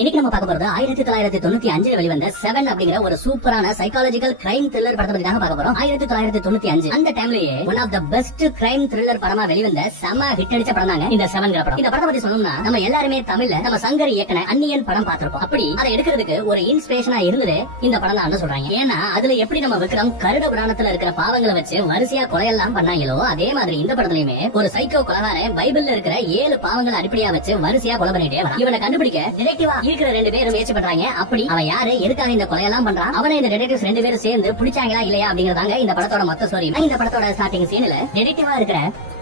இன்னைக்கு நம்ம பார்க்க போறது 1995 வெளிவந்த 7 அப்படிங்கிற ஒரு சூப்பரான சைக்காலஜிக்கல் கிரைம் த்ரில்லர் படத்தை பத்தி பார்க்க போறோம். 1995 அந்த டைம்லயே one of the best crime thriller படமா வெளிவந்த செம ஹிட் அடிச்ச படம் தாங்க இந்த 7 படம். இந்த படத்தை பத்தி சொல்லணும்னா நம்ம எல்லாருமே தமிழ்ல நம்ம சங்கர் இயக்குன அந்நியன் படம் பார்த்திருப்போம். அப்படி அதை எடுக்கிறதுக்கு ஒரு இன்ஸ்பிரேஷனா இருந்தது இந்த படம் தான் சொல்றாங்க. ஏன்னா அதுல எப்படி நம்ம விக்ரம் கருட புராணத்துல இருக்கிற பாவங்களை வச்சு வரிசையா கொலையெல்லாம் பண்ணாங்களோ அதே மாதிரி இந்த படத்துலயுமே ஒரு சைக்கோ கொலைகாரன் பைபிள்ல இருக்கிற 7 பாவங்களை அடிப்படையா வச்சு வரிசையா கொலை பண்ணிட்டே வரான். இவனை கண்டுபிடிக்க டிடெக்டிவா இருக்கிற 2 பேரும் முயற்சி பண்றாங்க. அப்படி அவன் யாரு, எதுக்காக இந்த கொலையெல்லாம் பண்றான், அவனை இந்த டிடெக்டிவ்ஸ் 2 பேரும் சேர்ந்து பிடிச்சாங்களா இல்லையா அப்படிங்கறதாங்க இந்த படத்தோட மொத்த ஸ்டோரி. இந்த படத்தோட ஸ்டார்டிங் சீன்ல டிடெக்டிவா இருக்கிற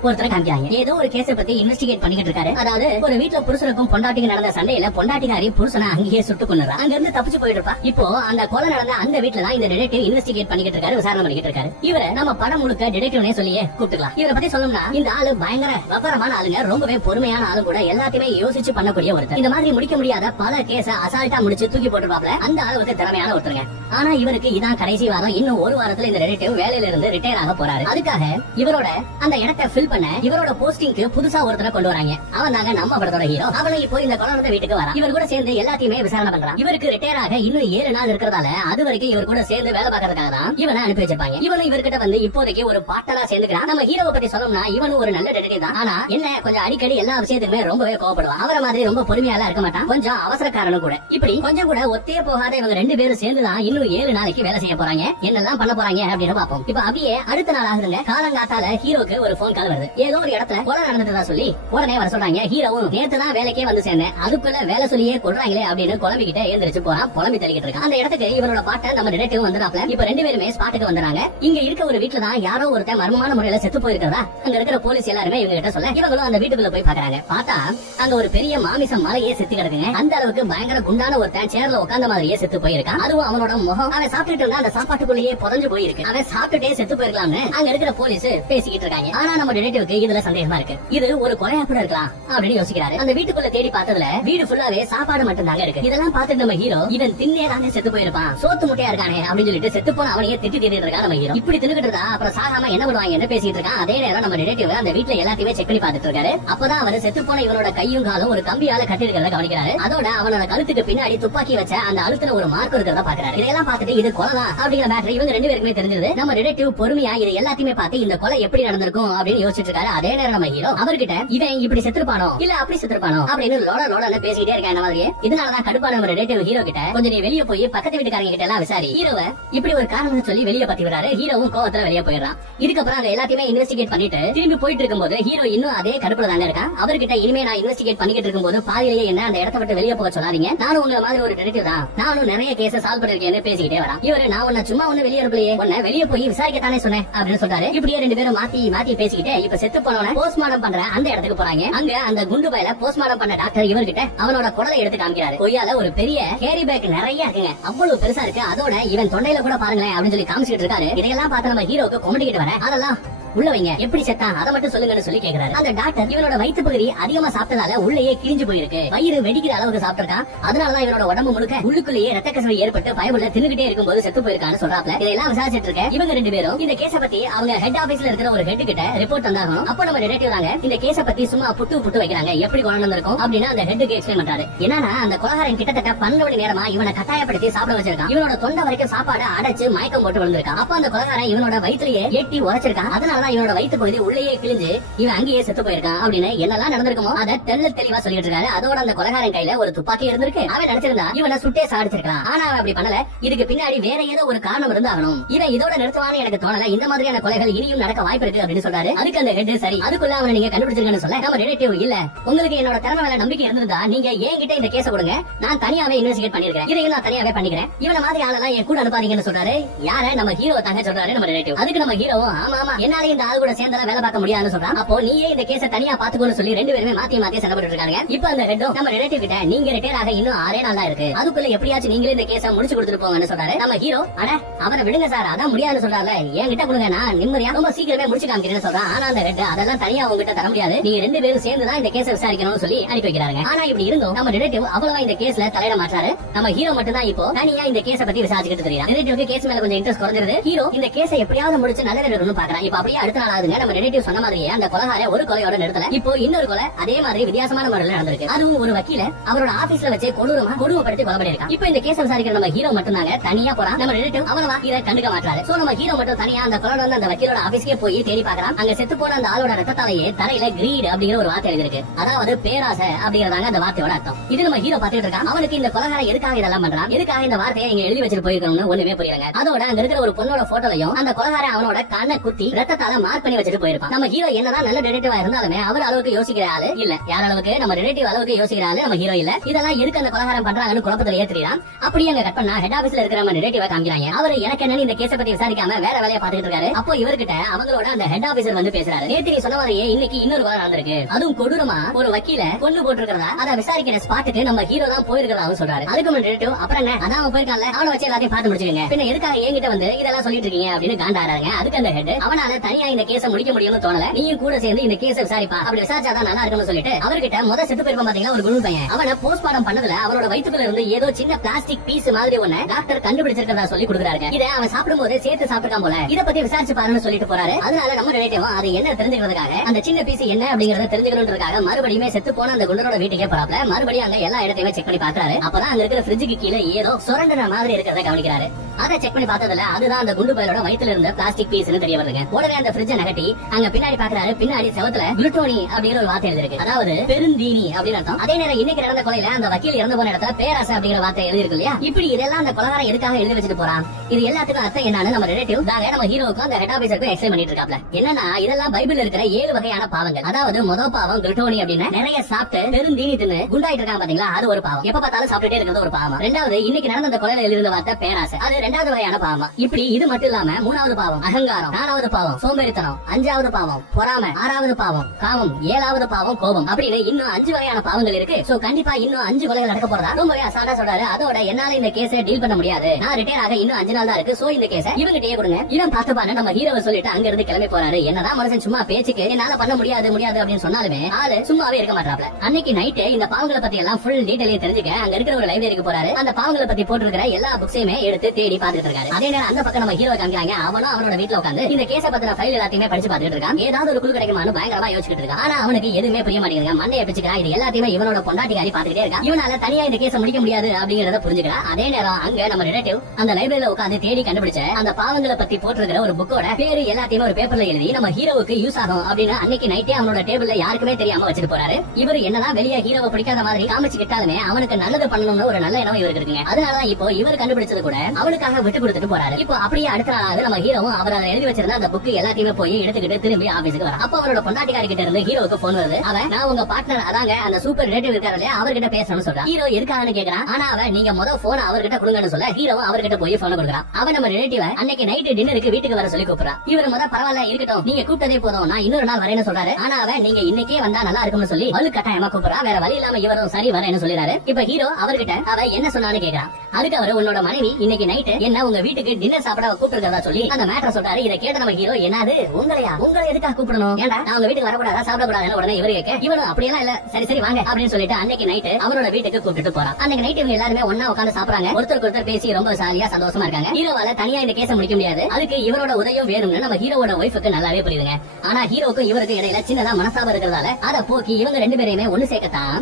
ஒருத்தரை காமிக்கிறாங்க. ஏதோ ஒரு கேஸ பத்தி இன்வெஸ்டிகேட் பண்ணிட்டு இருக்காரு. அதாவது ஒரு வீட்டுல புருஷனுக்கும் பொண்டாட்டிக்கு நடந்த சண்டையில பொண்டாட்டிக்காரி புருஷனை அங்கேயே சுட்டு கொண்டுறா. அங்க இருந்து தப்பிச்சு போயிட்டு இருப்பா. இப்போ அந்த கொலை நடந்த அந்த வீட்டுல தான் இந்த டிடெக்டிவ் இன்வெஸ்டிகேட் பண்ணிட்டு இருக்காரு, விசாரணை பண்ணிட்டு இருக்காரு. இவரை நம்ம படம் முழுக்க டிடெக்டிவ்னே சொல்லியே கூப்பிட்டுக்கலாம். இவரை பத்தி சொல்லணும்னா இந்த ஆளு பயங்கர விவரமான ஆளுங்க, ரொம்பவே பொறுமையான ஆளு கூட, எல்லாத்தையுமே யோசிச்சு பண்ணக்கூடிய ஒருத்தர். இந்த மாதிரி முடிக்க முடியாத பல கேஸ அசால்ட்டா முடிச்சு தூக்கி போட்டுருப்பாப்ல. அந்த அளவுக்கு திறமையான ஒருத்தருங்க. ஆனா இவருக்கு இதான் கடைசி வாரம். இன்னும் ஒரு வாரத்துல இந்த டிடெக்டிவ் வேலையில இருந்து ரிட்டையர் ஆக போறாரு. அதுக்காக இவரோட அந்த இடத்தை ஃபில் பண்ண இவரோட போஸ்டிங்க்கு புதுசா ஒருத்தரை கொண்டு வராங்க. அவன் தாங்க நம்ம படத்தோட ஹீரோ. அவனும் இப்போ இந்த கொலை வீட்டுக்கு வரா. இவர் கூட சேர்ந்து எல்லாத்தையுமே விசாரணை பண்றான். இவருக்கு ரிட்டையர் ஆக இன்னும் 7 நாள் இருக்கிறதால அது வரைக்கும் இவர் கூட சேர்ந்து வேலை பார்க்கறதுக்காக தான் இவனை அனுப்பி வச்சிருப்பாங்க. இவனும் இவர்கிட்ட வந்து இப்போதைக்கு ஒரு பார்ட்னரா சேர்ந்துக்கிறான். நம்ம ஹீரோவை பத்தி சொல்லணும்னா இவனும் ஒரு நல்ல டிடெக்டிவ் தான். ஆனா என்ன கொஞ்சம் அடிக்கடி எல்லா விஷயத்துக்குமே ரொம்பவே கோவப்படுவான். அவரை மாதிரி ரொம்ப பொறுமையால இருக்க மாட்டான். கொஞ்சம் அவசரக்காரனும் கூட. இப்படி கொஞ்சம் கூட ஒத்தையே போகாத இவங்க 2 பேரும் சேர்ந்துதான் இன்னும் 7 நாளைக்கு வேலை செய்ய போறாங்க. என்னெல்லாம் பண்ண போறாங்க அப்படின்னு பாப்போம். இப்ப அப்படியே அடுத்த நாள் ஆகுதுங்க. காலங்காத்தால ஹீரோக்கு ஒரு போன் கால் வருது. ஏதோ ஒரு இடத்துல கொலை நடந்துட்டதா சொல்லி உடனே வர சொல்றாங்க. ஹீரோவும் நேத்து தான் வேலைக்கே வந்து சேர்ந்தேன், அதுக்குள்ள வேலை சொல்லியே கொள்றாங்களே அப்படின்னு குழம்பிக்கிட்டே எழுந்திரிச்சு போறான். புலம்பி தள்ளிக்கிட்டு இருக்கான். அந்த இடத்துக்கு இவரோட பாட்ட நம்ம டிடெக்டிவ் வந்துறாப்ல. இப்ப 2 பேருமே ஸ்பாட்டுக்கு வந்துறாங்க. இங்க இருக்க ஒரு வீட்டுல தான் யாரோ ஒருத்தன் மர்மமான முறையில செத்து போயிருக்கிறதா அங்க இருக்கிற போலீஸ் எல்லாருமே இவங்க கிட்ட சொல்ல இவங்களும் அந்த வீட்டுக்குள்ள போய் பாக்குறாங்க. பார்த்தா அங்க ஒரு பெரிய மாமிசம் மலையே செத்து கிடக்குங்க. அந்த அளவுக்கு பயங்கர குண்டான ஒருத்தன் சேர்ல உட்கார்ந்த மாதிரியே செத்து போயிருக்கான். அதுவும் அவனோட முகம் அவன் சாப்பிட்டுட்டு இருந்தா அந்த சாப்பாட்டுக்குள்ளேயே புதஞ்சு போயிருக்கு. அவன் சாப்பிட்டுட்டே செத்து போயிருக்கலாம்னு அங்க இருக்கிற போலீஸ் பேசிக்கிட்டு இருக்காங்க. ஆனா நம்ம டிடெக்டிவ்க்கு இதுல சந்தேகமா இருக்கு. இது ஒரு கொலையா கூட இருக்கலாம் அப்படின்னு யோசிக்கிறாரு. அந்த வீட்டுக்குள்ள தேடி பார்த்ததுல வீடு ஃபுல்லாவே சாப்பாடு மட்டும் தாங்க இருக்கு. இதெல்லாம் பார்த்துட்டு நம்ம ஹீரோ இவன் தின்னே தானே செத்து போயிருப்பான், சோத்து முட்டையா இருக்கானே அப்படின்னு சொல்லிட்டு செத்து போன அவனையே திட்டி திட்டிட்டு இருக்கான் நம்ம ஹீரோ. இப்படி தின்னுக்கிட்டு இருந்தா அப்புறம் சாகாம என்ன பண்ணுவாங்க என்ன பேசிட்டு இருக்கான். அதே நேரம் நம்ம டிடெக்டிவ் அந்த வீட்டுல எல்லாத்தையுமே செக் பண்ணி பார்த்துட்டு இருக்காரு. அப்பதான் அவர் செத்து போன இவனோட கையும் காலும் ஒரு கம்பியால கட்டி இருக்கிறத கவனிக்கிறாரு. அதோட அவனோட கழுத்துக்கு பின்னாடி துப்பாக்கி வச்ச அந்த அழுத்துல ஒரு மார்க் இருக்கிறத பாக்குறாரு. இதெல்லாம் பார்த்துட்டு இது கொலை அப்படிங்கிற மேட்டர் இவங்க 2 பேருக்குமே தெரிஞ்சது. நம்ம டிடெக்டிவ் பொறுமையா இது எல்லாத்தையுமே பார்த்து இந்த கொலை எப்படி நடந்திருக்கும் அப்படின்னு யோசிச்சுட்டு இருக்காரு. அதே நேரம் நம்ம ஹீரோ அவர்கிட்ட இவன் இப்படி செத்துருப்பானோ இல்ல அப்படி செத்துருப்பானோ அப்படின்னு லோட பேசிக்கிட்டே இருக்கான். மாதிரியே இதனாலதான் கடுப்பான நம்ம டிடெக்டிவ் ஹீரோ கிட்ட கொஞ்சம் நீ வெளியே போய் பக்கத்து வீட்டுக்காரங்க கிட்ட எல்லாம் விசாரி, ஹீரோவை இப்படி ஒரு காரணம் சொல்லி வெளியே பத்தி விடுறாரு. ஹீரோவும் கோவத்துல வெளியே போயிடுறான். இதுக்கப்புறம் அங்க எல்லாத்தையுமே இன்வெஸ்டிகேட் பண்ணிட்டு திரும்பி போயிட்டு இருக்கும்போது ஹீரோ இன்னும் அதே கடுப்புல தாங்க இருக்கான். அவர்கிட்ட இனிமே நான் இன்வெஸ்டிகேட் பண்ணிட்டு இருக்கும்போது பாதியிலேயே என்ன அந்த இடத்த விட்டு வெளியே போக சொல்லாதீங்க, நானும் உங்களை மாதிரி ஒரு டிடெக்டிவ் தான், நானும் நிறைய கேஸ சால்வ் பண்ணிருக்கேன்னு பேசிக்கிட்டே வரான். இவரு நான் உன்ன சும்மா ஒண்ணு வெளியே அனுப்பலையே, உன்ன வெளியே போய் விசாரிக்கத்தானே சொன்னேன் அப்படின்னு சொல்றாரு. இப்படியே 2 பேரும் மாத்தி பேசிக்கிட்டே இப்ப செத்து போனவன போஸ்ட்மார்டம் பண்ற அந்த இடத்துக்கு போறாங்க. அங்க அந்த குண்டு பையில போஸ்ட்மார்டம் பண்ண டாக்டர் இவர்கிட்ட அவனோட குடலை எடுத்து காமிக்கிறாரு. கொய்யால ஒரு பெரிய கேரி பேக் நிறைய இருக்குங்க, அவ்வளவு பெருசா இருக்கு. அதோட இவன் தொண்டையில கூட பாருங்களேன் அப்படின்னு சொல்லி காமிச்சிட்டு இருக்காரு. இதையெல்லாம் பார்த்து நம்ம ஹீரோக்கு கொமட்டிக்கிட்டு வர அதெல்லாம் உள்ள வைங்க, எப்படி செத்தான் அதை மட்டும் சொல்லுங்கன்னு சொல்லி கேக்குறாரு. அந்த டாக்டர் இவனோட வயிற்று பகுதி அதிகமா சாப்பிட்டதால உள்ளேயே கிழிஞ்சு போயிருக்கு, வயிறு வெடிக்கிற அளவுக்கு சாப்பிட்டிருக்கான். அதனாலதான் இவனோட உடம்பு முழுக்க உள்ளுக்குள்ளேயே ரத்த கசிவு ஏற்பட்டு பயமுள்ள தின்னுகிட்டே இருக்கும்போது செத்து போயிருக்கான்னு சொல்றாப்ல. இதெல்லாம் விசாரிச்சிட்டு இருக்க இவங்க 2 பேரும் இந்த கேஸ பத்தி அவங்க ஹெட் ஆபீஸ்ல இருக்கிற ஒரு ஹெட் கிட்ட ரிப்போர்ட் வந்தாகணும். அப்ப நம்ம டிடெக்டிவ் தாங்க இந்த கேஸ பத்தி சும்மா புட்டு வைக்கிறாங்க, எப்படி கொலை நடந்திருக்கும் அப்படின்னு அந்த ஹெட்டுக்கு எக்ஸ்பிளைன் பண்றாரு. என்னன்னா அந்த கொலைகாரன் கிட்டத்தட்ட 12 மணி நேரமா இவனை கட்டாயப்படுத்தி சாப்பிட வச்சிருக்கான். இவனோட தொண்டை வரைக்கும் சாப்பாடு அடைச்சு மயக்கம் போட்டு விழுந்திருக்கான். அப்ப அந்த கொலைகாரன் இவனோட வயிற்றுலயே எட்டி உரைச்சிருக்கான். அதனாலதான் இவனோட வயிற்று பகுதி உள்ளேயே கிழிஞ்சு இவன் அங்கேயே செத்து போயிருக்கான் அப்படின்னு என்னெல்லாம் நடந்திருக்குமோ அதை தெளிவா சொல்லிட்டு இருக்காரு. அதோட அந்த கொலைகாரன் கையில ஒரு துப்பாக்கி இருந்திருக்கு. அவன் நினைச்சிருந்தா இவனை சுட்டே சாடிச்சிருக்கான். ஆனா அவன் அப்படி பண்ணல. இதுக்கு பின்னாடி வேற ஏதோ ஒரு காரணம் இருந்தாகணும். இவன் இதோட நிறுத்துவான்னு எனக்கு தோணல. இந்த மாதிரியான கொலைகள் இனியும் நடக்க வாய்ப்பு இருக்கு அப்படின்னு சொல்றாரு. அதுக்கு அந்த ஹெட் சரி அதுக்குள்ள அவனை நீங்க கண்டுபிடிச்சிருக்கன்னு சொல்ல நம்ம டிடெக்டிவ் இல்ல உங்களுக்கு என்னோட திறமை மேல நம்பிக்கை இருந்திருந்தா நீங்க என்கிட்ட இந்த கேஸ கொடுங்க, நான் தனியாவே இன்வெஸ்டிகேட் பண்ணிருக்கேன், இதையும் நான் தனியாவே பண்ணிக்கிறேன், இவன மாதிரி ஆளெல்லாம் என் கூட அனுப்பாதீங்கன்னு சொல்றாரு. யார நம்ம ஹீரோ தாங்க சொல்றாரு நம்ம டிடெக்டிவ். அதுக்கு நம்ம ஹீரோ ஆமா என்னால இந்த ஆள் கூட சேர்ந்தா வேலை பார்க்க முடியாதுன்னு சொல்றான். அப்போ நீயே இந்த கேஸ தனியா பாத்துக்கோன்னு சொல்லி 2 பேருமே மாத்தி சண்டை போட்டுட்டு இருக்காங்க. இப்ப அந்த ஹெட்டும் நம்ம டிடெக்டிவ் கிட்ட நீங்க ரிட்டையர் ஆக இன்னும் 6 நாள் தான் இருக்கு, அதுக்குள்ள எப்படியாச்சும் நீங்களே இந்த கேஸ முடிச்சு கொடுத்துட்டு போங்கன்னு சொல்றாரு. நம்ம ஹீரோ அட அவரை விடுங்க சார், அதான் முடியாதுன்னு சொல்றாரு, என்கிட்ட கொடுங்க நான் நிம்மதியா ரொம்ப சீக்கிரமே முடிச்சு காமிக்கிறேன்னு சொல்றான். ஆனா அந்த ஹெட் அதெல்லாம் தனியா உங்ககிட்ட தர முடியாது, நீங்க 2 பேரும் சேர்ந்து தான் இந்த கேஸ விசாரிக்கணும்னு சொல்லி அனுப்பி வைக்கிறாங்க. ஆனா இப்படி இருந்தும் நம்ம டிடெக்டிவ் அவ்வளவா இந்த கேஸ்ல தலையிட மாட்டாரு. நம்ம ஹீரோ மட்டும் தான் இப்போ தனியா இந்த கேஸ பத்தி விசாரிச்சுக்கிட்டு தெரியும். டிடெக்டிவ்க்கு கேஸ் மேல கொஞ்சம் இன்ட்ரெஸ்ட் குறைஞ்சிருது. ஹீரோ இந்த கேஸை எப்படியாவது முடிச்சு நல்ல இருக்கணும்னு பாக்குறான். இப்ப அப்படியே அடுத்த நாள் ஆகுதுங்க. நம்ம ரிலேட்டிவ் சொன்ன மாதிரியே அந்த கொலைகார ஒரு கொலையோட நிறுத்தல. இப்போ இன்னொரு கொலை அதே மாதிரி வித்தியாசமான முறையில் நடந்திருக்கு. அதுவும் ஒரு வக்கீல அவரோட ஆபீஸ்ல வச்சு கொடுமைப்படுத்தி கொலை பண்ணிருக்கான். இப்போ இந்த கேஸ் விசாரிக்கிற நம்ம ஹீரோ மட்டும் தாங்க தனியா போறான். நம்ம ரிலேட்டிவ் அவன இதை கண்டுக்க மாட்டாரு. சோ நம்ம ஹீரோ மட்டும் தனியா அந்த கொலை வந்து அந்த வக்கீலோட ஆபீஸ்க்கே போய் தேடி பாக்குறான். அங்க செத்து போன அந்த ஆளோட ரத்தத்தாலேயே தரையில கிரீட் அப்படிங்கிற ஒரு வார்த்தை எழுதிருக்கு. அதாவது பேராசை அப்படிங்கறதாங்க அந்த வார்த்தையோட அர்த்தம். இது நம்ம ஹீரோ பாத்துட்டு இருக்கான். அவனுக்கு இந்த கொலைகார எதுக்காக இதெல்லாம் பண்றான், எதுக்காக இந்த வார்த்தையை இங்க எழுதி வச்சுட்டு போயிருக்கணும்னு ஒண்ணுமே புரியலங்க. அதோட அங்க இருக்கிற ஒரு பொண்ணோட போட்டோலையும் அந்த கொலைகார அவனோட கண்ணை குத்தி ரத்தத்தால மார்க் பண்ணி வச்சுட்டு போயிருப்பான். நம்ம ஹீரோ என்னதான் நல்ல ரிலேட்டிவா இருந்தாலுமே அவர் அளவுக்கு யோசிக்கிற ஆளு இல்ல. யார் அளவுக்கு நம்ம ரிலேட்டிவ் அளவுக்கு யோசிக்கிற ஆளு நம்ம ஹீரோ இல்ல. இதெல்லாம் எதுக்கு அந்த கொலைகாரம் பண்றாங்கன்னு குழப்பத்துல ஏத்துறான். அப்படியே அங்க கட் பண்ணா ஹெட் ஆபீஸ்ல இருக்கிற நம்ம ரிலேட்டிவா காமிக்கிறாங்க. அவரு எனக்கு என்னன்னு இந்த கேஸ பத்தி விசாரிக்காம வேற வேலையை பாத்துட்டு இருக்காரு. அப்போ இவர்கிட்ட அவங்களோட அந்த ஹெட் ஆபீசர் வந்து பேசுறாரு. நேத்து சொன்ன மாதிரியே இன்னைக்கு இன்னொரு கொலை நடந்திருக்கு. அதுவும் கொடூரமா ஒரு வக்கீல கொண்டு போட்டுருக்கிறதா அதை விசாரிக்கிற ஸ்பாட்டுக்கு நம்ம ஹீரோ தான் போயிருக்கிறதா சொல்றாரு. அதுக்கு நம்ம ரிலேட்டிவ் அப்புறம் என்ன அதான் அவன் போயிருக்கான்ல அவனை வச்சு எல்லாத்தையும் பார்த்து முடிச்சுக்கங்க. பின்ன எதுக்காக என்கிட்ட வந்து இதெல்லாம் சொல்லிட்டு இருக்கீங்க அப்படின்னு காண்டாடுறாங்க. அதுக்கு அந்த ஹெட் அவனால தனியா இந்த கேஸ முடிக்க முடியும்னு தோணல, நீயும் கூட சேர்ந்து இந்த கேஸ விசாரிப்பா, அப்படி விசாரிச்சாதான் நல்லா இருக்கும்னு சொல்லிட்டு அவர்கிட்ட முத செத்து போயிருப்பான் பாத்தீங்களா ஒரு குழு பையன், அவனை போஸ்ட்மார்ட்டம் பண்ணதுல அவனோட வயிற்றுக்குள்ள இருந்து ஏதோ சின்ன பிளாஸ்டிக் பீஸ் மாதிரி ஒண்ணு டாக்டர் கண்டுபிடிச்சிருக்கிறதா சொல்லி கொடுக்குறாரு. இதை அவன் சாப்பிடும் போது சேர்த்து சாப்பிட்டான் போல, இத பத்தி விசாரிச்சு பாருன்னு சொல்லிட்டு போறாரு. அதனால நம்ம ரிலேட்டிவ் அது என்ன தெரிஞ்சுக்கிறதுக்காக அந்த சின்ன பீஸ் என்ன அப்படிங்கறத தெரிஞ்சுக்கணும்ன்றதுக்காக மறுபடியுமே செத்து போன அந்த குண்டரோட வீட்டுக்கே போறாப்ல. மறுபடியும் அங்க எல்லா இடத்தையுமே செக் பண்ணி பாக்குறாரு. அப்பதான் அங்க இருக்கிற ஃப்ரிட்ஜுக்கு கீழே ஏதோ சுரண்டன மாதிரி இருக்கிறத கவனிக்கிறாரு. அதை செக் பண்ணி பார்த்ததுல அதுதான் அந்த குண்டு பயலோட வயித்துல இருந்த பிளாஸ்டிக் பீஸ்னு தெரிய வருதுங்க. உடனே அந்த ஃப்ரிட்ஜை நகட்டி அங்க பின்னாடி பாக்குறாரு. பின்னாடி செவத்துல குளுட்டோனி அப்படிங்கிற ஒரு வார்த்தை எழுதிருக்கு. அதாவது பெருந்தீனி அப்படின்னு அர்த்தம். அதே நேரம் இன்னைக்கு நடந்த கொலையில அந்த வக்கீல் இறந்து போன இடத்துல பேராசை அப்படிங்கிற வார்த்தை எழுதிருக்கு இல்லையா. இப்படி இதெல்லாம் அந்த கொலைகாரன் எதுக்காக எழுதி வச்சுட்டு போறான், இது எல்லாத்துக்கும் அர்த்தம் என்னன்னு நம்ம ரிலேட்டிவ் தாங்க நம்ம ஹீரோவுக்கும் அந்த ஹெட் ஆபீசருக்கும் எக்ஸ்பிளைன் பண்ணிட்டு இருக்காப்ல. என்னன்னா இதெல்லாம் பைபிள்ல இருக்கிற 7 வகையான பாவங்கள். அதாவது முதல் பாவம் குளுட்டோனி அப்படின்னு நிறைய சாப்பிட்டு பெருந்தீனி தின்னு குண்டாயிட்டு இருக்காங்க பாத்தீங்களா, அது ஒரு பாவம். எப்ப பார்த்தாலும் சாப்பிட்டுட்டே இருக்கிறது ஒரு பாவம். ரெண்டாவது இன்னைக்கு நடந்த அந்த கொலையில எழுதிருந்த வார்த்தை பேராசை, அது ரெண்டாவது வகையான பாவம். இப்படி இது மட்டும் இல்லாம மூணாவது பாவம் அகங்காரம், நாலாவது பாவம் சோம்பேறித்தனம், அஞ்சாவது பாவம் பொறாமை, ஆறாவது பாவம் காமம், ஏழாவது பாவம் கோபம், அப்படின்னு இன்னும் 5 வகையான பாவங்கள் இருக்கு. சோ கண்டிப்பா இன்னும் 5 கொலைகள் நடக்க போறதா ரொம்பவே அசால்ட்டா சொல்றாரு. அதோட என்னால இந்த கேஸை டீல் பண்ண முடியாது, நான் ரிட்டையர் ஆக இன்னும் 5 நாள் தான் இருக்கு. சோ இந்த கேஸை இவங்கிட்டே கொடுங்க. இவன் பார்த்துப்பாரு நம்ம ஹீரோவை சொல்லிட்டு அங்க இருந்து கிளம்பி போறாரு. என்னதான் மனுஷன் சும்மா பேச்சுக்கு என்னால பண்ண முடியாது அப்படின்னு சொன்னாலுமே ஆளு சும்மாவே இருக்க மாட்டாப்ல. அன்னைக்கு நைட்டு இந்த பாவங்களை பத்தி எல்லாம் ஃபுல் டீடைலையும் தெரிஞ்சுக்க அங்க இருக்கிற ஒரு லைப்ரரிக்கு போறாரு. அந்த பாவங்களை பத்தி போட்டுருக்கிற எல்லா புக்ஸையுமே எடுத்து தேடி பாத்துட்டு இருக்காரு. அதே நேரம் அந்த பக்கம் நம்ம ஹீரோ காமிக்கிறாங்க. அவனும் அவனோட வீட்டுல உட்காந்து இந்த கேஸ பத்தின ஃபைல் எல்லாத்தையுமே படிச்சு பாத்துட்டு இருக்கான். ஏதாவது ஒரு குழு கிடைக்குமான்னு பயங்கரமா யோசிச்சுட்டு இருக்கான். ஆனா அவனுக்கு எதுவுமே புரிய மாட்டேங்குது. மண்டையை பிச்சுக்கிறான். இது எல்லாத்தையுமே இவனோட பொண்டாட்டிக்காரி பாத்துக்கிட்டே இருக்கான். இவனால தனியா இந்த கேஸ முடிக்க முடியாது அப்படிங்கறத புரிஞ்சுக்கிறான். அதே நேரம் அங்க நம்ம ரிலேட்டிவ் அந்த லைப்ரரியில உட்காந்து தேடி கண்டுபிடிச்ச அந்த பாவங்களை பத்தி போட்டிருக்கிற ஒரு புக்கோட பேரு எல்லாத்தையுமே ஒரு பேப்பர்ல எழுதி நம்ம ஹீரோவுக்கு யூஸ் ஆகும் அப்படின்னு அன்னைக்கு நைட்டே அவனோட டேபிள்ல யாருக்குமே தெரியாம வச்சுட்டு போறாரு. இவர் என்னதான் வெளியே ஹீரோவை பிடிக்காத மாதிரி காமிச்சுக்கிட்டாலுமே அவனுக்கு நல்லது பண்ணணும்னு ஒரு நல்ல எண்ணம் இவருக்கு இருக்குங்க. அதனாலதான் இப்போ இவர் கண்டுபிடிச்சது கூட அவனுக்காக விட்டு கொடுத்துட்டு போறாரு. இப்போ அப்படியே அடுத்த நாள் நம்ம ஹீரோவும் அவர் அதை எழுதி வச்சிருந்த அந்த புக் எல்லாத்தையுமே போய் எடுத்துக்கிட்டு திரும்பி ஆபீஸுக்கு வர. அப்ப அவரோட பொண்டாட்டிக்காரி கிட்ட இருந்து ஹீரோவுக்கு போன் வருது. அவன் நான் உங்க பார்ட்னர் அதாங்க அந்த சூப்பர் ரிலேட்டிவ் இருக்காரு இல்லையா அவர்கிட்ட பேசணும்னு சொல்றான். ஹீரோ இருக்கான்னு கேக்குறான். ஆனா அவன் நீங்க முதல் போன் அவர்கிட்ட கொடுங்கன்னு சொல்ல ஹீரோ அவர்கிட்ட போய் போன் கொடுக்குறான். அவன் நம்ம ரிலேட்டிவ் அன்னைக்கு நைட்டு டின்னருக்கு வீட்டுக்கு வர சொல்லி கூப்பிடுறான். இவர் முதல் பரவாயில்ல இருக்கட்டும் நீங்க கூப்பிட்டதே போதும் நான் இன்னொரு நாள் வரேன்னு சொல்றாரு. ஆனா அவன் நீங்க இன்னைக்கே வந்தா நல்லா இருக்கும்னு சொல்லி வலு கட்டாயமா கூப்பிடுறா. வேற வழி இல்லாம இவரும் சரி வரேன்னு சொல்லிறாரு. இப்ப ஹீரோ அவர்கிட்ட அவ என்ன சொன்னான்னு கேக்குறான். அதுக்கு அவர் உன்னோட மனைவி இன்னைக்கு நைட்டு என்ன உங்க வீட்டுக்கு டின்னர் சாப்பிட கூப்பிட்டுருக்கா சொல்லி அந்த மேட்டர் சொல்றாரு. இதை கேட்ட நம்ம ஹீரோ என்னது உங்களை எதுக்காக கூப்பிடணும், ஏன்டா நான் உங்க வீட்டுக்கு வரக்கூடாதா சாப்பிடக்கூடாதுன்னு உடனே இவரு கேட்க இவனும் அப்படியெல்லாம் இல்ல சரி சரி வாங்க அப்படின்னு சொல்லிட்டு அன்னைக்கு நைட்டு அவனோட வீட்டுக்கு கூப்பிட்டு போறான். அன்னைக்கு நைட்டு இவங்க எல்லாருமே ஒன்னா உட்காந்து சாப்பிடுறாங்க. ஒருத்தருக்கு ஒருத்தர் பேசி ரொம்ப ஜாலியா சந்தோஷமா இருக்காங்க. ஹீரோவால தனியா இந்த கேஸ முடிக்க முடியாது. அதுக்கு இவரோட உதவியும் வேணும்னு நம்ம ஹீரோவோட ஒய்ஃபுக்கு நல்லாவே புரியுதுங்க. ஆனா ஹீரோக்கும் இவருக்கு இடையில சின்னதா மனசாபம் இருக்கிறதால அதை போக்கி இவங்க 2 பேரையுமே ஒண்ணு சேர்க்கத்தான்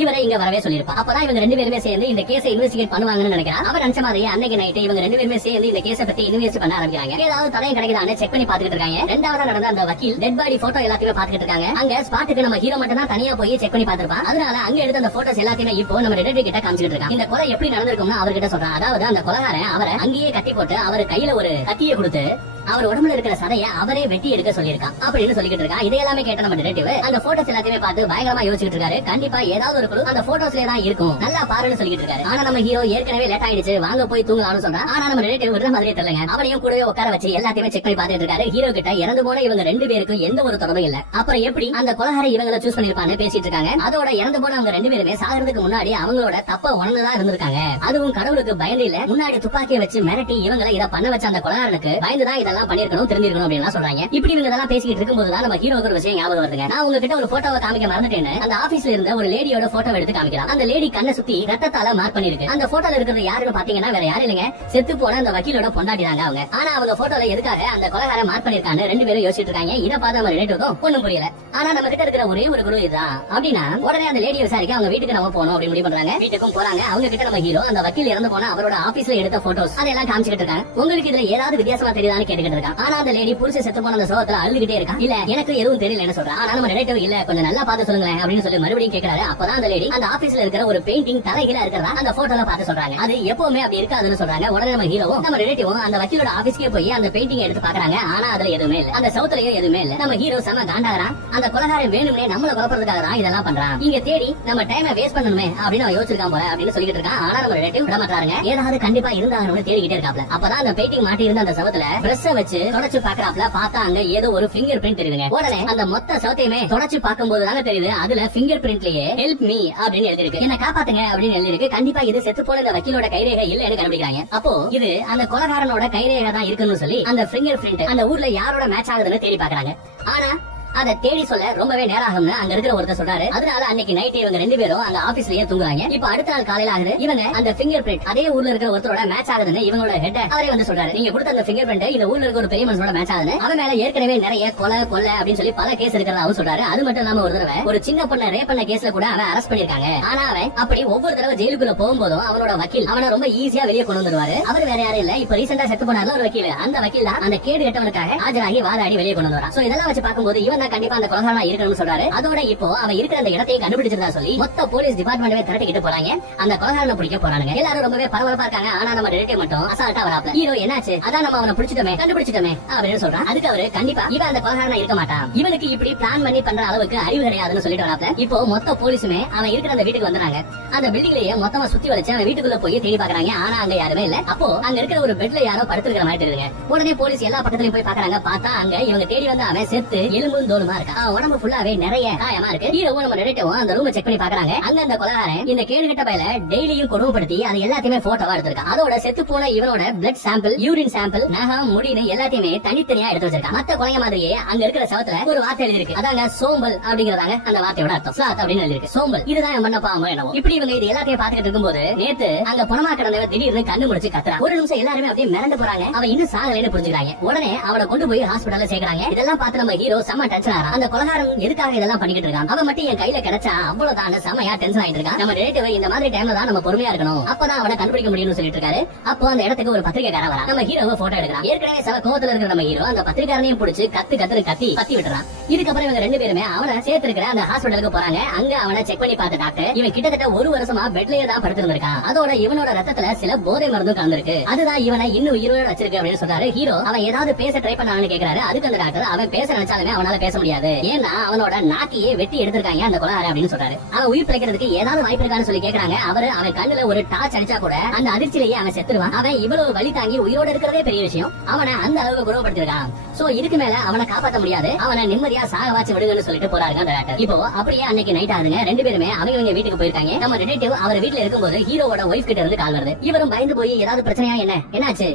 இவரை இங்க வரவே சொல்லிருப்பா. அப்பதான் இவங்க 2 பேருமே சேர்ந்து இந்த கேஸை இன்வெஸ்டிகேட் பண்ணுவாங்கன்னு நினைக்கிறான். அவர் நினைச்ச மாதிரி அன்னைக்கு நைட்டு இவங்க 2 பேருமே சேர்ந்து இந்த கேஸை பத்தி இன்வெஸ்ட் பண்ண ஆரம்பிக்கிறாங்க. ஏதாவது தடயம் கிடைக்குதான்னு செக் பண்ணி பாத்துக்கிட்டு இருக்காங்க. ரெண்டாவதா நடந்த அந்த வக்கீல் டெட் பாடி போட்டோ எல்லாத்தையுமே பாத்துக்கிட்டு இருக்காங்க. அங்க ஸ்பாட்டுக்கு நம்ம ஹீரோ மட்டும் தான் தனியா போய் செக் பண்ணி பாத்துருப்பான். அதனால அங்க எடுத்த அந்த போட்டோஸ் எல்லாத்தையுமே இப்போ நம்ம ரிலேட்டிவ் கிட்ட காமிச்சிட்டு இருக்கான். இந்த கொலை எப்படி நடந்திருக்கும்னு அவர்கிட்ட சொல்றான். அதாவது அந்த கொலைகாரன் அவரை அங்கேயே கட்டி போட்டு அவர் கையில ஒரு கத்தியை கொடுத்து அவர் உடம்புல இருக்கிற சதையை அவரே வெட்டி எடுக்க சொல்லியிருக்கான் அப்படின்னு சொல்லிட்டு இருக்கான். இதையெல்லாமே கேட்ட நம்ம ரிலேட்டிவ் அந்த போட்டோஸ் எல்லாத்தையுமே பார்த்து பயங்கரமா யோசிச்சுட்டு இருக்காரு. கண்டிப்பா ஏதாவது ஒரு குழு அந்த போட்டோஸ்ல தான் இருக்கும் நல்லா பாருன்னு சொல்லிட்டு இருக்காரு. ஆனா நம்ம ஹீரோ ஏற்கனவே லேட் ஆயிடுச்சு வாங்க போய் தூங்கலாம்னு சொல்றான். ஆனா நம்ம ரிலேட்டிவ் விடுற மாதிரியே தெரியலங்க. அவனையும் கூடவே உட்கார வச்சு எல்லாத்தையுமே செக் பண்ணி பார்த்துட்டு இருக்காரு. ஹீரோ கிட்ட இறந்து போன இவங்க 2 பேருக்கும் எந்த ஒரு தொடர்பும் இல்ல. அப்புறம் எப்படி அந்த கொலைகார இவங்களை சூஸ் பண்ணிருப்பான்னு பேசிட்டு இருக்காங்க. அதோட இறந்து போன அவங்க 2 பேருமே சாகிறதுக்கு முன்னாடி அவங்களோட தப்ப உணர்ந்துதான் இருந்திருக்காங்க. அதுவும் கடவுளுக்கு பயந்து இல்ல, முன்னாடி துப்பாக்கியை வச்சு மிரட்டி இவங்களை இதை பண்ண வச்ச அந்த கொலைகாரனுக்கு பயந்துதான் இதை இதெல்லாம் பண்ணிருக்கணும், தெரிஞ்சிருக்கணும் அப்படின்னு சொல்றாங்க. இப்படி இவங்க இதெல்லாம் பேசிக்கிட்டு இருக்கும்போது தான் நம்ம ஹீரோக்கு ஒரு விஷயம் ஞாபகம் வருதுங்க. நான் உங்ககிட்ட ஒரு போட்டோவை காமிக்க மறந்துட்டேன்னு அந்த ஆபீஸ்ல இருந்த ஒரு லேடியோட போட்டோ எடுத்து காமிக்கிறான். அந்த லேடி கண்ணை சுத்தி ரத்தத்தால மார்க் பண்ணிருக்கு. அந்த போட்டோல இருக்கிறது யாருன்னு பாத்தீங்கன்னா வேற யாரும் இல்லைங்க, செத்து போன அந்த வக்கீலோட பொண்டாட்டிதாங்க அவங்க. ஆனா அவங்க போட்டோல எதுக்காக அந்த கொலைகார மார்க் பண்ணிருக்காங்க ரெண்டு பேரும் யோசிச்சுட்டு இருக்காங்க. இதை பார்த்து நம்ம ரிலேட்டிவ்க்கும் ஒண்ணும் புரியல. ஆனா நம்ம கிட்ட இருக்கிற ஒரே ஒரு குரு இதுதான் அப்படின்னா உடனே அந்த லேடியை விசாரிக்க அவங்க வீட்டுக்கு நம்ம போனோம் அப்படின்னு முடிவு பண்றாங்க. வீட்டுக்கும் போறாங்க. அவங்க கிட்ட நம்ம ஹீரோ அந்த வக்கீல் இறந்து போன அவரோட ஆபீஸ்ல எடுத்த போட்டோஸ் அதெல்லாம் காமிச்சிட்டு இருக்காங்க. உங்களுக்கு இதுல ஏதாவது வித்தியாசமா தெரியுதான்னு கேட்டுக்கிட்டு இருக்கான். ஆனா அந்த லேடி புருஷன் செத்து போன அந்த சோகத்துல அழுதுகிட்டே இருக்கா. இல்ல எனக்கு எதுவும் தெரியலன்னு சொல்றா. ஆனா நம்ம ரிலேட்டிவ் இல்ல கொஞ்சம் நல்லா பார்த்து சொல்லுங்களேன் அப்படின்னு சொல்லி மறுபடியும் கேட்கறாரு. அப்பதான் அந்த லேடி அந்த ஆபீஸ்ல இருக்கிற ஒரு பெயிண்டிங் தலைகீழா இருக்கிறதா அந்த போட்டோல பார்த்து சொல்றாங்க. அது எப்பவுமே அப்படி இருக்காதுன்னு சொல்றாங்க. உடனே நம்ம ஹீரோவும் நம்ம ரிலேட்டிவும் அந்த வக்கீலோட ஆபீஸ்க்கே போய் அந்த பெயிண்டிங் எடுத்து பாக்குறாங்க. ஆனா அதுல எதுவுமே இல்ல, அந்த சவுத்துலயும் எதுவுமே இல்ல. நம்ம ஹீரோ செம காண்டாகிறான். அந்த கொலைகாரன் வேணும்னே நம்மள குழப்பறதுக்காக தான் இதெல்லாம் பண்றான். இங்க தேடி நம்ம டைமை வேஸ்ட் பண்ணணுமே அப்படின்னு அவன் யோசிச்சிருக்கான் போல அப்படின்னு சொல்லிட்டு இருக்கான். ஆனா நம்ம ரிலேட்டிவ் விட மாட்டாருங்க. ஏதாவது கண்டிப்பா இருந்தாங்கன்னு தேடிக்கிட்டே இருக்காப்ல. அப்பதான் அந்த பெயிண்டிங் மாட்டி இருந்த அந்த சவத்துல பிரஷ் வச்சு தொடச்சு பாக்குறாப்ல. பார்த்தா அங்க ஏதோ ஒரு ஃபிங்கர் பிரிண்ட் தெரியுதுங்க. உடனே அந்த மொத்த சவத்தையுமே தொடச்சு பார்க்கும்போது தாங்க தெரியுது அதுல ஃபிங்கர் பிரிண்ட்லயே ஹெல்ப் மீ அப்படின்னு எழுதிருக்கு. என்ன காப்பாத்துங்க அப்படின்னு எழுதிருக்கு. கண்டிப்பா இது செத்து போன இந்த வக்கீலோட கைரேகை இல்லன்னு கண்டுபிடிக்கிறாங்க. அப்போ இது அந்த கொலைகாரனோட கைரேகை தான் இருக்குன்னு சொல்லி அந்த ஃபிங்கர் பிரிண்ட் அந்த ஊர்ல யாரோட மேட்ச் ஆகுதுன்னு தேடி பாக்குறாங்க. ஆனா அதை தேடி சொல்ல ரொம்பவே நேரம் ஆகும்னு அங்க இருக்கிற ஒருத்தர் சொல்றாரு. அதனால அன்னைக்கு நைட் இவங்க ரெண்டு பேரும் அந்த ஆபீஸ்லயே தூங்குறாங்க. இப்ப அடுத்த நாள் காலையில ஆகுது. இவங்க அந்த ஃபிங்கர் பிரிண்ட் அதே ஊர்ல இருக்கிற ஒருத்தரோட மேட்ச் ஆகுதுன்னு இவங்களோட ஹெட் அவரே வந்து சொல்றாரு. நீங்க கொடுத்த அந்த ஃபிங்கர் பிரிண்ட் இந்த ஊர்ல இருக்க ஒரு பெரிய மனுஷனோட மேட்ச் ஆகுது. அவன் மேல ஏற்கனவே நிறைய கொலை அப்படின்னு சொல்லி பல கேஸ் இருக்கிறதா அவர் சொல்றாரு. அது மட்டும் இல்லாம ஒரு தடவை ஒரு சின்ன பொண்ணை ரேப் பண்ண கேஸ்ல கூட அவன் அரெஸ்ட் பண்ணிருக்காங்க. ஆனா அவன் அப்படி ஒவ்வொரு தடவை ஜெயிலுக்குள்ள போகும்போதும் அவனோட வக்கீல் அவனை ரொம்ப ஈஸியா வெளியே கொண்டு வந்துருவாரு. அவர் வேற யாரும் இல்ல, இப்ப ரீசெண்டா செத்து போனார்ல ஒரு வக்கீல், அந்த வக்கீல் தான் அந்த கேடு கட்டவனுக்காக ஆஜராகி வாதாடி வெளியே கொண்டு வரான். சோ இதெல்லாம் வச்சு பார்க்கும்போது இவன் தான் கண்டிப்பா அந்த கொலைகாரனா இருக்கணும்னு சொல்றாரு. அதோட இப்போ அவன் இருக்கிற அந்த இடத்தையும் கண்டுபிடிச்சிருந்தா சொல்லி மொத்த போலீஸ் டிபார்ட்மெண்ட்டே திரட்டிக்கிட்டு போறாங்க. அந்த கொலைகாரனை பிடிக்க போறாங்க. எல்லாரும் ரொம்பவே பரபரப்பா இருக்காங்க. ஆனா நம்ம ரிலேட்டிவ் மட்டும் அசால்ட்டா வராப்ல. ஹீரோ என்னாச்சு, அதான் நம்ம அவனை கண்டுபிடிச்சிட்டோமே அப்படின்னு சொல்றான். அதுக்கு அவரு கண்டிப்பா இவன் அந்த கொலைகாரனா இருக்க மாட்டான், இவனுக்கு இப்படி பிளான் பண்ணி பண்ற அளவுக்கு அறிவு கிடையாதுன்னு சொல்லிட்டு வராப்ல. இப்போ மொத்த போலீஸுமே அவன் இருக்கிற அந்த வீட்டுக்கு வந்துறாங்க. அந்த பில்டிங்லயே மொத்தமா சுத்தி வளைச்சு அவன் வீட்டுக்குள்ள போய் தேடி பாக்குறாங்க. ஆனா அங்க யாருமே இல்ல. அப்போ அங்க இருக்கிற ஒரு பெட்ல யாரோ படுத்திருக்கிற மாதிரி தெரியுதுங்க. உடனே போலீஸ் எல்லா பக்கத்துலயும் போய் பாக்குறாங்க. பார்த்தா அங்க இவங்க தேடி வந்து அவன் செத்து எலும்பும் தோலுமா இருக்கான். உடம்பு ஃபுல்லாவே நிறைய காயமா இருக்கு. ஹீரோவும் நம்ம ரிலேட்டிவும் அந்த ரூமை செக் பண்ணி பாக்குறாங்க. அங்க அந்த கொலைகாரன் இந்த கேடுகட்ட பையில டெய்லியும் கொடுமைப்படுத்தி அது எல்லாத்தையுமே போட்டோவா எடுத்திருக்கான். அதோட செத்து போன இவனோட பிளட் சாம்பிள், யூரின் சாம்பிள், நகம், முடின்னு எல்லாத்தையுமே தனித்தனியா எடுத்து வச்சிருக்கான். மத்த கொலைங்க மாதிரியே அங்க இருக்கிற சவத்துல ஒரு வார்த்தை எழுதிருக்கு. அதாங்க சோம்பல் அப்படிங்கறதாங்க அந்த வார்த்தையோட அர்த்தம். சாத் அப்படின்னு எழுதிருக்கு. சோம்பல் இதுதான் பண்ண பாவமோ என்னவோ. இப்படி இவங்க இது எல்லாத்தையும் பாத்துக்கிட்டு இருக்கும்போது நேத்து அங்க பணமா கிடந்தவன் திடீர்னு கண்ணு முடிச்சு கத்துறான். ஒரு நிமிஷம் எல்லாருமே அப்படியே மிரண்டு போறாங்க. அவன் இன்னும் சாகலைன்னு புரிஞ்சுக்கிறாங்க. உடனே அவனை கொண்டு போய் ஹாஸ்பிடல்ல சேர்க்கறாங்க. இதெல்லாம் பார்த்து நம்ம ஹீரோ செம்ம டென்ஷன் ஆறான். அந்த கொலைகாரன் எதுக்காக இதெல்லாம் பண்ணிக்கிட்டு இருக்கான், அவன் மட்டும் என் கையில கிடைச்சா அவ்வளவுதான் செம்மையா டென்ஷன் ஆயிட்டு இருக்கான். நம்ம ரிலேட்டிவ் இந்த மாதிரி டைம்ல தான் நம்ம பொறுமையா இருக்கணும், அப்பதான் அவனை கண்டுபிடிக்க முடியும்னு சொல்லிட்டு இருக்காரு. அப்போ அந்த இடத்துக்கு ஒரு பத்திரிகைக்காரன் வரா. நம்ம ஹீரோவை போட்டோ எடுக்கிறான். ஏற்கனவே சில கோவத்துல இருக்கிற நம்ம ஹீரோ அந்த பத்திரிகாரனையும் பிடிச்சு கத்தி விட்டுறான். இதுக்கப்புறம் இவங்க ரெண்டு பேருமே அவனை சேர்த்திருக்கிற அந்த ஹாஸ்பிடலுக்கு போறாங்க. அங்க அவனை செக் பண்ணி பார்த்த டாக்டர் இவன் கிட்டத்தட்ட ஒரு வருஷமா பெட்லயே தான் படுத்திருந்திருக்கான். அதோட இவனோட ரத்தத்துல சில போதை மருந்தும் கலந்துருக்கு. அதுதான் இவனை இன்னும் உயிரோட வச்சிருக்கு அப்படின்னு சொல்றாரு. ஹீரோ அவன் ஏதாவது பேச ட்ரை பண்ணான்னு கேக்குறாரு. அதுக்கு அந்த டாக்டர் அவன் பேச நினைச்சாலுமே அவனால பேச முடியாது, ஏன்னா அவனோட நாக்கியே வெட்டி எடுத்திருக்காங்க அந்த கொலைகாரன் அப்படின்னு சொல்றாரு. அவன் உயிர் பிழைக்கிறதுக்கு ஏதாவது வாய்ப்பு இருக்கான்னு சொல்லி கேக்குறாங்க. அவன் கண்ணுல ஒரு டார்ச் அடிச்சா கூட அந்த அதிர்ச்சியிலேயே அவன் செத்துருவான். அவன் இவ்வளவு வலி தாங்கி உயிரோட இருக்கிறதே பெரிய விஷயம். அவனை அந்த அளவுக்கு குணப்படுத்திருக்கான். சோ இதுக்கு மேல அவனை காப்பாற்ற முடியாது, அவனை நிம்மதியா சாக வாச்சு விடுங்கன்னு சொல்லிட்டு போறாங்க அந்த டாக்டர். இப்போ அப்படியே அன்னைக்கு நைட் ஆகுதுங்க. ரெண்டு பேருமே அவங்க வீட்டுக்கு போயிருக்காங்க. நம்ம ரிலேட்டிவ் அவர் வீட்டுல இருக்கும்போது ஹீரோவோட ஒய்ஃப் கிட்ட இருந்து கால் வருது. இவரும் பயந்து போய் ஏதாவது பிரச்சனையா என்னாச்சு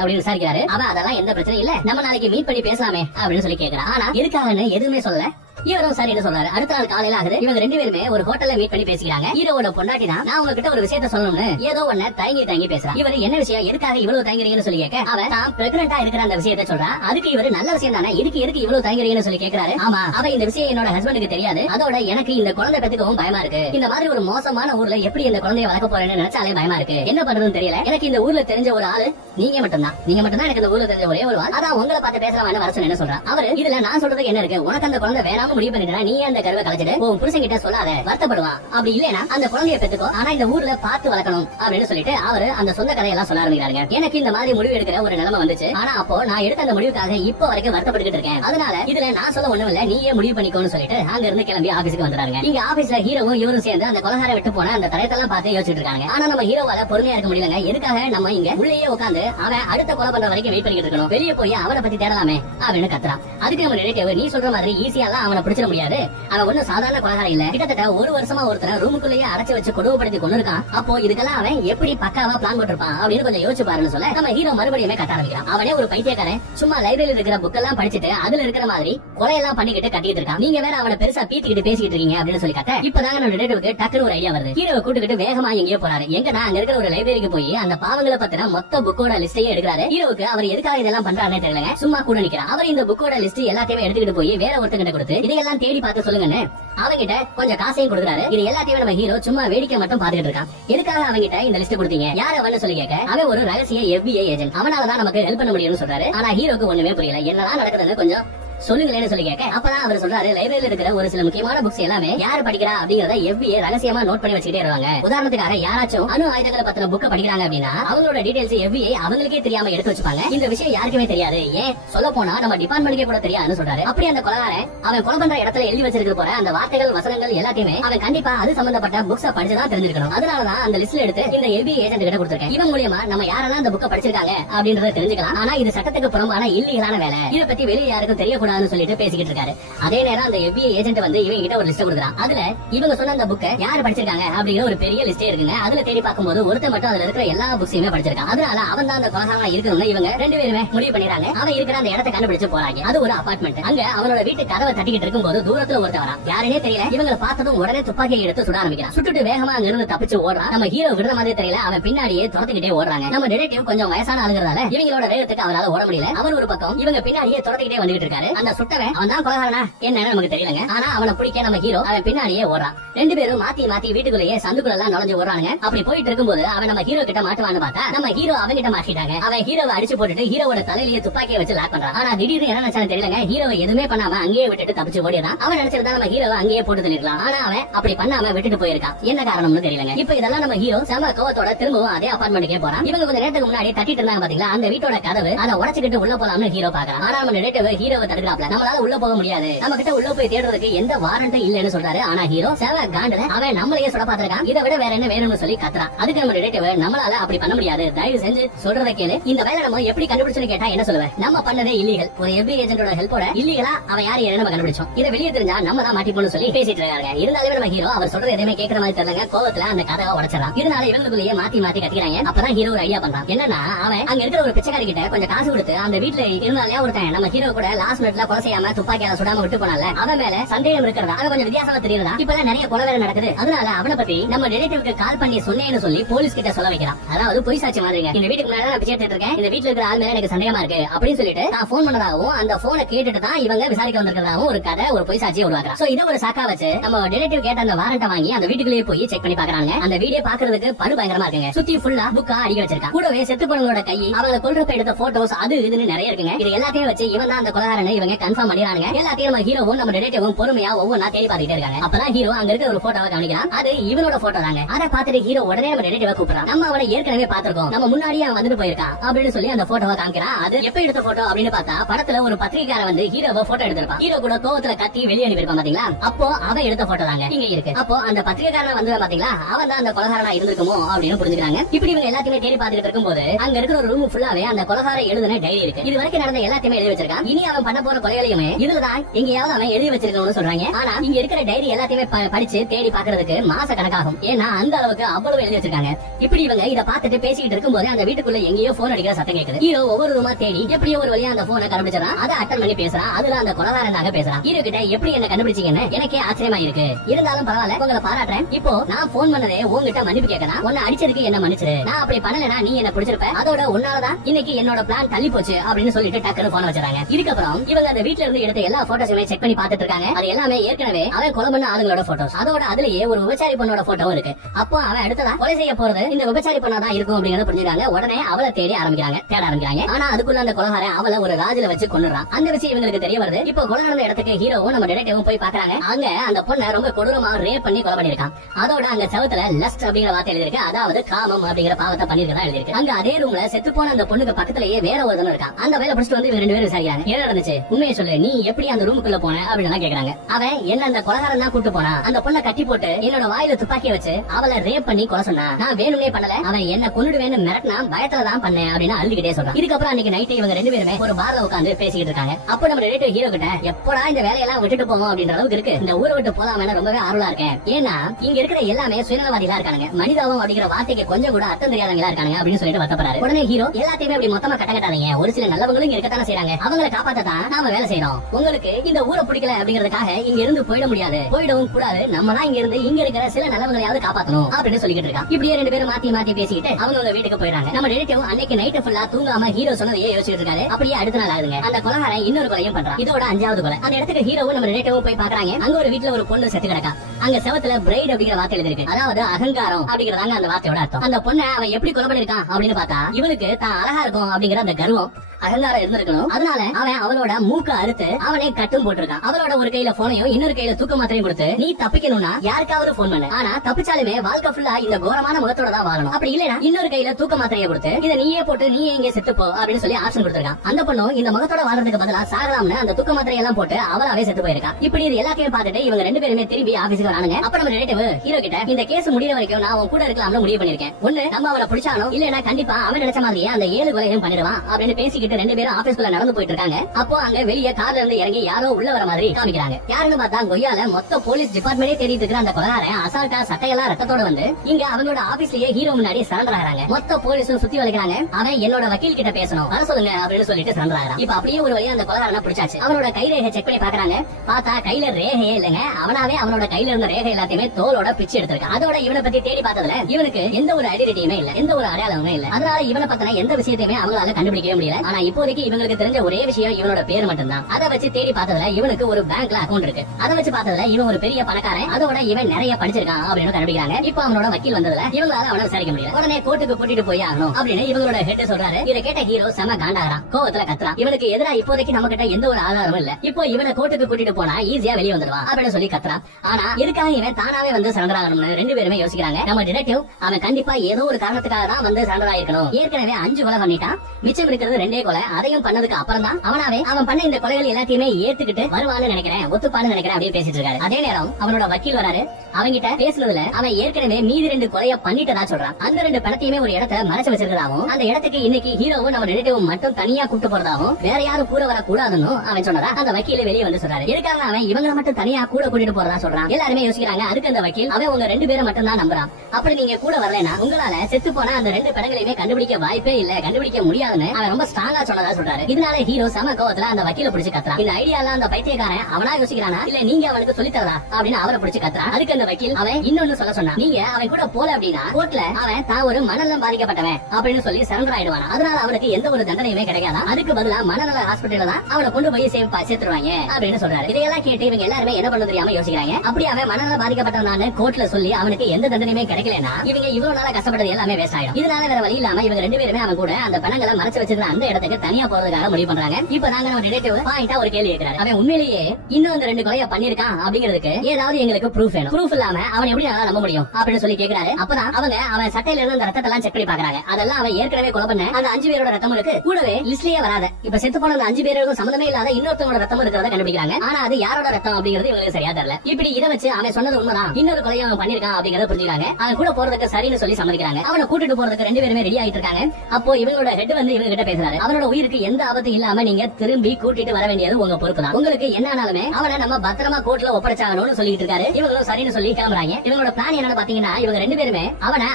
அப்படின்னு விசாரிக்கிறாரு. அவன் அதெல்லாம் எந்த பிரச்சனையும் இல்ல, நம்ம நாளைக்கு மீட் பண்ணி பேசலாமே அப்படின்னு சொல்லி கேக்குறான். ஆனா எதுக்காகன்னு எதுவுமே சொல்ல இவரும் சரின்னு சொல்றாரு. அடுத்த நாள் காலையில ஆகுது. இவங்க ரெண்டு பேருமே ஒரு ஹோட்டல்ல மீட் பண்ணி பேசிக்கிறாங்க. ஹீரோவோட பொண்டாட்டி தான் நான் உங்ககிட்ட ஒரு விஷயத்த சொல்லணும்னு ஏதோ ஒண்ணு தயங்கி பேசுறான். இவர் என்ன விஷயம், எதுக்காக இவ்வளவு தயங்குறீங்கன்னு சொல்லி கேட்க அவன் தான் பிரெக்னெண்டா இருக்கிற அந்த விஷயத்த சொல்றான். அதுக்கு இவரு நல்ல விஷயம் தானே, எதுக்கு இவ்வளவு தயங்குறீங்கன்னு சொல்லி கேக்குறாரு. ஆமா, அவ இந்த விஷயம் என்னோட ஹஸ்பண்டுக்கு தெரியாது, அதோட எனக்கு இந்த குழந்தை பெத்துக்கவும் பயமா இருக்கு. இந்த மாதிரி ஒரு மோசமான ஊர்ல எப்படி இந்த குழந்தைய வளர்க்க போறேன்னு நினைச்சாலே பயமா இருக்கு. என்ன பண்றதுன்னு தெரியல. எனக்கு இந்த ஊர்ல தெரிஞ்ச ஒரு ஆளு நீங்க மட்டும்தான் எனக்கு இந்த ஊர்ல தெரிஞ்ச ஒரே ஒரு ஆள், அதான் உங்களை பார்த்து பேசலாம்னு வர சொன்ன சொல்றான். அவரு இதுல நான் சொல்றது என்ன இருக்கு, உனக்கு அந்த குழந்தை வேணாம முடிவு பண்ணிட்டா நீ அந்த கருவை கலைச்சிட்டு உன் புருஷன் கிட்ட சொல்லாத, வருத்தப்படுவான். அப்படி இல்லனா அந்த குழந்தைய பெத்துக்கோ, ஆனா இந்த ஊர்ல பார்த்து வளர்க்கணும் அப்படின்னு சொல்லிட்டு அவரு அந்த சொந்த கதையெல்லாம் சொல்ல ஆரம்பிக்கிறாங்க. எனக்கு இந்த மாதிரி முடிவு எடுக்கிற ஒரு நிலைமை வந்துச்சு, ஆனா அப்போ நான் எடுத்த அந்த முடிவுக்காக இப்ப வரைக்கும் வருத்தப்பட்டு இருக்கேன். அதனால இதுல நான் சொல்ல ஒண்ணும் இல்ல, நீயே முடிவு பண்ணிக்கோன்னு சொல்லிட்டு அங்க இருந்து கிளம்பி ஆபீஸ்க்கு வந்துறாங்க. இங்க ஆபீஸ்ல ஹீரோவும் இவரும் சேர்ந்து அந்த கொலைகார விட்டு போன அந்த தரையத்தெல்லாம் பார்த்து யோசிச்சுட்டு இருக்காங்க. ஆனா நம்ம ஹீரோவால பொறுமையா இருக்க முடியலங்க. எதுக்காக நம்ம இங்க உள்ளேயே உட்காந்து அவன் அடுத்த கொலை பண்ற வரைக்கும் வெயிட் பண்ணிட்டு இருக்கணும், வெளியே போய் அவனை பத்தி தேடலாமே அப்படின்னு கத்துறான். அதுக்கு நம்ம ரிலேட்டிவ் நீ சொல்ற மாதிரி ஈஸியா அவனை அவனை பிடிச்சிட முடியாது, அவன் ஒன்னும் சாதாரண கொலைகாரம் இல்ல, கிட்டத்தட்ட ஒரு வருஷமா ஒருத்தர ரூமுக்குள்ளேயே அடைச்சு வச்சு கொடுமைப்படுத்தி கொண்டு இருக்கான். அப்போ இதுக்கெல்லாம் அவன் எப்படி பக்காவா பிளான் போட்டிருப்பான் அப்படின்னு கொஞ்சம் யோசிச்சு பாருன்னு சொல்ல நம்ம ஹீரோ மறுபடியுமே கட்ட ஆரம்பிக்கிறான். அவனே ஒரு பைத்தியக்காரன், சும்மா லைப்ரரியில இருக்கிற புக் எல்லாம் படிச்சுட்டு அதுல இருக்கிற மாதிரி கொலையெல்லாம் பண்ணிக்கிட்டு கட்டிட்டு இருக்கான். நீங்க வேற அவனை பெருசா பீத்திக்கிட்டு பேசிக்கிட்டு இருக்கீங்க அப்படின்னு சொல்லி கட்ட இப்பதாங்க நம்ம டிடெக்டிவ்க்கு டக்குனு ஒரு ஐடியா வருது. ஹீரோவை கூட்டுக்கிட்டு வேகமா எங்கேயோ போறாரு. எங்கன்னா அங்க இருக்கிற ஒரு லைப்ரரிக்கு போய் அந்த பாவங்களை பத்தின மொத்த புக்கோட லிஸ்டையே எடுக்கிறாரு. ஹீரோவுக்கு அவர் எதுக்காக இதெல்லாம் பண்றாருன்னு தெரியல, சும்மா கூட நிக்கிறார். அவர் இந்த புக்கோட லிஸ்ட் எல்லாத்தையுமே எடுத்துக்கிட்டு போய் வேற ஒருத்தங்கிட்ட கொடுத்து இதையெல்லாம் தேடி பார்த்து சொல்லுங்கன்னு அவங்கிட்ட கொஞ்சம் காசையும் கொடுக்குறாரு. இது எல்லாத்தையுமே நம்ம ஹீரோ சும்மா வேடிக்கை மட்டும் பாத்துக்கிட்டு இருக்கான். எதுக்காக அவங்கிட்ட இந்த லிஸ்ட் கொடுத்தீங்க, யார அவன்னு சொல்லி கேட்க அவன் ஒரு ரகசிய FBI ஏஜென்ட், அவனாலதான் நமக்கு ஹெல்ப் பண்ண முடியும்னு சொல்றாரு. ஆனா ஹீரோக்கு ஒண்ணுமே புரியல, என்னதான் நடக்குதுன்னு கொஞ்சம் சொல்லுங்களேன்னு சொல்லி கேட்க அப்பதான் அவர் சொல்றாரு, லைப்ரரியில இருக்கிற ஒரு சில முக்கியமான புக்ஸ் எல்லாமே யாரு படிக்கிறா அப்படிங்கறத FBI ரகசியமா நோட் பண்ணி வச்சுக்கிட்டே இருவாங்க. உதாரணத்துக்காக யாராச்சும் அணு ஆயுதங்களை பத்தின புக்க படிக்கிறாங்க அப்படின்னா அவங்களோட டீடைல்ஸ் FBI அவங்களுக்கே தெரியாம எடுத்து வச்சுப்பாங்க. இந்த விஷயம் யாருக்குமே தெரியாது, ஏன் சொல்ல போனா நம்ம டிபார்ட்மெண்ட்க்கே கூட தெரியாதுன்னு சொல்றாரு. அப்படி அந்த கொலைகாரன் அவன் கொலை பண்ற இடத்துல எழுதி வச்சிருக்க போற அந்த வார்த்தைகள் வசனங்கள் எல்லாத்தையுமே அவன் கண்டிப்பா அது சம்பந்தப்பட்ட புக்ஸ படிச்சுதான் தெரிஞ்சிருக்கணும். அதனாலதான் அந்த லிஸ்ட்ல எடுத்து இந்த FBI ஏஜென்ட் கிட்ட கொடுத்திருக்கேன். இவன் மூலியமா நம்ம யாரெல்லாம் அந்த புக்க படிச்சிருக்காங்க அப்படின்றத தெரிஞ்சுக்கலாம். ஆனா இது சட்டத்துக்கு புறம்பான இல்லீகலான வேலை, இதை பத்தி வெளியே யாருக்கும் தெரியக்கூடாதுன்னு சொல்லிட்டு பேசிக்கிட்டு இருக்காரு. அதே நேரம் அந்த FBI ஏஜென்ட் வந்து இவங்க கிட்ட ஒரு லிஸ்ட் கொடுக்குறான். அதுல இவங்க சொன்ன அந்த புக்கை யார் படிச்சிருக்காங்க அப்படிங்கிற ஒரு பெரிய லிஸ்டே இருக்குங்க. அதுல தேடி பார்க்கும்போது ஒருத்தன் மட்டும் அதுல இருக்கிற எல்லா புக்ஸையுமே படிச்சிருக்கான். அதனால அவன் தான் அந்த கொலைகாரனா இருக்கணும்னு இவங்க ரெண்டு பேருமே முடிவு பண்ணிடுறாங்க. அவன் இருக்கிற அந்த இடத்தை கண்டுபிடிச்சு போறாங்க. அது ஒரு அபார்ட்மெண்ட். அங்க அவனோட வீட்டு கதவை தட்டிக்கிட்டு இருக்கும்போது தூரத்துல ஒருத்தன் வரான். யாருனே தெரியல. இவங்களை பார்த்ததும் உடனே துப்பாக்கியை எடுத்து சுட ஆரம்பிக்கிறான். சுட்டுட்டு வேகமா அங்க இருந்து தப்பிச்சு ஓடுறான். நம்ம ஹீரோ விடுற மாதிரி தெரியல, அவன் பின்னாடியே துரத்திக்கிட்டே ஓடுறாங்க. நம்ம டிடெக்டிவ் கொஞ்சம் வயசான ஆளுங்கிறதால இவங்களோட வேகத்துக்கு அவரால் ஓட முடியல. அவர் ஒரு பக்கம் இவங்க பின்னாடியே துரத்திக்கிட்டே வந்துட்டு இருக்காரு. அந்த சுட்டவன் அவன் தான் கொலைகாரனா என்னன்னு நமக்கு தெரியலங்க. ஆனா அவனை பிடிக்க நம்ம ஹீரோ அவன் பின்னாடியே ஓடுறான். ரெண்டு பேரும் மாத்தி மாத்தி வீட்டுக்குள்ளேயே சந்துக்குள்ள எல்லாம் நுழைஞ்சு ஓடுறாங்க. அப்படி போயிட்டு இருக்கும்போது அவன் நம்ம ஹீரோ கிட்ட மாட்டுவான்னு பார்த்தா நம்ம ஹீரோ அவங்க கிட்ட மாட்டிட்டாங்க. அவன் ஹீரோவை அடிச்சு போட்டுட்டு ஹீரோவோட தலையிலேயே துப்பாக்கியை வச்சு லாக் பண்றான். ஆனா திடீர்னு என்ன நினைச்சாலும் தெரியலங்க, ஹீரோவை எதுவுமே பண்ணாம அங்கேயே விட்டுட்டு தப்பிச்சு ஓடிறான். அவன் நினைச்சிருந்தா நம்ம ஹீரோவை அங்கேயே போட்டு தள்ளிடலாம். ஆனா அவன் அப்படி பண்ணாம விட்டுட்டு போயிருக்கான். என்ன காரணம்னு தெரியலங்க. இப்ப இதெல்லாம் நம்ம ஹீரோ செம கோவத்தோட திரும்பவும் அதே அபார்ட்மெண்ட்டுக்கே போறான். இவங்க கொஞ்சம் நேரத்துக்கு முன்னாடி தட்டிட்டு இருந்தாங்க பாத்தீங்களா, அந்த வீட்டோட கதவு அதை உடைச்சுக்கிட்டு உள்ள போலாம்னு ஹீரோ பாக்குறான். ஆனா நம்ம டிடெக்டிவ் ஹீரோவை தடுக்கிறாப்ல. நம்மளால உள்ள போக முடியாது, நம்ம கிட்ட உள்ள போய் தேடுறதுக்கு எந்த வாரண்டும் இல்லன்னு சொல்றாரு. ஆனா ஹீரோ செவ காண்டல அவன் நம்மளையே சுட பாத்துருக்கான். இதை விட வேற என்ன வேணும்னு சொல்லி கத்துறான். அதுக்கு நம்ம டிடெக்டிவ் நம்மளால அப்படி பண்ண முடியாது, தயவு செஞ்சு சொல்றதை கேளு, இந்த வேலை நம்ம எப்படி கண்டுபிடிச்சுன்னு கேட்டா என்ன சொல்லுவேன், நம்ம பண்ணதே இல்லீகல், ஒரு FBI ஏஜென்ட்டோட ஹெல்ப்போட இல்லீகலா அவன் யாரு என்ன நம்ம கண்டுபிடிச்சோம், இதை வெளியே தெரிஞ்சா நம்ம தான் மாட்டிப்போம்னு சொல்லி பேசிட்டு இருக்காங்க. இருந்தாலுமே நம்ம ஹீரோ அவர் சொல்றது எதுவுமே கேட்கற மாதிரி தெரியலங்க. கோவத்துல அந்த கதவை உடைச்சிடறான். இதனால இவங்களுக்குள்ளேயே மாத்தி மாத்தி கத்திக்கிறாங்க. அப்பதான் ஹீரோ ஒரு ஐடியா பண்றான். என்னன்னா அவன் அங்க இருக்கிற ஒரு பிச்சைக்காரி கிட்ட கொஞ்சம் காசு கொடுத்து அந்த வீட்டுல இருந்தாலே ஒருத்தன் நம்ம ஹீரோ கூட லாஸ்ட் மினிட்ல கொலை செய்யாம துப்பாக்கியால சுடாம விட்டு போனால அவன் மேல சந்தேகம் இருக்கிறதா, அவன் கொஞ்சம் வித்தியாசமா தெரியுதா. இப்பெல்லாம் நிறைய கொலை வேலை நடக்குது. அதனால அவனை பத்தி நம்ம டிடெக்டிவ்க்கு கால் பண்ணி சொன்னேன்னு சொல்லி போலீஸ் கிட்ட சொல்ல வைக்கிறான். அதாவது பொய் சாட்சி மாதிரிங்க. இந்த வீட்டுக்கு முன்னாடி நான் பிச்சை எடுத்துட்டு இருக்கேன், இந்த வீட்டுல இருக்கிற ஆள் மேல எனக்கு சந்தேகமா இருக்கு அப்படின்னு சொல்லிட்டு நான் போன் பண்ணதாகவும் அந்த போனை கேட்டுட்டு தான் இவங்க விசாரிக்க வந்திருக்கிறதாவும் ஒரு கதை, ஒரு பொய் சாட்சியை உருவாக்குறான். சோ இதை ஒரு சாக்கா வச்சு நம்ம டிடெக்டிவ் கேட்ட அந்த வாரண்ட வாங்கி அந்த வீட்டுக்குள்ளேயே போய் செக் பண்ணி பாக்குறாங்க. அந்த வீடியோ பாக்குறதுக்கு படு பயங்கரமா இருக்குங்க. சுத்தி ஃபுல்லா புக்கா அடிக்க வச்சிருக்கான். கூடவே செத்து போனவங்களோட கை, அவங்க கொல்றப்ப எடுத்த போட்டோஸ், அது இதுன்னு நிறைய இருக்குங்க. இது எல்லாத்தையும் வச்சு இவன் தான் அந்த கொலைகாரனை இவங்க கன்ஃபார்ம் பண்ணிடுறாங்க. எல்லாத்தையும் நம்ம ஹீரோவும் நம்ம டிடெக்டிவும் பொறுமையா ஒவ்வொன்னா தேடி பார்த்துட்டே இருக்காங்க. அப்பதான் ஹீரோ அங்க இருக்க ஒரு போட்டோவை கவனிக்கிறான். அது இவனோட போட்டோ தாங்க. அதை பார்த்துட்டு ஹீரோ உடனே நம்ம டிடெக்டிவ கூப்பிடுறான். நம்ம அவனை ஏற்கனவே பார்த்திருக்கோம், நம்ம முன்னாடியே அவன் வந்துட்டு போயிருக்கான் அப்படின்னு சொல்லி அந்த போட்டோவை காமிக்கிறான். அது எப்ப எடுத்த போட்டோ அப்படின்னு பார்த்தா படத்துல ஒரு பத்திரிகையாளர் வந்து ஹீரோவை போட்டோ எடுத்திருப்பான். ஹீரோ கூட கோவத்துல கத்தி வெளியே அனுப்பியிருப்பான் பாத்தீங்களா, அப்போ அவன் எடுத்த போட்டோ தாங்க இங்க இருக்கு. அப்போ அந்த பத்திரிகையாளர் வந்து பாத்தீங்களா, அவன் தான் அந்த கொலைகாரனா இருந்திருக்குமோ அப்படின்னு புரிஞ்சுக்கிறாங்க. இப்படி இவங்க எல்லாத்தையுமே தேடி பார்த்துட்டு இருக்கும்போது அங்க இருக்கிற ஒரு ரூம் ஃபுல்லாவே அந்த கொலைகாரன் எழுதின டைரி இருக்கு. இது வரைக்கும் நடந்த எல்லாத்தையுமே எழுதி வச்சிருக்கான். இனி அவன் பண்ண போற கொலைகளையுமே இதுலதான் எங்கேயாவது அவன் எழுதி வச்சிருக்கணும்னு சொல்றாங்க. ஆனா இங்க இருக்கிற டைரி எல்லாத்தையுமே படிச்சு தேடி பாக்குறதுக்கு மாச கணக்காகும். ஏன்னா அந்த அளவுக்கு அவ்வளவு எழுதி வச்சிருக்காங்க. இப்படி இவங்க இத பார்த்துட்டு பேசிக்கிட்டு இருக்கும்போது அந்த வீட்டுக்குள்ள எங்கேயோ போன் அடிக்கிற சத்தம் கேக்குது. ஹீரோ ஒவ்வொரு ரூமா தேடி எப்படியோ ஒரு வழியா அந்த போனை கண்டுபிடிச்சான். அதை அட்டன் பண்ணி பேசுறான். அதுல அந்த கொலைகாரனாக பேசுறான். ஹீரோ கிட்ட எப்படி என்ன கண்டுபிடிச்சீங்கன்னு எனக்கே ஆச்சரியமா இருக்கு, இருந்தாலும் பரவாயில்ல, உங்களை பாராட்டுறேன். இப்போ நான் போன் பண்ணதே உங்ககிட்ட மன்னிப்பு கேட்கலாம், உன்னை அடிச்சதுக்கு என்ன மன்னிச்சிரு, நான் அப்படி பண்ணலனா நீ என்ன பிடிச்சிருப்ப, அதோட உன்னாலதான் இன்னைக்கு என்னோட பிளான் தள்ளி போச்சு அப்படின்னு சொல்லிட்டு டக்குனு போன் வச்சாங்க. இதுக்கப்புறம் இவங்க அந்த வீட்டுல இருந்து எடுத்த எல்லா போட்டோஸுமே செக் பண்ணி பார்த்துட்டு இருக்காங்க. அது எல்லாமே ஏற்கனவே அவன் கொலை பண்ண ஆளுங்களோட போட்டோஸ். அதோட அதுலயே ஒரு விபச்சாரி பொண்ணோட போட்டோவும் இருக்கு. அப்போ அவன் அடுத்ததா கொலை செய்ய போறது இந்த விபச்சாரி பொண்ணா தான் இருக்கும் அப்படிங்கறத புரிஞ்சுக்காங்க. உடனே அவளை தேட ஆரம்பிக்கிறாங்க. ஆனா அதுக்குள்ள அந்த கொலைகாரன் அவளை ஒரு ராஜில வச்சு கொன்னுறான். அந்த விஷயம் இவங்களுக்கு தெரிய வருது. இப்போ கொலை நடந்த இடத்துக்கு ஹீரோவும் நம்ம டிடெக்டிவும் போய் பாக்குறாங்க. அங்க அந்த பொண்ணை ரொம்ப கொடூரமா ரேப் பண்ணி கொலை பண்ணிருக்கான். அதோட அங்க செவத்துல லஸ்ட் அப்படிங்கிற வார்த்தை எழுதிருக்கு, அதாவது காமம் அப்படிங்கிற பாவத்தை பண்ணிருக்கா எழுதிருக்கு. அங்க அதே ரூம்ல செத்து போன அந்த பொண்ணுக்கு பக்கத்திலேயே வேற ஒருத்தன் இருக்கான். அந்த வேலை பிடிச்சிட்டு வந்து இவங்க ரெண்டு பேரும் விசாரிக்கிறாங்க. என்ன நடந்துச்சு, உண்மையை சொல்லு, நீ எப்படி அந்த ரூமுக்குள்ள போன அப்படின்னு கேக்குறாங்க. அவன் என்ன அந்த கொலைகாரன் தான் கூட்டு போனா, அந்த பொண்ணை கட்டி போட்டு என்னோட வாயில துப்பாக்கிய வச்சு அவளை ரேப் பண்ணி கொலை சொன்னா. நான் வேணும்னே பண்ணல, அவன் என்ன கொன்னுடுவேன்னு மிரட்டினா, பயத்துல தான் பண்ணேன் அப்படின்னு அழுதுகிட்டே சொல்றான். இதுக்கப்புறம் அன்னைக்கு நைட்டு இவங்க ரெண்டு பேருமே ஒரு பார்ல உட்காந்து பேசிக்கிட்டு இருக்காங்க. அப்ப நம்ம ரிலேட்டிவ் ஹீரோ கிட்ட எப்படா இந்த வேலையெல்லாம் விட்டுட்டு போவோம் அப்படின்ற அளவுக்கு இருக்கு, இந்த ஊரை விட்டு போலாமே ரொம்பவே ஆர்வலா இருக்கேன். ஏன்னா இங்க இருக்கிற எல்லாமே சுயநலவாதிகளா இருக்காங்க, மனிதாபம் அப்படிங்கிற வார்த்தைக்கு கொஞ்சம் கூட அர்த்தம் தெரியாதவங்களா இருக்காங்க அப்படின்னு சொல்லிட்டு வருத்தப்படுறாரு. உடனே ஹீரோ எல்லாத்தையுமே அப்படி மொத்தமா கட்டங்கட்டாதீங்க, ஒரு சில நல்லவங்களும் இங்க இருக்கத்தானே செய்யறாங்க, அவங்களை காப்பாத்தான் நாம வேலை செய்யறோம். உங்களுக்கு இந்த ஊரை பிடிக்கல அப்படிங்கறதுக்காக இங்க இருந்து போயிட முடியாது, போயிடவும் கூடாது. நம்ம தான் இங்க இருந்து இங்க இருக்கிற சில நல்லவங்களையாவது காப்பாத்தணும் அப்படின்னு சொல்லிட்டு இருக்கான். இப்படியே ரெண்டு பேரும் மாத்தி மாத்தி பேசிக்கிட்டு அவங்க வீட்டுக்கு போயிடறாங்க. நம்ம ரிலேட்டிவ் அன்னைக்கு நைட்டு ஃபுல்லா தூங்காம ஹீரோ சொன்னதையே யோசிச்சுட்டு இருக்காரு. அப்படியே அடுத்த நாள் ஆகுதுங்க, அந்த கொலைகாரன் இன்னொரு கொலையும் பண்றான். இதோட 5வது கொலை. அந்த இடத்துக்கு ஹீரோவும் நம்ம ரிலேட்டிவும் போய் பாக்குறாங்க. அங்க ஒரு வீட்டுல ஒரு பொண்ணு செத்து கிடக்கா. அங்க செவத்துல பிரைட் அப்படிங்கிற வார்த்தை எழுதிருக்கு, அதாவது அகங்காரம் அப்படிங்கறதாங்க அந்த வார்த்தையோட அர்த்தம். அந்த பொண்ணை அவன் எப்படி கொலை பண்ணிருக்கான் அப்படின்னு பார்த்தா, இவனுக்கு தான் அழகா இருக்கும் அப்படிங்கிற அந்த கர்வம் அகங்காரம் இருந்திருக்கணும். அதனால அவன் அவளோட மூக்க அறுத்து அவனே கட்டும் போட்டிருக்கான். அவளோட ஒரு கையில போனையும் இன்னொரு கையில தூக்க மாத்திரையும் கொடுத்து, நீ தப்பிக்கணும்னா யாருக்காவது போன் பண்ணு, ஆனா தப்பிச்சாலுமே வாழ்க்கை ஃபுல்லா இந்த கோரமான முகத்தோட தான் வாழணும், அப்படி இல்லனா இன்னொரு கையில தூக்க மாத்திரையை கொடுத்து இதை நீயே போட்டு நீயே இங்க செத்துப்போ அப்படின்னு சொல்லி ஆப்ஷன் கொடுத்திருக்கான். அந்த பொண்ணும் இந்த முகத்தோட வாழ்றதுக்கு பதிலா சாகலாம்னு அந்த தூக்க மாத்திரை எல்லாம் போட்டு அவளாவே செத்து போயிருக்கா. இப்படி இது எல்லாத்தையும் பார்த்துட்டு இவங்க ரெண்டு பேருமே திரும்பி ஆபீஸ்க்கு வரானுங்க. அப்ப நம்ம ரிலேட்டிவ் ஹீரோ கிட்ட, இந்த கேஸ் முடியற வரைக்கும் நான் உன் கூட இருக்கலாம்னு முடிவு பண்ணிருக்கேன், ஒண்ணு நம்ம அவளை பிடிச்சாலும் இல்லனா கண்டிப்பா அவன் நினைச்ச மாதிரியே அந்த 7 கொலையும் பண்ணிடுவான் அப்படின்னு பேசிக்கிட்டு ரெண்டு பேரும் ஆபீஸ்க்குள்ள நடந்து போயிட்டு இருக்காங்க. அப்போ அங்க வெளிய கார்ல இருந்து இறங்கி யாரோ உள்ள வர மாதிரி காமிக்கிறாங்க. யாருன்னு பார்த்தா கொய்யால மொத்த போலீஸ் டிபார்ட்மெண்டே தேடிட்டு இருக்கிற அந்த கொலைகாரன் அசால்ட்டா சட்டையெல்லாம் ரத்தத்தோட வந்து இங்க அவங்களோட ஆபீஸ்லயே ஹீரோ முன்னாடி சரண்டர் ஆகிறாங்க. மொத்த போலீஸும் சுத்தி வளைக்கிறாங்க. அவன் என்னோட வக்கீல் கிட்ட பேசணும், வர சொல்லுங்க அப்படின்னு சொல்லிட்டு சரண்டர் ஆகிறான். இப்ப அப்படியே ஒரு வழியா அந்த கொலைகாரனை பிடிச்சாச்சு. அவனோட கை ரேகை செக் பண்ணி பாக்குறாங்க. பார்த்தா கையில ரேகையே இல்லங்க, அவனாவே அவனோட கையில இருந்த ரேகை எல்லாத்தையுமே தோலோட பிச்சு எடுத்திருக்கான். அதோட இவனை பத்தி தேடி பார்த்ததுல இவனுக்கு எந்த ஒரு ஐடென்டிட்டியுமே இல்ல, எந்த ஒரு அடையாளமுமே இல்ல. அதனால இவனை பத்தின எந்த விஷயத்தையுமே அவங்களால கண்டுபிடிக்கவே முடியல. ஆனா இப்போதைக்கு இவங்களுக்கு தெரிஞ்ச ஒரே விஷயம் இவனோட பேர் மட்டும்தான். அதை வச்சு தேடி பார்த்ததுல இவனுக்கு ஒரு பேங்க்ல அக்கவுண்ட் இருக்கு. அதை வச்சு பார்த்ததுல இவன் ஒரு பெரிய பணக்காரன், அதோட இவன் நிறைய படிச்சிருக்கான் அப்படின்னு கண்டுபிடிக்கிறாங்க. இப்ப அவனோட வக்கீல் வந்ததுல இவங்களால அவனை விசாரிக்க முடியல. உடனே கோர்ட்டுக்கு கூட்டிட்டு போய் ஆகணும் அப்படின்னு இவங்களோட ஹெட் சொல்றாரு. இதை கேட்ட ஹீரோ செம காண்டாகிறான், கோவத்துல கத்துறான். இவனுக்கு எதிராக இப்போதைக்கு நம்ம கிட்ட எந்த ஒரு ஆதாரமும் இல்ல, இப்போ இவனை கோர்ட்டுக்கு கூட்டிட்டு போனா ஈஸியா வெளியே வந்துடுவான் அப்படின்னு சொல்லி கத்துறான். ஆனா எதுக்காக இவன் தானாவே வந்து சரண்டர் ஆகணும்னு ரெண்டு பேருமே யோசிக்கிறாங்க. நம்ம டிடெக்டிவ் அவன் கண்டிப்பா ஏதோ ஒரு காரணத்துக்காக தான் வந்து சரண்டர் ஆயிருக்கணும். ஏற்கனவே 5 கொலை பண்ணிட்டான், மிச்சம் இருக்கிறது 2 கொலை. அதையும் பண்ணதுக்கு அப்புறம் தான் அவனாவே அவன் பண்ண இந்த கொலைகள் எல்லாத்தையுமே ஏத்துக்கிட்டு வருவான்னு நினைக்கிறேன், ஒத்துப்பான்னு நினைக்கிறேன் அப்படியே பேசிட்டு இருக்காரு. அதே நேரம் அவனோட வக்கீல் வராரு. அவங்கிட்ட பேசுனதுல அவன் ஏற்கனவே மீதி 2 கொலைய பண்ணிட்டதா சொல்றான். அந்த 2 பணத்தையுமே ஒரு இடத்துல மறைச்சு வச்சிருக்கதாவும், அந்த இடத்துக்கு இன்னைக்கு ஹீரோவும் நம்ம ரிலேட்டிவ் மட்டும் தனியா கூட்டு போறதாவும், வேற யாரும் கூட வர கூடாதுன்னு அவன் சொன்னதா அந்த வக்கீல வெளியே வந்து சொல்றாரு. எதுக்காக அவன் இவங்களை மட்டும் தனியா கூட கூட்டிட்டு போறதா சொல்றான். எல்லாருமே யோசிக்கிறாங்க. அதுக்கு அந்த வக்கீல் அவன் உங்க 2 பேரை மட்டும் தான் நம்புறான். அப்படி நீங்க கூட வரலனா உங்களால செத்து போன அந்த 2 படங்களையுமே கண்டுபிடிக்க வாய்ப்பே இல்ல, கண்டுபிடிக்க முடியாதுன்னு அவன் ரொம்ப ஸ்ட்ராங்கா சொன்னதா சொல்றாரு. இதனால ஹீரோ சம கோவத்துல அந்த வக்கீல பிடிச்சு கத்துறான். இந்த ஐடியா எல்லாம் அந்த பைத்தியக்காரன் அவனா யோசிக்கிறானா இல்ல நீங்க அவனுக்கு சொல்லி தரதா அப்படின்னு அவரை பிடிச்சு கத்துறான். அதுக்கு அந்த வக்கீல் அவன் இன்னொன்னு சொல்ல சொன்னான். நீங்க அவன் கூட போல அப்படின்னா கோர்ட்ல அவன் தான் ஒரு மனநலம் பாதிக்கப்பட்டவன் அப்படின்னு சொல்லி சரண்டர் ஆயிடுவான். அதனால அவனுக்கு எந்த ஒரு தண்டனையுமே கிடைக்காதா, அதுக்கு பதிலா மனநல ஹாஸ்பிட்டல் தான் அவனை கொண்டு போய் சேர்த்துருவாங்க அப்படின்னு சொல்றாரு. இதையெல்லாம் கேட்டு இவங்க எல்லாருமே என்ன பண்ண தெரியாம யோசிக்கிறாங்க. அப்படி அவன் மனநல பாதிக்கப்பட்டவனான கோர்ட்ல சொல்லி அவனுக்கு எந்த தண்டனையுமே கிடைக்கலனா இவங்க இவ்வளவு நாளா கஷ்டப்பட்டது எல்லாமே வேஸ்ட் ஆயிடும். இதனால வேற வழி இல்லாம இவங்க 2 பேருமே அவன் கூட அந்த பணங்களை மறைச்சு வச்சிருந்த அந்த இடத்துக்கு தனியா போறதுக்காக முடிவு பண்றாங்க. இப்ப நாங்க நம்ம ரிலேட்டிவ் பாயிண்டா ஒரு கேள்வி கேட்கிறாரு. அவன் உண்மையிலேயே இன்னும் அந்த 2 கொலையை பண்ணிருக்கான் அப்படிங்கிறதுக்கு ஏதாவது எங்களுக்கு ப்ரூஃப் வேணும், ப்ரூஃப் இல்லாம அவன் எப்படி நம்ப முடியும் அப்படின்னு சொல்லி கேக்குறாரு. அப்பதான் அவங்க அவன் சட்டையில இருந்து அந்த ரத்தத்தை எல்லாம் செக் பண்ணி பாக்குறாங்க. அதெல்லாம் அவன் ஏற்கனவே கொலை பண்ண அந்த 5 பேரோட ரத்தம் இருக்கு, கூடவே லிஸ்ட்லயே வராத இப்ப செத்து போன அந்த 5 பேருக்கும் சம்பந்தமே இல்லாத இன்னொருத்தவங்களோட ரத்தம் இருக்கிறத கண்டுபிடிக்கிறாங்க. ஆனா அது யாரோட ரத்தம் அப்படிங்கிறது இவங்களுக்கு சரியா தெரியல. இப்படி இதை வச்சு அவன் சொன்னது உண்மைதான், இன்னொரு கொலையை அவன் பண்ணிருக்கான் அப்படிங்கறத புரிஞ்சுக்கிறாங்க. அவன் கூட போறதுக்கு சரின்னு சொல்லி சம்மதிக்கிறாங்க. அவனை கூட்டிட்டு போறதுக்கு 2 பேருமே ரெடி ஆயிட்டு இருக்காங்க. அப்போ இவங்களோட ஹெட் வந்து இவங்க கிட்ட பேசுறாரு. அவனோட உயிருக்கு எந்த ஆபத்தும் இல்லாம நீங்க திரும்பி கூட்டிட்டு வர வேண்டியது உங்க பொறுப்பு தான், உங்களுக்கு என்ன ஆனாலுமே அவனை நம்ம பத்திரமா கோர்ட்ல ஒப்படைச்சாகணும்னு சொல்லிட்டு இருக்காரு. இவங்களும் சரின்னு சொல்லி கிளம்புறாங்க. இவங்களோட பிளான் என்னன்னு பாத்தீங்கன்னா இவங்க 2 பேருமே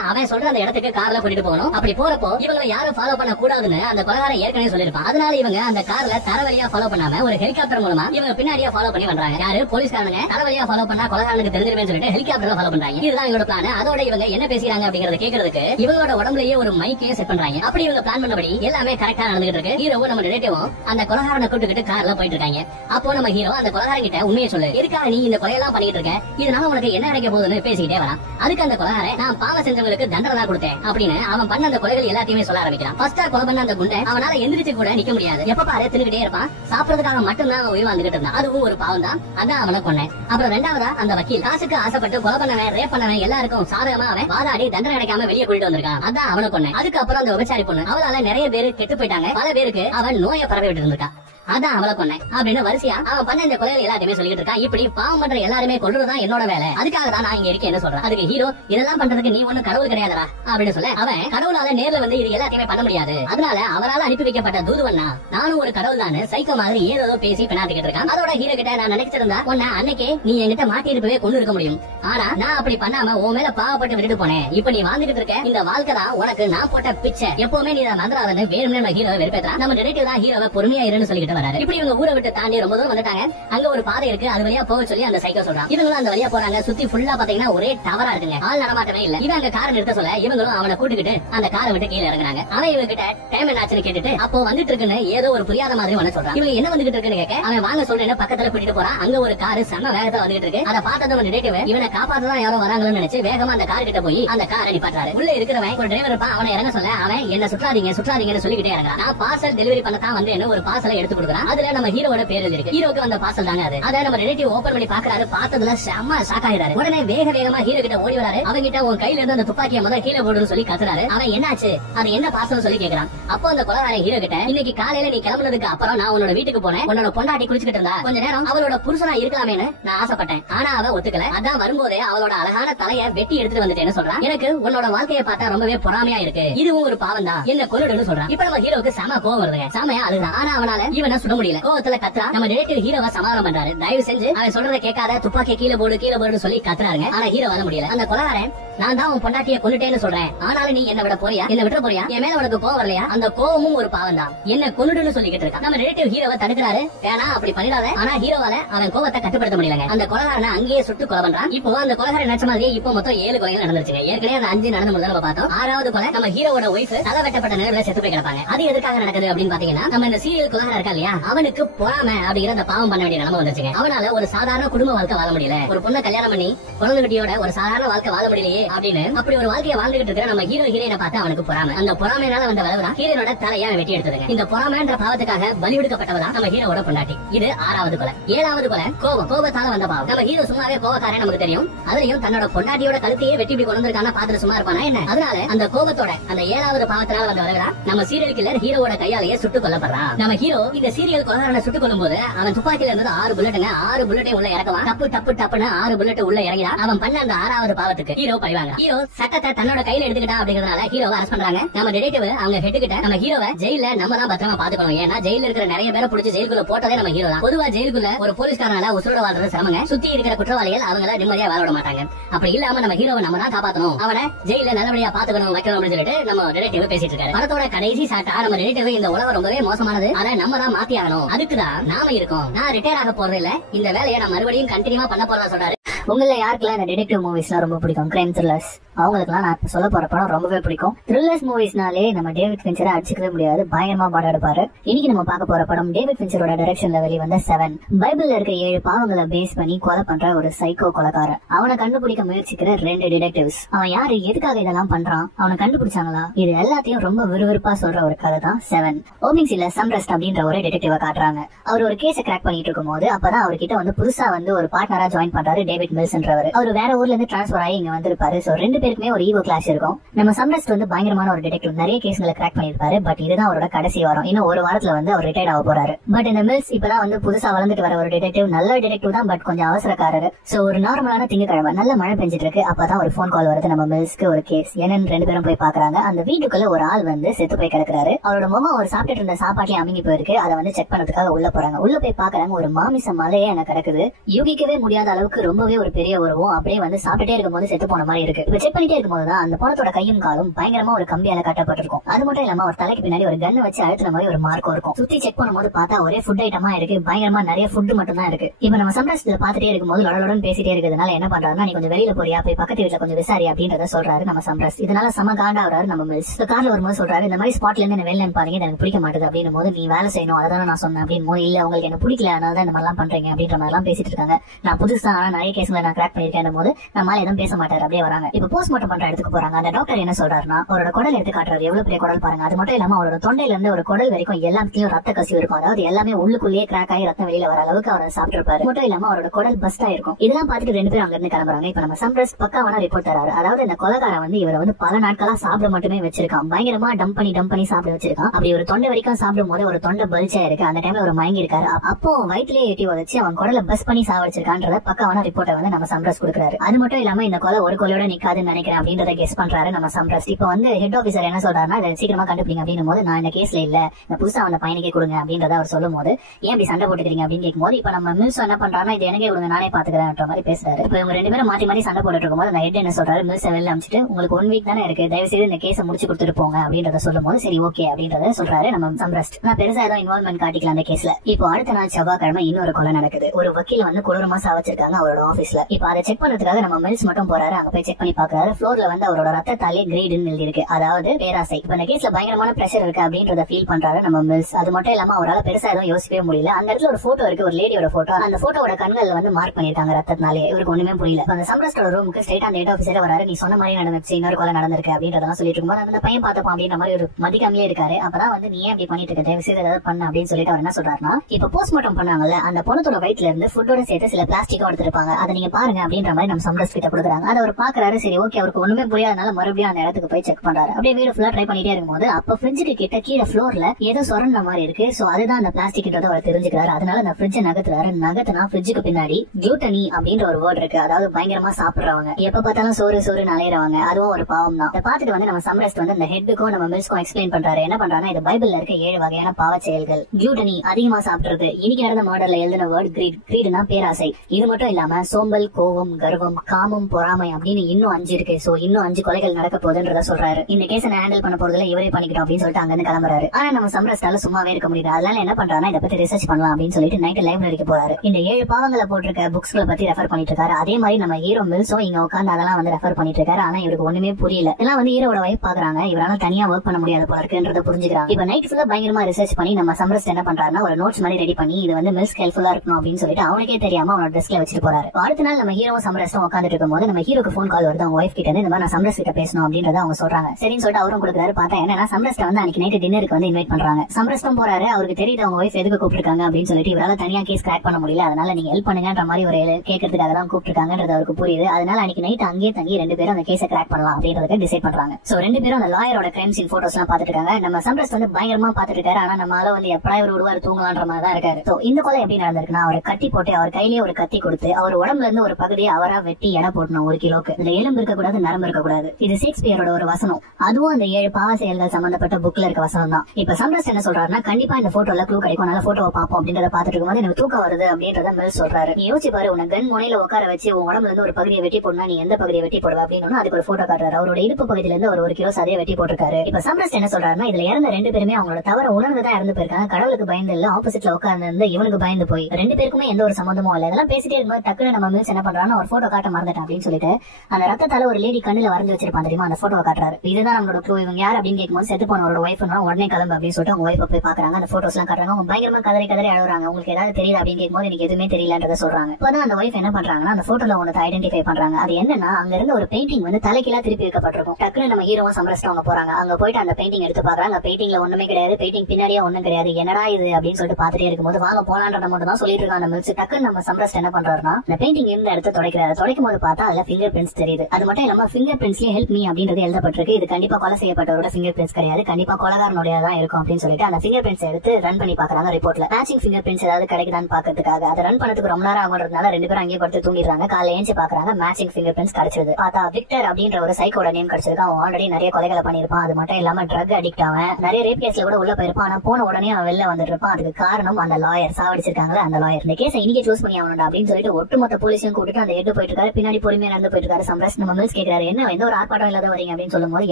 அவன் சொல்ற அந்த இடத்துக்கு கார்ல கூட்டிட்டு போகணும். அப்படி போறப்போ இவங்களை யாரும் ஃபாலோ பண்ண கூடாதுன்னு அந்த கொலைகாரன் ஏற்கனவே சொல்லிருப்பான். அதனால இவங்க அந்த கார்ல தரவழியா ஃபாலோ பண்ணாம ஒரு ஹெலிகாப்டர் மூலமா இவங்க பின்னாடியே ஃபாலோ பண்ணி வந்தாங்க. யாரு போலீஸ்காரங்க தரவழியா ஃபாலோ பண்ணா கொலைகாரனுக்கு தெரிஞ்சிருமே சொல்லிட்டு ஹெலிகாப்டர்ல ஃபாலோ பண்றாங்க. இதுதான் இவங்களோட பிளான். அதோட இவங்க என்ன பேசுறாங்க அப்படிங்கறத கேக்குறதுக்கு இவங்களோட உடம்புலயே ஒரு மைக்கே செட் பண்றாங்க. அப்படி இவங்க பிளான் பண்ணபடி எல்லாமே கரெக்டா நடந்துகிட்டு இருக்கு. ஹீரோவும் நம்ம ரிலேட்டிவும் அந்த கொலைகாரனை கூட்டிட்டு கார்ல போயிட்டு இருக்காங்க. அப்போ நம்ம ஹீரோ அந்த கொலைகாரன் கிட்ட உண்மையை சொல்லு, எதுக்காக நீ இந்த கொலையெல்லாம் பண்ணிட்டு இருக்க, இதனால உனக்கு என்ன கிடைக்க போகுதுன்னு பேசிக்கிட்டே வரான். அதுக்கு அந்த கொலைகாரன் நான் பாவம் செஞ்சவங்களுக்கு தண்டனை கொடுத்தேன் அப்படின்னு அவன் பண்ண அந்த கொலைகள் எல்லாத்தையுமே சொல்ல ஆரம்பிக்கிறான். ஃபர்ஸ்டா கொலை பண்ண அந்த குண்டை அவனால எந்திரிச்சு கூட நிக்க முடியாது, எப்ப பாரு தின்னுக்கிட்டே இருப்பான், சாப்பிடறதுக்காக மட்டும்தான் அவன் உயிர் வாழ்ந்துகிட்டு இருந்தான், அதுவும் ஒரு பாவம் தான், அதான் அவனை கொன்னேன். அப்புறம் 2வதா அந்த வக்கீல் காசுக்கு ஆசைப்பட்டு கொலை பண்ணவன் ரேப் பண்ணவன் எல்லாருக்கும் சாதகமா அவன் வாதாடி தண்டனை கிடைக்காம வெளியே கூட்டிட்டு வந்திருக்கான், அதான் அவனை கொன்னேன். அதுக்கப்புறம் அந்த விபச்சாரி பொண்ணு அவளால நிறைய பேரு கெட்டு போயிட்டாங்க, பல பேருக்கு அவன் நோயை பரவி விட்டு இருந்திருக்கான். அதான் அவளை கொன்னேன் அப்படின்னு வரிசையா அவன் பண்ண இந்த கொலைகள் எல்லாத்தையுமே சொல்லிட்டு இருக்கான். இப்படி பாவம் பண்ற எல்லாருமே கொல்றதுதான் என்னோட வேலை, அதுக்காக தான் நான் இங்க இருக்கேன்னு சொல்றேன். அதுக்கு ஹீரோ இதெல்லாம் பண்றதுக்கு நீ ஒண்ணும் கடவுள் கிடையாதுடா அப்படின்னு சொல்ல, அவன் கடவுளால நேர்ல வந்து இது எல்லாத்தையுமே பண்ண முடியாது, அதனால அவரால் அனுப்பி வைக்கப்பட்ட தூதுவன்னா நானும் ஒரு கடவுள் தான் சைக்கோ மாதிரி ஏதோ பேசி பெண்ணாத்திக்கிட்டு இருக்கான். அதோட ஹீரோ கிட்ட நான் நினைச்சிருந்தா உன்ன அன்னைக்கே நீ என்கிட்ட மாட்டி இருப்பவே கொண்டு இருக்க முடியும், ஆனா நான் அப்படி பண்ணாம உன் மேல பாவப்பட்டு விட்டுட்டு போனேன். இப்ப நீ வாழ்ந்துகிட்டு இருக்க இந்த வாழ்க்கை தான் உனக்கு நான் போட்ட பிச்சை, எப்பவுமே நீ மந்திராதன்னு வேணும்னு ஹீரோவை வெறுப்பேத்தான். நம்ம டிடெக்டிவ் தான் ஹீரோவை பொறுமையா இருன்னு சொல்லிட்டு வராரு. இப்படி இவங்க ஊரை விட்டு தாண்டி ரொம்ப தூரம் வந்துட்டாங்க. அங்க ஒரு பாதை இருக்கு, அது வழியா போக சொல்லி அந்த சைக்கோ சொல்றான். இவங்களும் அந்த வழியா போறாங்க. சுத்தி ஃபுல்லா பாத்தீங்கன்னா ஒரே டவரா இருக்குங்க, ஆள் நடமாட்டமே இல்ல. இவன் அங்க காரை நிறுத்த சொல்ல இவங்களும் அவனை கூட்டிக்கிட்டு அந்த காரை விட்டு கீழே இறங்குறாங்க. அவன் இவங்க கிட்ட டைம் என்ன ஆச்சுன்னு கேட்டுட்டு அப்போ வந்துட்டு இருக்குன்னு ஏதோ ஒரு புரியாத மாதிரி ஒண்ணு சொல்றான். இவங்க என்ன வந்துகிட்டு இருக்குன்னு கேட்க அவன் வாங்க சொல்றேன்னு பக்கத்துல கூட்டிட்டு போறான். அங்க ஒரு காரு செம்ம வேகத்துல வந்துகிட்டு இருக்கு. அதை பார்த்ததும் டிடெக்டிவ் இவனை காப்பாத்ததான் யாரோ வராங்கன்னு நினைச்சு வேகமா அந்த கார் கிட்ட போய் அந்த காரை நிப்பாட்டுறாரு. உள்ள இருக்கிறவன் ஒரு டிரைவர் இருப்பான், அவனை இறங்க சொல்ல அவன் என்ன சுற்றாதீங்கன்னு சொல்லிக்கிட்டே இறங்குறான். நான் பார்சல் டெலிவரி பண்ணத்தான் வந்து என்ன ஒரு பார்சலை எடுத்து கொடுக்குறான். அதுல நம்ம ஹீரோட பேர் இருக்கு. ஹீரோக்கு அந்த பார்சல் தானே அது. அதை நம்ம டிடெக்டிவ் ஓபன் பண்ணி பாக்குறாரு. பார்த்ததுல செம்ம ஷாக் ஆயிராரு. உடனே வேகமா ஹீரோ கிட்ட ஓடி வராரு. அவங்க கிட்ட உன் கையில இருந்து அந்த துப்பாக்கியை முதல்ல கீழே போடுன்னு சொல்லி கத்துறாரு. அவன் என்னாச்சு அது என்ன பார்சல் சொல்லி கேக்குறான். அப்போ அந்த கொலைகாரன் ஹீரோ கிட்ட இன்னைக்கு காலையில நீ கிளம்புனதுக்கு அப்புறம் நான் உன்னோட வீட்டுக்கு போனேன், உன்னோட பொண்டாட்டி குளிச்சுக்கிட்டு இருந்தா கொஞ்ச நேரம் அவளோட புருஷனா இருக்கலாமேன்னு நான் ஆசைப்பட்டேன், ஆனா அவ ஒத்துக்கல. அதான் வரும்போதே அவளோட அழகான தலைய வெட்டி எடுத்துட்டு வந்துட்டேன்னு சொல்றான். எனக்கு உன்னோட வாழ்க்கையை பார்த்தா ரொம்பவே பொறாமையா இருக்கு, இதுவும் ஒரு பாவம் தான், என்ன கொல்லுன்னு சொல்றான். இப்ப நம்ம ஹீரோக்கு செம கோவம் வருதுங்க, செமையா அழுகுறான். ஆனா அவனால இவனை சுட முடியல. கோவத்துல கத்துறா. நம்ம டிடெக்டிவ் ஹீரோவை சமாதானம் பண்றாரு. தயவு செஞ்சு அவன் சொல்றதை கேட்காத, துப்பாக்கி கீழே போடுன்னு சொல்லி கத்துறாங்க. ஆனா ஹீரோ வர முடியல. அந்த கொலைகாரன் நான் தான் உன் பொண்டாட்டியை கொன்னுட்டேன்னு சொல்றேன், ஆனாலும் நீ என்ன விட போறியா, என்ன விட்டு போறியா, என் மேல உனக்கு கோவம் வரலையா, அந்த கோவமும் ஒரு பாவம் தான், என்ன கொன்னுடுன்னு சொல்லிக்கிட்டு இருக்கான். நம்ம டிடெக்டிவ் ஹீரோவை தடுக்கிறாரு. வேணா அப்படி பண்ணிடாத. ஆனா ஹீரோவால அவன் கோவத்தை கட்டுப்படுத்த முடியலங்க. அந்த கொலைகாரனை அங்கேயே சுட்டு கொலை பண்றான். இப்போ அந்த கொலைகாரன் நினைச்ச மாதிரி இப்போ மொத்தம் 7 கொலைகள் நடந்துருச்சுங்க. ஏற்கனவே அந்த 5 நடந்து முடிஞ்சு நம்ம பார்த்தோம். 6வது கொலை நம்ம ஹீரோவோட ஒய்ஃப் தலை வெட்டப்பட்ட நேரத்துல செத்து போய் கிடப்பாங்க. அது எதுக்காக நடக்குது அப்படின்னு பாத்தீங்கன்னா நம்ம இந்த சீரியல் கொலைகாரன் இருக்கா இல்லையா, அவனுக்கு பொறாமை அப்படிங்கிற அந்த பாவம் பண்ண வேண்டிய நிலைமை வந்துருச்சுங்க. அவனால ஒரு சாதாரண குடும்ப வாழ்க்கை வாழ முடியல, ஒரு பொண்ணை கல்யாணம் பண்ணி குழந்தை குட்டியோட ஒரு சாதாரண வாழ்க்கை வாழ முடியலையே அப்படின்னு அப்படி ஒரு வாழ்க்கையை வாழ்ந்துகிட்டு இருக்கிற நம்ம ஹீரோயினை பார்த்து அவனுக்கு பொறாமை. அந்த பொறாமையினால வந்த விளைவுதான் ஹீரோனோட தலையை வெட்டி எடுத்ததுங்க. இந்த பொறாமைன்ற பாவத்துக்காக பலி கொடுக்கப்பட்டவதான் நம்ம ஹீரோவோட பொண்டாட்டி. இது 6வது கொலை. 7வது கொலை கோபத்தால வந்த பாவம். நம்ம ஹீரோ சும்மாவே கோபக்காரன் நமக்கு தெரியும், அதுலயும் தன்னோட பொண்டாட்டியோட கழுத்தையே வெட்டி இப்படி கொண்டு வந்திருக்கான பாத்துட்டு சும்மா இருப்பானா என்ன. அதனால அந்த கோபத்தோட அந்த 7வது பாவத்தினால வந்த விளைவுதான் நம்ம சீரியல் கில்லர் ஹீரோவோட கையாலேயே சுட்டுக் கொல்லப்படுறான். நம்ம ஹீரோ இந்த சீரியல் கொலைகாரனை சுட்டுக் கொள்ளும் போது அவன் துப்பாக்கில இருந்தது 6 புல்லட்டுங்க. 6 புல்லட்டை உள்ள இறக்குவான். டப்புன்னு 6 புல்லட் உள்ள இறங்கிதான் அவன் பண்ண அந்த 6வது பாவத்துக்கு ஹீரோ பழிவாங்க. ஹீரோ சட்டத்தை தன்னோட கையில எடுத்துக்கிட்டா அப்படிங்கறதுனால ஹீரோவை அரெஸ்ட் பண்றாங்க. நம்ம டிடெக்டிவ் அவங்க ஹெட் கிட்ட நம்ம ஹீரோவை ஜெயில நம்ம தான் பத்திரமா பாத்துக்கணும், ஏன்னா ஜெயில இருக்கிற நிறைய பேரை பிடிச்சி ஜெயிலுக்குள்ள போட்டதே நம்ம ஹீரோ தான். பொதுவா ஜெயிலுக்குள்ள ஒரு போலீஸ்காரனால உசுரோட வாழ்றது சிரமங்க. சுத்தி இருக்கிற குற்றவாளிகள் அவங்கள நிம்மதியா வாழ விட மாட்டாங்க. அப்படி இல்லாம நம்ம ஹீரோவை நம்ம தான் காப்பாத்தணும், அவனை ஜெயில நல்லபடியா பாத்துக்கணும் வைக்கணும் அப்படின்னு சொல்லிட்டு நம்ம டிடெக்டிவ் பேசிட்டு இருக்காரு. படத்தோட கடைசி சாட்டா நம்ம டிடெக்டிவ் இந்த உலகம் ரொம்பவே மோசமானது, அதை நம்ம தான் மாத்தி ஆகணும், அதுக்குதான் நாம இருக்கோம், நான் ரிட்டையர் ஆக போறது இல்ல, இந்த வேலையை நான் மறுபடியும் கண்டினியூவா பண்ண போறதா சொல்றாரு. உங்கள யாருக்கெல்லாம் இந்த டிடெக்டிவ் மூவிஸ்லாம் ரொம்ப பிடிக்கும், கிரைம் த்ரில்லர்ஸ், அவங்களுக்குலாம் நான் இப்ப சொல்ல போற படம் ரொம்பவே பிடிக்கும். த்ரில்லர்ஸ் மூவிஸ்னாலே நம்ம டேவிட் ஃபின்ச்சரை அடிச்சுக்கவே முடியாது, பயங்கரமா படம் எடுப்பாரு. இன்னைக்கு நம்ம பார்க்க போற படம் டேவிட் ஃபின்ச்சரோட டைரக்ஷன்ல வெளிவந்த 7. பைபிள்ல இருக்க 7 பாவங்களை பேஸ் பண்ணி கொலை பண்ற ஒரு சைக்கோ கொலைகாரன், அவனை கண்டுபிடிக்க முயற்சிக்கிற 2 டிடெக்டிவ்ஸ். அவன் யாரு, எதுக்காக இதெல்லாம் பண்றான், அவனை கண்டுபிடிச்சாங்களா, இது எல்லாத்தையும் ரொம்ப விறுவிறுப்பா சொல்ற ஒரு கதை தான் 7. ஓமிங் சீல சம்ரஸ்ட் அப்படின்ற ஒரு டிடெக்டிவ காட்டுறாங்க. அவர் ஒரு கேஸை கிராக் பண்ணிட்டு இருக்கும் போது அப்பதான் அவர்கிட்ட வந்து புதுசா வந்து ஒரு பார்ட்னரா ஜாயின் பண்றாரு டேவிட் மில்ஸ்ன்றவர். அவர் வேற ஊர்ல இருந்து டிரான்ஸ்பர் ஆகி இங்க வந்திருப்பாரு. சோ 2 பேருக்குமே ஒரு ஈகோ கிளாஷ் இருக்கும். நம்ம சம்ரஸ்ட் வந்து பயங்கரமான ஒரு டிடெக்டிவ், நிறைய கேஸ்களை கிராக் பண்ணிருப்பாரு. பட் இதுதான் அவரோட கடைசி வாரம், இன்னும் ஒரு வாரத்துல வந்து அவர் ரிட்டையர்ட் ஆக போறாரு. பட் இந்த மில்ஸ் இப்பதான் வந்து புதுசா வளர்ந்துட்டு வர ஒரு டிடெக்டிவ், நல்ல டிடெக்டிவ் தான், பட் கொஞ்சம் அவசரக்காரரு. சோ ஒரு நார்மலான திங்கக்கிழமை நல்ல மழை பெஞ்சிட்டு இருக்கு. அப்பதான் ஒரு போன் கால் வருது, நம்ம மில்ஸ்க்கு ஒரு கேஸ் என்னன்னு 2 பேரும் போய் பாக்குறாங்க. அந்த வீட்டுக்குள்ள ஒரு ஆள் வந்து செத்து போய் கிடக்குறாரு. அவரோட முகம் அவர் சாப்பிட்டு இருந்த சாப்பாட்டிலே அமுங்கி போயிருக்கு. அதை வந்து செக் பண்ணதுக்காக உள்ள போறாங்க. உள்ள போய் பாக்குறாங்க, ஒரு மாமிச மலையே எனக்கு கிடக்குது. யூகிக்கவே முடியாத அளவுக்கு ரொம்பவே ஒரு பெரிய உருவம், அப்படியே வந்து சாப்பிட்டே இருக்கும் போது செத்து போன மாதிரி இருக்கு. இப்ப செக் பண்ணிட்டே இருக்கும் போதுதான் அந்த பணத்தோட கையும் காலும் பயங்கரமா ஒரு கம்பியால கட்டப்பட்டிருக்கும். அது மட்டும் இல்லாம ஒரு தலைக்கு பின்னாடி ஒரு கன் வச்சு அழுத்துற மாதிரி ஒரு மார்க்கும் இருக்கும். சுத்தி செக் பண்ணும்போது பார்த்தா ஒரே ஃபுட் ஐட்டமா இருக்கு, பயங்கரமா நிறைய ஃபுட் மட்டும் தான் இருக்கு. இப்ப நம்ம சம்ரஸ்ல பாத்துட்டே இருக்கும்போது லொடலொடன் பேசிட்டே இருக்கிறதுனால என்ன பண்றாருன்னா, நீ கொஞ்சம் வெளியில போறியா, போய் பக்கத்து வீட்டுல கொஞ்சம் விசாரி அப்படின்றத சொல்றாரு நம்ம சம்ரஸ். இதனால சம காண்டா வராரு நம்ம மில்ஸ். கார்ல வரும்போது சொல்றாரு, இந்த மாதிரி ஸ்பாட்ல இருந்து என்ன வெளில பாருங்க, எனக்கு பிடிக்க மாட்டேது அப்படின்னு போது, நீ வேலை செய்யணும் அதான் நான் சொன்னேன் அப்படின்னு போது, இல்ல உங்களுக்கு என்ன பிடிக்கல அதனால தான் இந்த மாதிரி எல்லாம் பண்றீங்க அப்படின்ற மாதிரி எல்லாம் பேசிட்டு இருக்காங்க. நான் புதுசா ஆனா நிறைய கேஸ் கேஸ்ல நான் கிராக் பண்ணிருக்கேன் போது நம்மளால எதுவும் பேச மாட்டாரு, அப்படியே வராங்க. இப்ப போஸ்ட்மார்ட்டம் பண்ற இடத்துக்கு போறாங்க. அந்த டாக்டர் என்ன சொல்றாருன்னா, அவரோட குடல் எடுத்து காட்டுறாரு, எவ்வளவு பெரிய குடல் பாருங்க. அது மட்டும் இல்லாம அவரோட தொண்டையில இருந்து ஒரு குடல் வரைக்கும் எல்லாத்தையும் ரத்த கசிவு இருக்கும். அதாவது எல்லாமே உள்ளுக்குள்ளேயே கிராக் ஆகி ரத்தம் வெளியில வர அளவுக்கு அவர் சாப்பிட்டிருப்பாரு. மட்டும் இல்லாம அவரோட குடல் பஸ்ட் ஆயிருக்கும். இதெல்லாம் பார்த்துட்டு 2 பேரும் அங்க இருந்து கிளம்புறாங்க. இப்ப நம்ம சம்ரஸ்ட் பக்காவான ரிப்போர்ட் தராரு. அதாவது இந்த கொலைகாரன் வந்து இவரை வந்து பல நாட்களா சாப்பிட மட்டுமே வச்சிருக்கான். பயங்கரமா டம்ப் பண்ணி சாப்பிட வச்சிருக்கான். அப்படி ஒரு தொண்டை வரைக்கும் சாப்பிடும் போது ஒரு தொண்டை பல்ச்சா இருக்கு. அந்த டைம்ல ஒரு மயங்கி இருக்காரு. அப்போ வயிற்றுலேயே எட்டி வச்சு அவன் குடலை பஸ் பண்ணி சாவடிச்சிருக்கான்றத பக்காவான ரிப்போர்ட்டை வந்து நம்ம சம்ரஸ்ட் கொடுக்குறாரு. அது மட்டும் இல்லாம இந்த கொலை ஒரு கொலையோட நிக்காதுன்னு நினைக்கிறேன் அப்படின்றத கெஸ் பண்றாரு நம்ம சம்ரஸ்ட். இப்ப வந்து ஹெட் ஆபீசர் என்ன சொல்றாருன்னா, இதை சீக்கிரமா கண்டுபிடிங்க அப்படின்னும் போது, நான் இந்த கேஸ்ல இல்ல, இந்த புதுசா அந்த பையனுக்கே கொடுங்க அப்படின்றத அவர் சொல்லும் போது, ஏன் இப்படி சண்டை போட்டுக்கிறீங்க அப்படின்னு கேட்கும்போது, இப்ப நம்ம மில்ஸ் என்ன பண்றாருன்னா, இது எனக்கே கொடுங்க, நானே பாத்துக்கிறேன் மாதிரி பேசுறாரு. இப்ப இவங்க 2 பேரும் மாத்தி சண்டை போட்டு இருக்கும்போது அந்த ஹெட் என்ன சொல்றாரு, மில்ஸ் வெளில அமைச்சிட்டு உங்களுக்கு 1 வீக் தானே இருக்கு, தயவு செய்து இந்த கேஸை முடிச்சு கொடுத்துட்டு போங்க அப்படின்றத சொல்லும் போது, சரி ஓகே அப்படின்றத சொல்றாரு நம்ம சம்ரஸ்ட். நான் பெருசா ஏதோ இன்வால்வ்மெண்ட் காட்டிக்கலாம் அந்த கேஸ்ல. இப்போ அடுத்த நாள் செவ்வாய்க்கிழமை இன்னொரு கொலை நடக்குது. ஒரு வக்கீல் வந்து கொடூரமா சாவச்சிருக்காங்க அவரோட ஆபீஸ்ல. இப்ப அதை செக் பண்றதுக்காக நம்ம மில்ஸ் மட்டும் போறாரு. அங்க போய் செக் பண்ணி பாக்குறாரு. ஃப்ளோர்ல வந்து அவரோட ரத்தத்தாலே கிரேடுன்னு எழுதி இருக்கு, அதாவது பேராசை. இப்ப இந்த கேஸ்ல பயங்கரமான பிரஷர் இருக்கு அப்படின்றத ஃபீல் பண்றாரு நம்ம மில்ஸ். அது மட்டும் இல்லாம அவரால் பெருசா எதுவும் யோசிக்கவே முடியல. அந்த இடத்துல ஒரு போட்டோ இருக்கு, ஒரு லேடியோட போட்டோ. அந்த போட்டோட கண்கள் வந்து மார்க் பண்ணிருக்காங்க ரத்தத்தினாலே. இவருக்கு ஒண்ணுமே புரியல. அந்த சம்ரஸ்டோட ரூமுக்கு ஸ்ட்ரைட்டா அந்த ஹெட் ஆபீசரே வராரு. நீ சொன்ன மாதிரி நடந்துச்சு, இன்னொரு கொலை நடந்திருக்கு அப்படின்றதெல்லாம் சொல்லிட்டு இருக்கும்போது அந்த பையன் பார்த்தப்போ அப்படின்ற மாதிரி ஒரு மதிக்காமலே இருக்காரு. அப்பதான் வந்து நீ ஏன் அப்படி பண்ணிட்டு இருக்க, தயவு செய்து ஏதாவது பண்ண அப்படின்னு சொல்லிட்டு அவர் என்ன சொல்றாருன்னா, இப்ப போஸ்ட்மார்ட்டம் பண்ணாங்கல்ல, அந்த பொண்ணத்தோட வயிற்றுல இருந்து ஃபுட்டோட சேர்த்து சில பிளாஸ்டிக்கும் எடுத்திருப்பாங்க, அதை நீங்க பாருங்க அப்படின்ற மாதிரி நம்ம சம்ரஸ்ட் கிட்ட கொடுக்குறாங்க. அதை அவர் பாக்குறாரு. சரி ஓகே, அவருக்கு ஒண்ணுமே புரியாதனால மறுபடியும் அந்த இடத்துக்கு போய் செக் பண்றாரு. அப்படியே வீடு ஃபுல்லா ட்ரை பண்ணிட்டே இருக்கும்போது அப்ப ஃப்ரிட்ஜுக்கு கிட்ட கீழே ஃப்ளோர்ல ஏதோ சொரண்ட மாதிரி இருக்கு. சோ அதுதான் அந்த பிளாஸ்டிக் அவர் தெரிஞ்சுக்கிறாரு. அதனால அந்த ஃப்ரிட்ஜை நகர்த்துறாரு. நகர்த்தினா ஃப்ரிட்ஜுக்கு பின்னாடி குளூட்டனி அப்படின்ற ஒரு வேர்ட் இருக்கு, அதாவது பயங்கரமா சாப்பிடுறவங்க, எப்ப பார்த்தாலும் சோறு சோறு நலையறவங்க, அதுவும் ஒரு பாவம் தான். இதை பார்த்துட்டு வந்து நம்ம சம்ரஸ்ட் வந்து அந்த ஹெட்டுக்கும் நம்ம மில்ஸ்க்கும் எக்ஸ்பிளைன் பண்றாரு. என்ன பண்றாருன்னா, இது பைபிள்ல இருக்க 7 வகையான பாவ செயல்கள். குளூட்டனி அதிகமா சாப்பிடுறது, இன்னைக்கு நடந்த மர்டர்ல எழுதின வேர்ட் கிரீட். கிரீடுனா பேராசை. இது மட்டும் இல்லாம சோம்பல், கோவம், கர்வம், காமம், பொறாமை அப்படின்னு இன்னும் 5 இருக்கு. சோ இன்னும் 5 கொலைகள் நடக்க போகுதுன்றத சொல்றாரு. இந்த கேஸை ஹேண்டில் பண்ண போறதுல இவரே பண்ணிக்கிட்டோம் அப்படின்னு சொல்லிட்டு அங்க இருந்து கிளம்புறாரு. ஆனா நம்ம சம்ரஸ்டால சும்மாவே இருக்க முடியாது. அதனால என்ன பண்றாருன்னா, இதை பத்தி ரிசர்ச் பண்ணலாம் அப்படின்னு சொல்லிட்டு நைட் லைப்ரரிக்கு போறாரு. இந்த 7 பாவங்களை போட்டிருக்க புக்ஸ்களை பத்தி ரெஃபர் பண்ணிட்டு இருக்காரு. அதே மாதிரி நம்ம ஹீரோ மில்ஸும் இங்க உட்காந்து அதெல்லாம் வந்து ரெஃபர் பண்ணிட்டு இருக்காரு. ஆனா இவருக்கு ஒண்ணுமே புரியல. இதெல்லாம் வந்து ஹீரோட வைஃப் பாக்குறாங்க. இவரால தனியா ஒர்க் பண்ண முடியாது போல இருக்குன்றத புரிஞ்சுக்கிறாங்க. இப்ப நைட் ஃபுல்லா பயங்கரமா ரிசர்ச் பண்ணி நம்ம சம்ரஸ்ட் என்ன பண்றாருன்னா, ஒரு நோட்ஸ் மாதிரி ரெடி பண்ணி இது வந்து மில்ஸ் ஹெல்ப்ஃபுல்லா இருக்கணும் அப்படின்னு சொல்லிட்டு அவனுக்கே தெரியாம அவனோட டெஸ்க்ல வச்சுட்டு போறாரு. அடுத்த நாள் நம்ம ஹீரோவும் சம்ரஸ்டும் உட்காந்துட்டு இருக்கும்போது நம்ம ஹீரோக்கு போன் கால் வருது. அவங்க வைஃப் கிட்ட இருந்து இந்த மாதிரி நான் சம்ரஸ்ட் கிட்ட பேசணும் அப்படின்றத அவங்க சொல்றாங்க. சரின்னு சொல்லிட்டு அவரும் கொடுக்குறாரு. பார்த்தா என்னன்னா, சம்ரஸ்ட் வந்து அன்னைக்கு நைட் டின்னருக்கு வந்து இன்வைட் பண்றாங்க. சம்ரஸ்டும் போறாரு. அவருக்கு தெரியுது அவங்க வைஃப் எதுக்கு கூப்பிட்டுருக்காங்க அப்படின்னு சொல்லிட்டு, இவரால தனியா கேஸ் கிராக் பண்ண முடியல, அதனால நீங்க ஹெல்ப் பண்ணுங்கன்ற மாதிரி ஒரு கேட்கறதுக்காக தான் கூப்பிட்டுருக்காங்கன்றது அவருக்கு புரியுது. அதனால அன்னைக்கு நைட் அங்கேயே தங்கி 2 பேரும் அந்த கேஸை கிராக் பண்ணலாம் அப்படின்றத டிசைட் பண்றாங்க. சோ 2 பேரும் அந்த லாயரோட கிரைம் சீன் போட்டோஸ் எல்லாம் பாத்துட்டு இருக்காங்க. நம்ம சம்ரஸ்ட் வந்து பயங்கரமா பாத்துட்டு இருக்காரு. ஆனா நம்மளால வந்து எப்படா இவர் விடுவாரு தூங்கலான்ற மாதிரி தான் இருக்காரு. சோ இந்த கொலை எப்படி நடந்திருக்குன்னா, அவரை கட்டி போட்டு அவர் கையிலேயே ஒரு கத்தி கொடுத்து அவர் உடம்புல இருந்து ஒரு பகுதியை அவரா வெட்டி எடை போடணும் 1 கிலோக்கு. இதுல எலும்பு இருக்க கூடாது, நரம்பு இருக்க கூடாது. இது ஷேக்ஸ்பியரோட ஒரு வசனம். அதுவும் அந்த 7 பாவ செயல்கள் சம்பந்தப்பட்ட புக்ல இருக்க வசனம் தான். இப்ப சம்ரஸ்ட் என்ன சொல்றாருன்னா, கண்டிப்பா இந்த போட்டோல க்ளூ கிடைக்கும், நல்ல போட்டோவை பார்ப்போம் அப்படின்றத பாத்துட்டு இருக்கும்போது எனக்கு தூக்கம் வருது அப்படின்றத மில்ஸ் சொல்றாரு. நீ யோசிச்சு பாரு, உன கன் முனையில உட்கார வச்சு உன் உடம்புல இருந்து ஒரு பகுதியை வெட்டி போடனா நீ எந்த பகுதியை வெட்டி போடுவ அப்படின்னு அதுக்கு ஒரு போட்டோ காட்டுறாரு. அவரோட இடுப்பு பகுதியில இருந்து அவர் 1 கிலோ சதையை வெட்டி போட்டிருக்காரு. இப்ப சம்ரஸ்ட் என்ன சொல்றாருன்னா, இதுல இறந்த 2 பேருமே அவங்களோட தவற உணர்ந்துதான் இறந்து போயிருக்காங்க. கடவுளுக்கு பயந்து இல்ல, ஆப்போசிட்ல உட்கார்ந்து இவனுக்கு பயந்து போய் 2 பேருக்குமே எந்த ஒரு சம்பந்தமும் இல்ல. இதெல்லாம் பேசிட்டே இருக்கும்போது டக்குனு நம்ம மில்ஸ் என்ன பண்றாருன்னா, ஒரு போட்டோ காட்ட மறந்துட்டேன் அப்படின்னு சொல்லிட்டு அந்த ரத்தத்தால ஒரு லேடி கண்ணுல வரைஞ்சு வச்சிருப்பான் தெரியுமா, அந்த போட்டோவை காட்டுறாரு. இதுதான் நம்மளோட க்ளூ. இவங்க யார் அப்படின்னு கேட்கும்போது, செத்து போனவரோட வைஃப் உடனே கிளம்பு அப்படின்னு சொல்லிட்டு அவங்க வைஃப் போய் பாக்குறாங்க. அந்த போட்டோஸ் எல்லாம் காட்டுறாங்க. அவங்க பயங்கரமா கதறி அழுறாங்க. உங்களுக்கு ஏதாவது தெரியல அப்படின்னு கேட்கும்போது எனக்கு எதுவுமே தெரியலன்றத சொல்றாங்க. இப்பதான் அந்த வைஃப் என்ன பண்றாங்கன்னா, அந்த போட்டோல ஒன்னு ஐடென்டிஃபை பண்றாங்க. அது என்னன்னா, அங்க இருந்து ஒரு பெயிண்டிங் வந்து தலைகீழா திருப்பி வைக்கப்பட்டிருக்கும். டக்குனு நம்ம ஹீரோவும் சம்ரஸ்டும் அவங்க போறாங்க. அங்க போயிட்டு அந்த பெயிண்டிங் எடுத்து பாக்குறாங்க. பெயிண்டிங்ல ஒண்ணுமே கிடையாது. பெயிண்டிங் பின்னாடியே ஒண்ணும் கிடையாது. என்னடா இது அப்படின்னு சொல்லிட்டு பாத்துட்டே இருக்கும்போது வாங்க போலான்றத மட்டும் தான் சொல்லிட்டு இருக்காங்க அந்த மில்ஸ். டக்குன்னு நம்ம சம்ரஸ்ட் என்ன பண்றாருன்னா, அந்த பெயிண்டிங் இருந்த இடத்த துடைக்கிறாரு. துடைக்கும் போது பார்த்தா அதுல ஃபிங்கர் பிரிண்ட்ஸ் தெரியுது. அது மட்டும் இல்லாம ஃபிங்கர் பிரிண்ட்ஸ்லயே ஹெல்ப் மீ அப்படின்றது எழுதப்பட்டிருக்கு. இது கண்டிப்பா கொலை செய்யப்பட்டவரோட ஃபிங்கர் பிரிண்ட்ஸ் கிடையாது, கண்டிப்பா கொலைகாரனுடைய தான் இருக்கும் அப்படின்னு சொல்லிட்டு அந்த ஃபிங்கர் பிரிண்ட்ஸ் எடுத்து ரன் பண்ணி பாக்குறாங்க. ரிப்போர்ட்ல மேட்சிங் ஃபிங்கர் பிரிண்ட்ஸ் ஏதாவது கிடைக்குதான்னு பாக்கிறதுக்காக அதை ரன் பண்ணதுக்கு ரொம்ப நேரம் ஆகுறதுனால 2 பேரும் அங்கேயே படுத்து தூங்கிடுறாங்க. காலையில ஏஞ்சி பாக்குறாங்க, மேட்சிங் ஃபிங்கர் பிரிண்ட்ஸ் கிடைச்சது. பார்த்தா விக்டர் அப்படின்ற ஒரு சைக்கோட நேம் கிடைச்சிருக்கு. அவன் ஆல்ரெடி நிறைய கொலைகளை பண்ணிருப்பான். அது மட்டும் இல்லாம ட்ரக் அடிக்ட் அவன் நிறைய ரேப் கேஸ்ல கூட உள்ள போயிருப்பான். ஆனா போன உடனே அவன் வெளில வந்துட்டு இருப்பான். அதுக்கு காரணம் அந்த லாயர் சாவடிச்சிருக்காங்களே அந்த லாயர். இந்த கேஸை இன்னைக்கு சூஸ் பண்ணி ஆகணும் அப்படின்னு சொல்லிட்டு ஒட்டுமொத்த போலீஸையும் கூட்டிட்டு அந்த ஹெட் போயிட்டு இருக்காரு. பின்னாடி பொறுமையா நடந்து போயிட்டு இருக்காரு. சம்ரஸ்ட் நம்ம மில்ஸ் கேட்கிறாரு, என்ன எந்த ஒரு ஆர்ப்பாட்டம் இல்லாத வரீங்க அப்படின்னு சொல்லும் போது,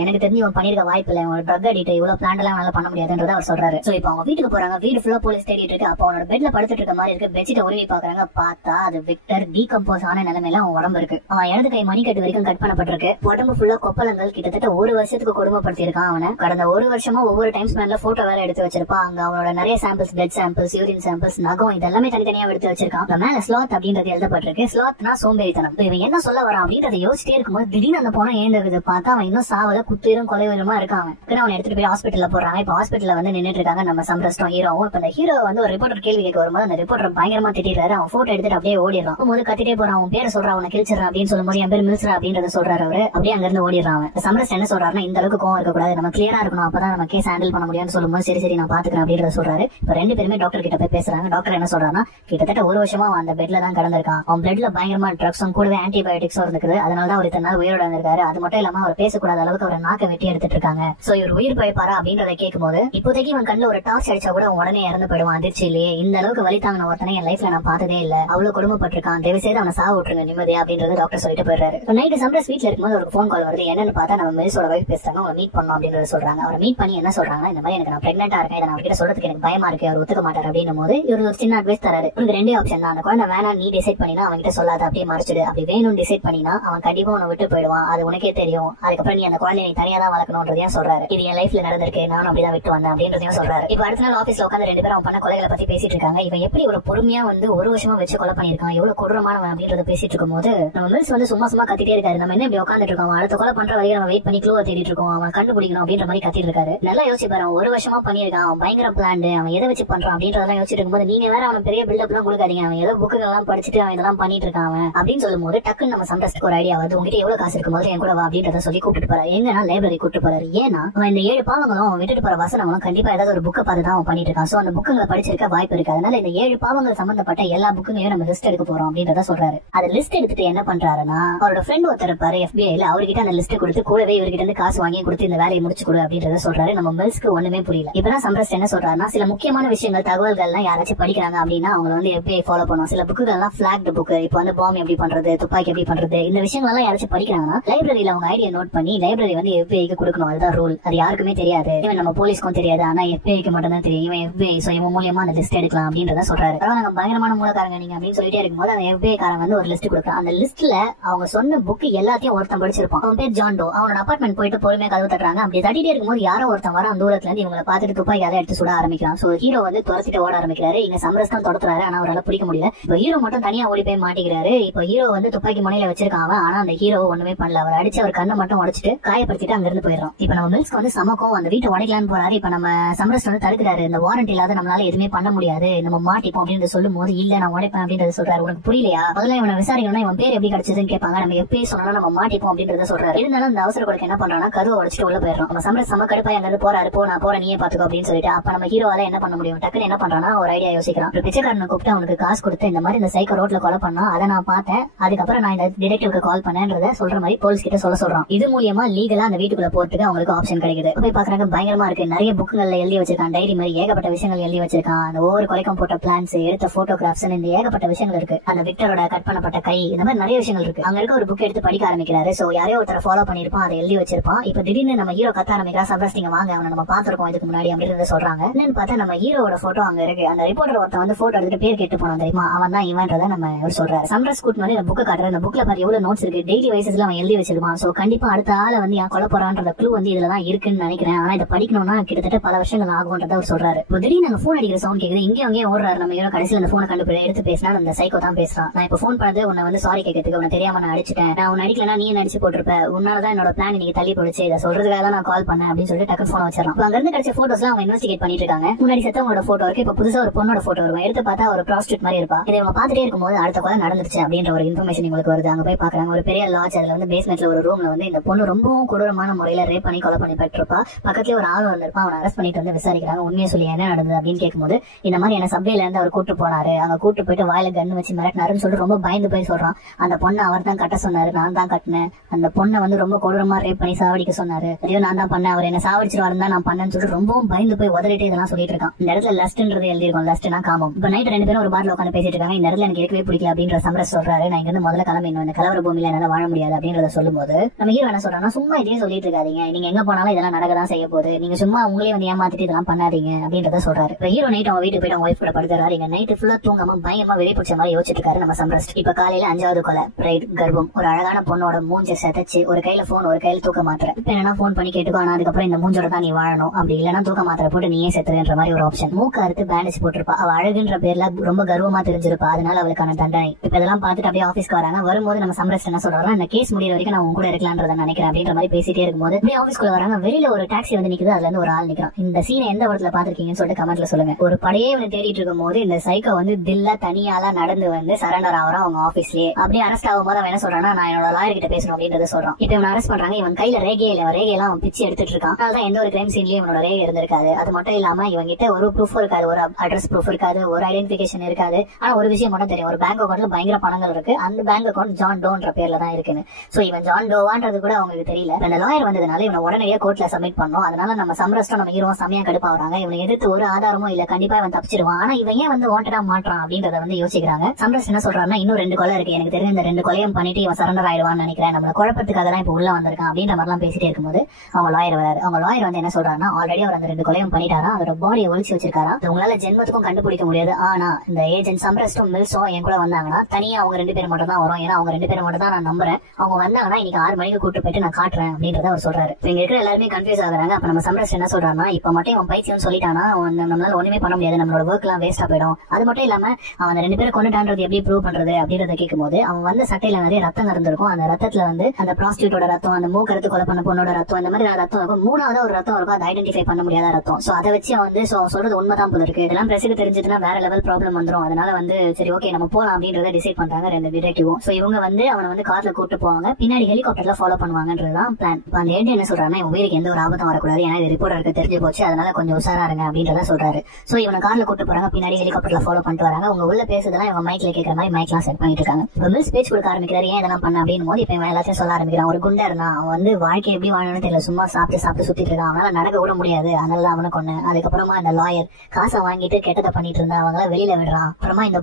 எனக்கு தெரிஞ்சு இவன் பண்ணிருக்க வாய்ப்பு இல்ல, ஒரு ட்ரக் அடிக்ட் இவ்வளவு பிளான் எல்லாம் நல்லா பண்ண முடியாதுன்றத அவர் சொல்றாரு. சோ இப்போ அவங்க வீட்டுக்கு போறாங்க. வீடு ஃபுல்லா போலீஸ் தேடிட்டு இருக்கு. அப்ப அவனோட பெட்ல படுத்துட்டு இருக்க மாதிரி இருக்கு. பெட்ஷீட்டை உருவி பாக்குறாங்க. பார்த்தா அது விக்டர் டீகம்போஸ் ஆன நிலைமையில அவன் உடம்பு இருக்கு. அவன் இடது கை மணிக்கட்டு வரைக்கும் கட் பண்ணப்பட்டிருக்கு. உடம்பு ஃபுல்லா கொப்பளங்கள். கிட்டத்தட்ட 1 வருஷத்துக்கு கொடுமைப்படுத்தி இருக்கான் அவனை. கடந்த 1 வருஷமா ஒவ்வொரு டைம் ஸ்பேன்ல போட்டோ வேற எடுத்து வச்சிருப்பான். அங்க அவனோட நிறைய samples, blood samples, urine samples, நகம் இதெல்லாமே தனித்தனியா எடுத்து வச்சிருக்கான். மேல ஸ்லாத் அப்படின்றது எழுதப்பட்டிருக்கு. ஓகே, ஸ்லாத்னா சோம்பேறித்தனம். இவன் என்ன சொல்ல வரான் அப்படின்றத யோசிச்சிட்டே இருக்கும்போது திடீர்னு அந்த பொண்ணை ஏந்திருக்குது. பார்த்தா அவன் இன்னும் சாவல, குத்துயிரும் கொலைவீரமா இருக்கான். அவனை எடுத்துட்டு போய் ஹாஸ்பிட்டல்ல போறாங்க. இப்ப ஹாஸ்பிட்டல்ல வந்து நின்னுட்டு இருக்காங்க நம்ம சம்ரஸ்டும் ஹீரோவும். இப்ப இந்த ஹீரோ வந்து ஒரு ரிப்போர்ட்டர் கேள்வி கேட்க வரும்போது அந்த ரிப்போர்ட்டர் பயங்கரமா திட்டிடுறாரு. அவன் போட்டோ எடுத்துட்டு அப்படியே ஓடிடுறான். போது கத்திட்டே போறான். அவன் பேரை சொல்றான், அவனை கிழிச்சிடறான் அப்படின்னு சொல்லும்போது என் பேர் மில்ஸ்ரா அப்படின்றத சொல்றாரு அவரு. அப்படியே அங்க இருந்து ஓடிடுறான். சம்ரஸ் என்ன சொல்றாருன்னா, இந்த அளவுக்கு கோவம் இருக்கக்கூடாது, நம்ம கிளியரா இருக்கணும், அப்பதான் நம்ம கேஸ் ஹேண்டில் பண்ண முடியும்னு சொல்லும்போது சரி சரி நான் பாத்துக்கிறேன் அப்படின்றத சொல்றாரு. இப்ப ரெண்டு பேருமே டாக்டர் கிட்ட போய் பேசுறாங்க. டாக்டர் என்ன சொல்றாருன்னா, கிட்டத்தட்ட ஒரு வருஷமா அந்த பெட்ல தான் கடந்திருக்கான். அவன் பிளட்ல பயங்கரமா ட்ரக்ஸும் கூடவே ஆன்டிபயோட்டிக்ஸும் இருக்குது. அதனாலதான் அவர் இத்தனை நாள் உயிரோட இருந்திருக்காரு. அது மட்டும் இல்லாம அவர் பேசக்கூடாத அளவுக்கு அவர் நாக்க வெட்டி எடுத்துட்டு இருக்காங்க. சோ இவர் உயிர் பழைப்பாரா அப்படின்றத கேட்கும்போது, இப்போதைக்கு இவன் கண்ணுல ஒரு டார்ச் அடிச்சா கூட உடனே இறந்து போயிடுவான் அதிர்ச்சியிலேயே. இந்த அளவுக்கு வலி தாங்கின ஒருத்தனை என் லைஃப்ல நான் பார்த்ததே இல்ல, அவ்வளவு கொடுமைப்பட்டிருக்கான், தயவு செய்து அவனை சாவ விட்டுருங்க நிம்மதியா அப்படின்றது டாக்டர் சொல்லிட்டு போயிடுறாரு. நைட்டு சம்ரஸ் வீட்டுல இருக்கும்போது ஒரு போன் கால் வருது. என்னன்னு பார்த்தா நம்ம மில்ஸோட வைஃப் பேசுறாங்க. அவரை மீட் பண்ணணும் அப்படின்றத சொல்றாங்க. அவரை மீட் பண்ணி என்ன சொல்றாங்க, இந்த மாதிரி எனக்கு நான் பிரெக்னெண்டா இருக்கேன், இதை நான் அவர்கிட்ட சொல்றதுக்கு எனக்கு பயமா இருக்கு, அவர் ஒத்துக்க மாட்டார் அப்படின்னும் போது இவர் ஒரு சின்ன அட்வைஸ் தராரு. உனக்கு ரெண்டே ஆப்ஷன் தான், அந்த குழந்தை வேணா நீ டிசைட் பண்ணினா அவன்கிட்ட சொல்லாத, அப்படியே மறைச்சிடு. அப்படி வேணும்னு டிசைட் பண்ணினா அவன் கண்டிப்பா உன்னை விட்டு போயிடுவான், அது உனக்கே தெரியும். அதுக்கப்புறம் நீ அந்த குழந்தையை தனியா தான் வளர்க்கணும்ன்றதையும் சொல்றாரு. இது என் லைஃப்ல நடந்திருக்கு, நானும் அப்படிதான் விட்டு வந்தேன் அப்படின்றதையும் சொல்றாரு. இப்ப அடுத்த நாள் ஆபீஸ்ல உட்காந்து ரெண்டு பேரும் அவன் பண்ண கொலைகளை பத்தி பேசிட்டு இருக்காங்க. இவன் எப்படி ஒரு பொறுமையா வந்து ஒரு வருஷமா வச்சு கொலை பண்ணிருக்கான், எவ்வளவு கொடூரமானவன் அப்படின்றத பேசிட்டு இருக்கும் போது நம்ம மில்ஸ் வந்து சும்மா சும்மா கத்திட்டே இருக்காரு. நம்ம என்ன இப்படி உட்காந்துட்டு இருக்கோம், அடுத்த கொலை பண்ற வரைக்கும் நம்ம வெயிட் பண்ணி க்ளூவை தேடிட்டு இருக்கோம், அவன் கண்டுபிடிக்கணும் அப்படின்ற மாதிரி கத்திட்டு இருக்காரு. நல்லா யோசிச்சு பாரு, ஒரு வருஷமா பண்ணிருக்கான், அவன் பயங்கர பிளான், அவன் எதை வச்சு பண்றான் அப்படின்றதெல்லாம் யோசிச்சுட்டு இருக்கும்போது நீங்க வேற அவன் பெரிய பில்டப் எல்லாம் கொடுக்காதீங்க, அவன் ஏதோ புக்குகள் எல்லாம் படிச்சுட்டு அவன் இதெல்லாம் பண்ணிட்டு இருக்கான் அப்படின்னு சொல்லும் போது டக்குன்னு நம்ம சம்ரஸ்க்கு ஒரு ஐடியா வருது. உங்ககிட்ட எவ்வளவு காசு இருக்கும் போது என் கூட வா அப்படின்றத சொல்லி கூப்பிட்டு போறாரு. எங்கன்னா லைப்ரரி கூப்பிட்டு போறாரு. ஏன்னா அவன் இந்த 7 பாவங்களும் அவன் விட்டுட்டு போற வசனங்களும் கண்டிப்பா ஏதாவது ஒரு புக்கை பார்த்து தான் அவன் பண்ணிட்டு இருக்கான். சோ அந்த புக்குங்களை படிச்சிருக்க வாய்ப்பு இருக்கு. அதனால இந்த 7 பாவங்கள் சம்பந்தப்பட்ட எல்லா புக்குங்களையும் நம்ம லிஸ்ட் எடுக்க போறோம் அப்படின்றத சொல்றாரு. அது லிஸ்ட் எடுத்துட்டு என்ன பண்றாருன்னா, அவரோட ஃப்ரெண்ட் ஒருத்தர் இருப்பாரு FBI ல, அவர்கிட்ட அந்த லிஸ்ட் கொடுத்து கூடவே இவர்கிட்ட இருந்து காசு வாங்கி கொடுத்து இந்த வேலையை முடிச்சு கொடு அப்படின்றத சொல்றாரு. நம்ம மில்ஸ்க்கு ஒண்ணுமே புரியல. இப்பதான் சம்ரஸ் என்ன சொல்றாருன்னா, சில முக்கியமான விஷயங்கள் தகவல்கள் எல்லாம் யாராச்சும் படிக்கிறாங்க அப்படின்னா அவங்க வந்து FBI ஃபாலோ பண்ணுவோம். சில புக்குகள் எல்லாம் பிளாக்டு புக், இப்போ வந்து பாம்பு எப்படி பண்றது, துப்பாக்கி எப்படி பண்றது, இந்த விஷயங்கள் எல்லாம் யாராச்சும் படிக்கிறாங்கன்னா லைப்ரரியில அவங்க ஐடியா நோட் பண்ணி லைப்ரரி வந்து FBI-க்கு கொடுக்கணும். அதுதான் ரூல். அது யாருக்குமே தெரியாது, இவன் நம்ம போலீஸ்க்கும் தெரியாது, ஆனா FBI-க்கு மட்டும் தான் தெரியும். இவன் FBI சோ இவன் மூலியமா அந்த லிஸ்ட் எடுக்கலாம் அப்படின்றத சொல்றாரு. நாங்க பயங்கரமான மூலக்காரங்க நீங்க அப்படின்னு சொல்லிட்டே இருக்கும்போது அந்த FBI காரன் வந்து ஒரு லிஸ்ட் கொடுக்குறான். அந்த லிஸ்ட்ல அவங்க சொன்ன புக் எல்லாத்தையும் ஒருத்தன் படிச்சிருப்பான். அவன் பேர் ஜான் டோ. அவனோட அபார்ட்மெண்ட் போயிட்டு பொறுமையா கதவு தட்டுறாங்க. அப்படி தட்டிட்டே இருக்கும்போது யாரோ ஒருத்தன் வர தூரத்துல இருந்து இவங்களை பார்த்துட்டு துப்பாக்கியால எடுத்து சுட ஆரம்பிக்கிறான். சோ ஹீரோ வந்து துரத்திட்டு ஓட ஆரம்பிக்கிறாரு. இங்க சம்ரஸ் தான் தொடர்றாரு, ஆனா அவரால் பிடிக்க முடியல. இப்ப ஹீரோ மட்டும் தனியா ஓடி போய் மாட்டிக்கிறாரு. இப்ப ஹீரோ வந்து துப்பாக்கி முனையில வச்சிருக்கான் அவன், ஆனா அந்த ஹீரோ ஒண்ணுமே பண்ணல. அவர் அடிச்சு அவர் கண்ணை மட்டும் உடைச்சிட்டு காயப்படுத்திட்டு அங்க இருந்து போயிடும். இப்ப நம்ம மில்ஸ்க்கு வந்து சமக்கம் அந்த வீட்டை உடைக்கலான்னு போறாரு. இப்ப நம்ம சம்ரஸ் வந்து தடுக்கிறாரு. இந்த வாரண்ட் இல்லாத நம்மளால எதுவுமே பண்ண முடியாது, நம்ம மாட்டிப்போம் அப்படின்னு சொல்லும் போது இல்ல நான் உடைப்பேன் அப்படின்றத சொல்றாரு. உனக்கு புரியலையா, முதல்ல இவனை விசாரிக்கணும்னா இவன் பேர் எப்படி கிடைச்சதுன்னு கேட்பாங்க. நம்ம எப்பயும் சொன்னா நம்ம மாட்டிப்போம் அப்படின்றத சொல்றாரு. இருந்தாலும் அந்த அவசர கொடுக்க என்ன பண்றான்னா கதவை உடைச்சிட்டு உள்ள போயிடும். நம்ம சம்ரஸ் சம கடுப்பாய் அங்க போறாரு. போ நான் போறேன் நீயே பாத்துக்கோ அப்படின்னு சொல்லிட்டு அப்ப நம்ம ஹீரோவால என்ன பண்ண முடியும், டக்குன்னு என்ன பண்றான்னா ஒரு ஐடியா யோசிக்கிறான். ஒரு பிச்சைக்காரனை கூப்பிட்டு அவனுக்கு காசு கொடுத்து இந்த மாதிரி இந்த சைக்கோ ரோட்ல கொலை பண்ணா அதை நான் பார்த்தேன், அதுக்கப்புறம் நான் இந்த டிடெக்டிவ்க்கு கால் பண்ணேன்றத சொல்ற மாதிரி போலீஸ் கிட்ட சொல்றான். இது மூலியமா லீகலா அந்த வீட்டுக்குள்ள போறதுக்கு அவங்களுக்கு ஆப்ஷன் கிடைக்குது. போய் பாக்குறாங்க பயங்கரமா இருக்கு. நிறைய புக்குகள்ல எழுதி வச்சிருக்கான், டைரி மாதிரி ஏகப்பட்ட விஷயங்கள் எழுதி வச்சிருக்கான். அந்த ஒவ்வொரு கொலைக்கும் போட்ட பிளான்ஸ், எடுத்த போட்டோகிராஃப்ஸ், இந்த ஏகப்பட்ட விஷயங்கள் இருக்கு. அந்த விக்டரோட கட் பண்ணப்பட்ட கை, இந்த மாதிரி நிறைய விஷயங்கள் இருக்கு. அங்க இருக்க ஒரு புக் எடுத்து படிக்க ஆரம்பிக்கிறாரு. சோ யாரையோ ஒருத்தர ஃபாலோ பண்ணிருப்பான், அதை எழுதி வச்சிருப்பான். இப்ப திடீர்னு நம்ம ஹீரோ கத்த ஆரம்பிக்கிறா, சப்ரஸ் நீங்க வாங்க அவனை நம்ம பாத்துருக்கோம் இதுக்கு முன்னாடி அப்படின்றத சொல்றாங்க. என்னன்னு பார்த்தா நம்ம ஹீரோட போட்டோ அங்க இருக்கு. அந்த ரிப்போர்ட்டர் ஒருத்தன் வந்து போட்டோ எடுத்துட்டு பேர் கேட்டு போனான் தெரியுமா, அவன் தான் இவன்றத நம்ம சொல்றாரு. சம்ரஸ் கூட்டு வந்து இந்த புக்கை காட்டுற, இந்த புக்ல பாரு எவ்வளவு நோட்ஸ் இருக்கு, டெய்லி வைசஸ்ல அவன் எழுதி வச்சிருப்பான். சோ கண்டிப்பா அடுத்த ஆளை வந்து ஏன் கொலை போறான்ற க்ளூ வந்து இதுலதான் இருக்குன்னு நினைக்கிறேன். ஆனா இதை படிக்கணும்னா கிட்டத்தட்ட பல வருஷங்கள் ஆகும்ன்றத அவர் சொல்றாரு. இப்போ திடீர்னு நாங்க போன் அடிக்கிற சவுண்ட் கேக்குது. இங்கே அங்கேயே ஓடுறாரு நம்ம ஹீரோ. கடைசியில் அந்த போனை கண்டுபிடி எடுத்து பேசினா அந்த சைக்கோ தான் பேசுறான். நான் இப்ப போன் பண்ணது உன்னை வந்து சாரி கேட்கறதுக்கு, உன்னை தெரியாம நான் அடிச்சிட்டேன், நான் உன்னை அடிக்கலன்னா நீ நடிச்சு போட்டிருப்ப, உன்னாலதான் என்னோட பிளான் நீங்க தள்ளி போடுச்சு, இதை சொல்றதுக்காக நான் கால் பண்ணேன் அப்படின்னு சொல்லிட்டு டக்கு போன் வச்சிடறான். அங்க இருந்து கிடைச்ச போட்டோஸ் அவங்க இன்வெஸ்டிகேட் பண்ணிட்டு இருக்காங்க. முன்னாடி செத்தவங்களோட போட்டோ இருக்கு, இப்ப புதுசா ஒரு பொண்ணோட போட்டோ வரும். எடுத்து பார்த்தா ஒரு ப்ராஸ்டியூட் மாதிரி இருப்பா. இதை இவங்க பாத்துட்டே இருக்கும்போது அடுத்த கொலை நடந்துருச்சு அப்படின்ற ஒரு இன்ஃபர்மேஷன் உங்களுக்கு வருது. அங்க போய் பாக்குறாங்க ஒரு பெரிய லாட்ஜ். அதுல வந்து பேஸ்மெண்ட்ல ஒரு ரூம்ல வந்து இந்த பொண்ணு ரொம்பவும் கொடூரமான முறையில ரேப் பண்ணி கொலை பண்ணி பெற்றிருப்பா. பக்கத்துல ஒரு ஆள் வந்திருப்பான். அவனை அரெஸ்ட் பண்ணிட்டு வந்து விசாரிக்கிறாங்க. உண்மையை சொல்லி என்ன நடந்தது அப்படின்னு கேட்கும்போது இந்த மாதிரி என்ன சப்வேல இருந்து அவர் கூட்டு போனாரு, அங்க கூட்டு போயிட்டு வாயில கண்ணு வச்சு மிரட்டினாருன்னு சொல்லிட்டு ரொம்ப பயந்து போய் சொல்றான். அந்த பொண்ணை அவர் தான் கட்ட சொன்னாரு, நான் தான் கட்டினேன், அந்த பொண்ணை வந்து ரொம்ப கொடூரமா ரேப் பண்ணி சாவடிக்க சொன்னாரு, அதையோ நான் தான் பண்ணேன், அவர் என்ன சாவடிச்சிருவாரு தான் நான் பண்ணேன்னு சொல்லிட்டு ரொம்பவும் பயந்து போய் உதறிட்டு இதெல்லாம் சொல்லிட்டு இருக்கான். இந்த இடத்துல லஸ்ட்ன்றது எழுதிருக்கும், லஸ்ட்னா காமம். இப்ப நைட் ரெண்டு பேரும் ஒரு பார்ல உட்காந்து பேசிட்டு இருக்காங்க. இந்த இடத்துல எனக்கு இருக்கவே பிடிக்கல அப்படின்ற சம்ரஸ் சொல்றாரு. நான் இங்க இருந்து முதல்ல கிளம்பிடணும், இந்த கலவர பூமியில என்னால வாழ முடியாது அப்படின்றத சொல்லும்போது நம்ம ஹீரோ என்ன சொல்றாங்கன்னா, சும்மா இதே சொல்லிட்டு இருக்காதீங்க, நீங்க எங்க போனாலும் இதெல்லாம் நடக்கதான் செய்ய போகுது, நீங்க சும்மா உங்களே வந்து ஏமாத்திட்டு இதெல்லாம் பண்ணாதீங்க அப்படின்றத சொல்றாரு. இப்ப ஹீரோ நைட் அவங்க வீட்டுக்கு போயிட்டு அவங்க ஒய்ஃப் கூட படுத்துறாரு. இங்க நைட்டு ஃபுல்லா தூங்காம பயமா வெளியே பிடிச்ச மாதிரி யோசிச்சுட்டு இருக்காரு நம்ம சம்ரஸ். இப்ப காலையில 5வது கொலை, பிரைட் கர்ப்பம், ஒரு அழகான பொண்ணோட மூஞ்ச செதச்சு, ஒரு கையில போன் ஒரு கையில தூக்க மாத்திரை. இப்ப என்னன்னா போன் பண்ணி கேட்டுக்கோ, ஆனா அதுக்கப்புறம் இந்த மூஞ்சோட தான் நீ வாழணும், அப்படி இல்லன்னா தூக்க மாத்திரை போட்டு நீயே செத்துறன்ற மாதிரி ஒரு ஆப்ஷன். மூக்க அறுத்து பேண்டேஜ் போட்டிருப்பா. அவ அழகுன்ற பேர்ல ரொம்ப கர்வமா தெரிஞ்சிருப்பா, அதனால அவளுக்கான தண்டனை. இப்ப இதெல்லாம் பார்த்துட்டு அப்படியே ஆபீஸ்க்கு வராங்க. வரும்போது நம்ம சம்ரஸ்ட் என்ன சொல்றாங்க, இந்த கேஸ் முடிகிற வரைக்கும் நான் உங்க கூட இருக்கலாம்ன்றத நினைக்கிறேன் அப்படின்ற மாதிரி பேசிட்டே இருக்கும்போது அப்படியே ஆபீஸ்க்குள்ள வராங்க. வெளியில ஒரு டாக்ஸி வந்து நிக்குது, அதுல இருந்து ஒரு ஆள் நிக்கிறான். இந்த சீனை எந்த படத்துல பாத்திருக்கீங்கன்னு சொல்லிட்டு கமெண்ட்ல சொல்லுங்க. ஒரு படையே இவனை தேடிட்டு இருக்கும் போது இந்த சைக்கோ வந்து தில்லா தனியால நடந்து வந்து சரண்டர் ஆகிறான் அவங்க ஆபீஸ்லயே. அப்படியே அரெஸ்ட் ஆகும்போது அவன் என்ன சொல்றான்னா, நான் என்னோட லாயர் கிட்ட பேசணும் அப்படின்றத சொல்றான். இப்ப இவன் அரெஸ்ட் பண்றாங்க. இவன் கையில ரேகையெல்லாம் அவன் பிச்சு எடுத்துட்டு இருக்கான். அதனாலதான் எந்த ஒரு கிரைம் சீன்லயும் இவனோட ரேகை இருந்திருக்காது. அது மட்டும் இல்லாம இவன் கிட்ட ஒரு ப்ரூஃப் இருக்காது, ஒரு அட்ரஸ் ப்ரூஃப் இருக்காது, ஒரு ஐடென்டிபிகேஷன் இருக்காது. ஆனா ஒரு விஷயம் மட்டும் தெரியும், ஒரு பேங்க் அக்கௌண்ட்ல பயங்கர பணங்கள் இருக்கு. அந்த பேங்க் அக்கௌண்ட் ஜான் டோன்ற பேர்ல தான் இருக்குன்னு. சோ இவன் ஜான் டோவான்றது கூட அவங்களுக்கு தெரியல. அந்த லாயர் வந்ததுனால இவனை உடனடியே கோர்ட்ல சப்மிட் பண்ணோம். அதனால நம்ம சம்ரஸ்டும் நம்ம ஹீரோ செமையா கடுப்பாகிறாங்க. இவனை எதிர்த்து ஒரு ஆதாரமும் இல்ல, கண்டிப்பா இவன் தப்பிச்சிருவான். ஆனா இவன் ஏன் வந்து வாண்டடா மாட்டான் அப்படின்றத வந்து யோசிக்கிறாங்க. சம்ரஸ்ட் என்ன சொல்றாருன்னா, இன்னும் 2 கொலை இருக்கு, எனக்கு தெரிஞ்ச இந்த 2 கொலையும் பண்ணிட்டு இவன் சரண்டர் ஆயிடுவான்னு நினைக்கிறேன், நம்மள குழப்பத்துக்காக தான் இப்ப உள்ள வந்திருக்கான் அப்படின்ற மாதிரிலாம் பேசிட்டே இருக்கும்போது அவங்க லாயர் வராரு. அவங்க லாயர் வந்து என்ன சொல்றாருன்னா, ஆல்ரெடி அவர் அந்த 2 கொலையும் பண்ணிட்டாரா, அதோட பாடியை ஒளிச்சு வச்சிருக்காரா, உங்களால ஜென்மத்துக்கும் கண்டுபிடிக்க முடியாது. ஆனா இந்த ஏஜென்ட் சம்ரஸ்டும் மில்ஸும் என் கூட வந்தாங்கன்னா தனியா அவங்க 2 பேர் மட்டும் தான் வரும். ஏன்னா அவங்க 2 பேர் மட்டும் தான் நான் நம்புறேன். அவங்க வந்தாங்கன்னா இன்னைக்கு 6 மணிக்கு கூட்டு போயிட்டு நான் காட்டுறேன் அப்படின்றத அவர் சொல்றாரு. இங்க இருக்கிற எல்லாருமே கன்ஃபியூஸ் ஆகுறாங்க. அப்ப நம்ம சம்ரஸ்ட் என்ன சொல்றாருன்னா, இப்ப மட்டும் அவன் பைத்தியம் சொல்லிட்டானா நம்மளால ஒண்ணுமே பண்ண முடியாது, நம்மளோட ஒர்க் எல்லாம் வேஸ்டா போயிடும். அது மட்டும் இல்லாம அவன் 2 பேரை கொண்டுட்டான்றது எப்படி ப்ரூவ் பண்றது அப்படின்றத கேட்கும்போது அவன் வந்து சட்டையில நிறைய ரத்தம் இருந்திருக்கும். அந்த ரத்தத்துல வந்து அந்த ப்ராஸ்டியூட்டோட ரத்தம், அந்த மூக்கறுத்து கொலை பண்ண பொண்ணோட ரத்தம், இந்த மாதிரி ரத்தம் இருக்கும். 3வது ஒரு ரத்தம் இருக்கும், அதை ஐடென்டிஃபை பண்ண முடியாத ரத்தம். சோ அதை வச்சு அவன் வந்து சொல்றது உண்மைதான் போல இருக்கு. இதெல்லாம் பிரஸுக்கு தெரிஞ்சதுன்னா வேற லெவல் ப்ராப்ளம் வந்துரும். அதனால வந்து சரி ஓகே நம்ம போலாம் அப்படின்றத டிசைட் பண்றாங்க 2 டிடெக்டிவும். சோ இவங்க வந்து அவனை வந்து கார்ல கூட்டு போவாங்க, பின்னாடி ஹெலிகாப்டர்ல ஃபாலோ பண்ணுவாங்கன்றதுதான் பிளான். அந்த ஏஜென்ட் என்ன சொல்றாருன்னா, இவன் உயிருக்கு எந்த ஒரு ஆபத்தும் வரக்கூடாது, ஏன்னா இது ரிப்போர்ட்டருக்கு தெரிஞ்சு போச்சு, அதனால கொஞ்சம் உஷாரா இருங்க அப்படின்றத சொல்றாரு. சோ இவனை கார்ல கூட்டு போறாங்க, பின்னாடி ஹெலிகாப்டர்ல ஃபாலோ பண்ணிட்டு வராங்க. உங்க உள்ள பேசுறதெல்லாம் இவங்க மைக்ல கேட்கற மாதிரி மைக்லாம் செட் பண்ணிட்டு இருக்காங்க. இப்ப மில்ஸ் பேச்சு கொடுக்க ஆரம்பிக்கிறாரு, ஏன் இதெல்லாம் பண்ண அப்படின்னு போது இப்ப இவன் எல்லாத்தையும் சொல்ல ஆரம்பிக்கிறான். ஒரு குண்டா இருந்தான், அவன் வந்து வாழ்க்கை எப்படி வாழணும்னு தெரியல, சும்மா சாப்பிட்டு சுத்திட்டு இருக்கான், அவனால நடக்க கூட முடியாது, அதனால அவனை கொன்னு. அதுக்கப்புறமா இந்த லாயர் காசை வாங்கிட்டு கெட்டதை பண்ணிட்டு இருந்தா அவங்கள வெளியில விடுறான். அப்புறமா இந்த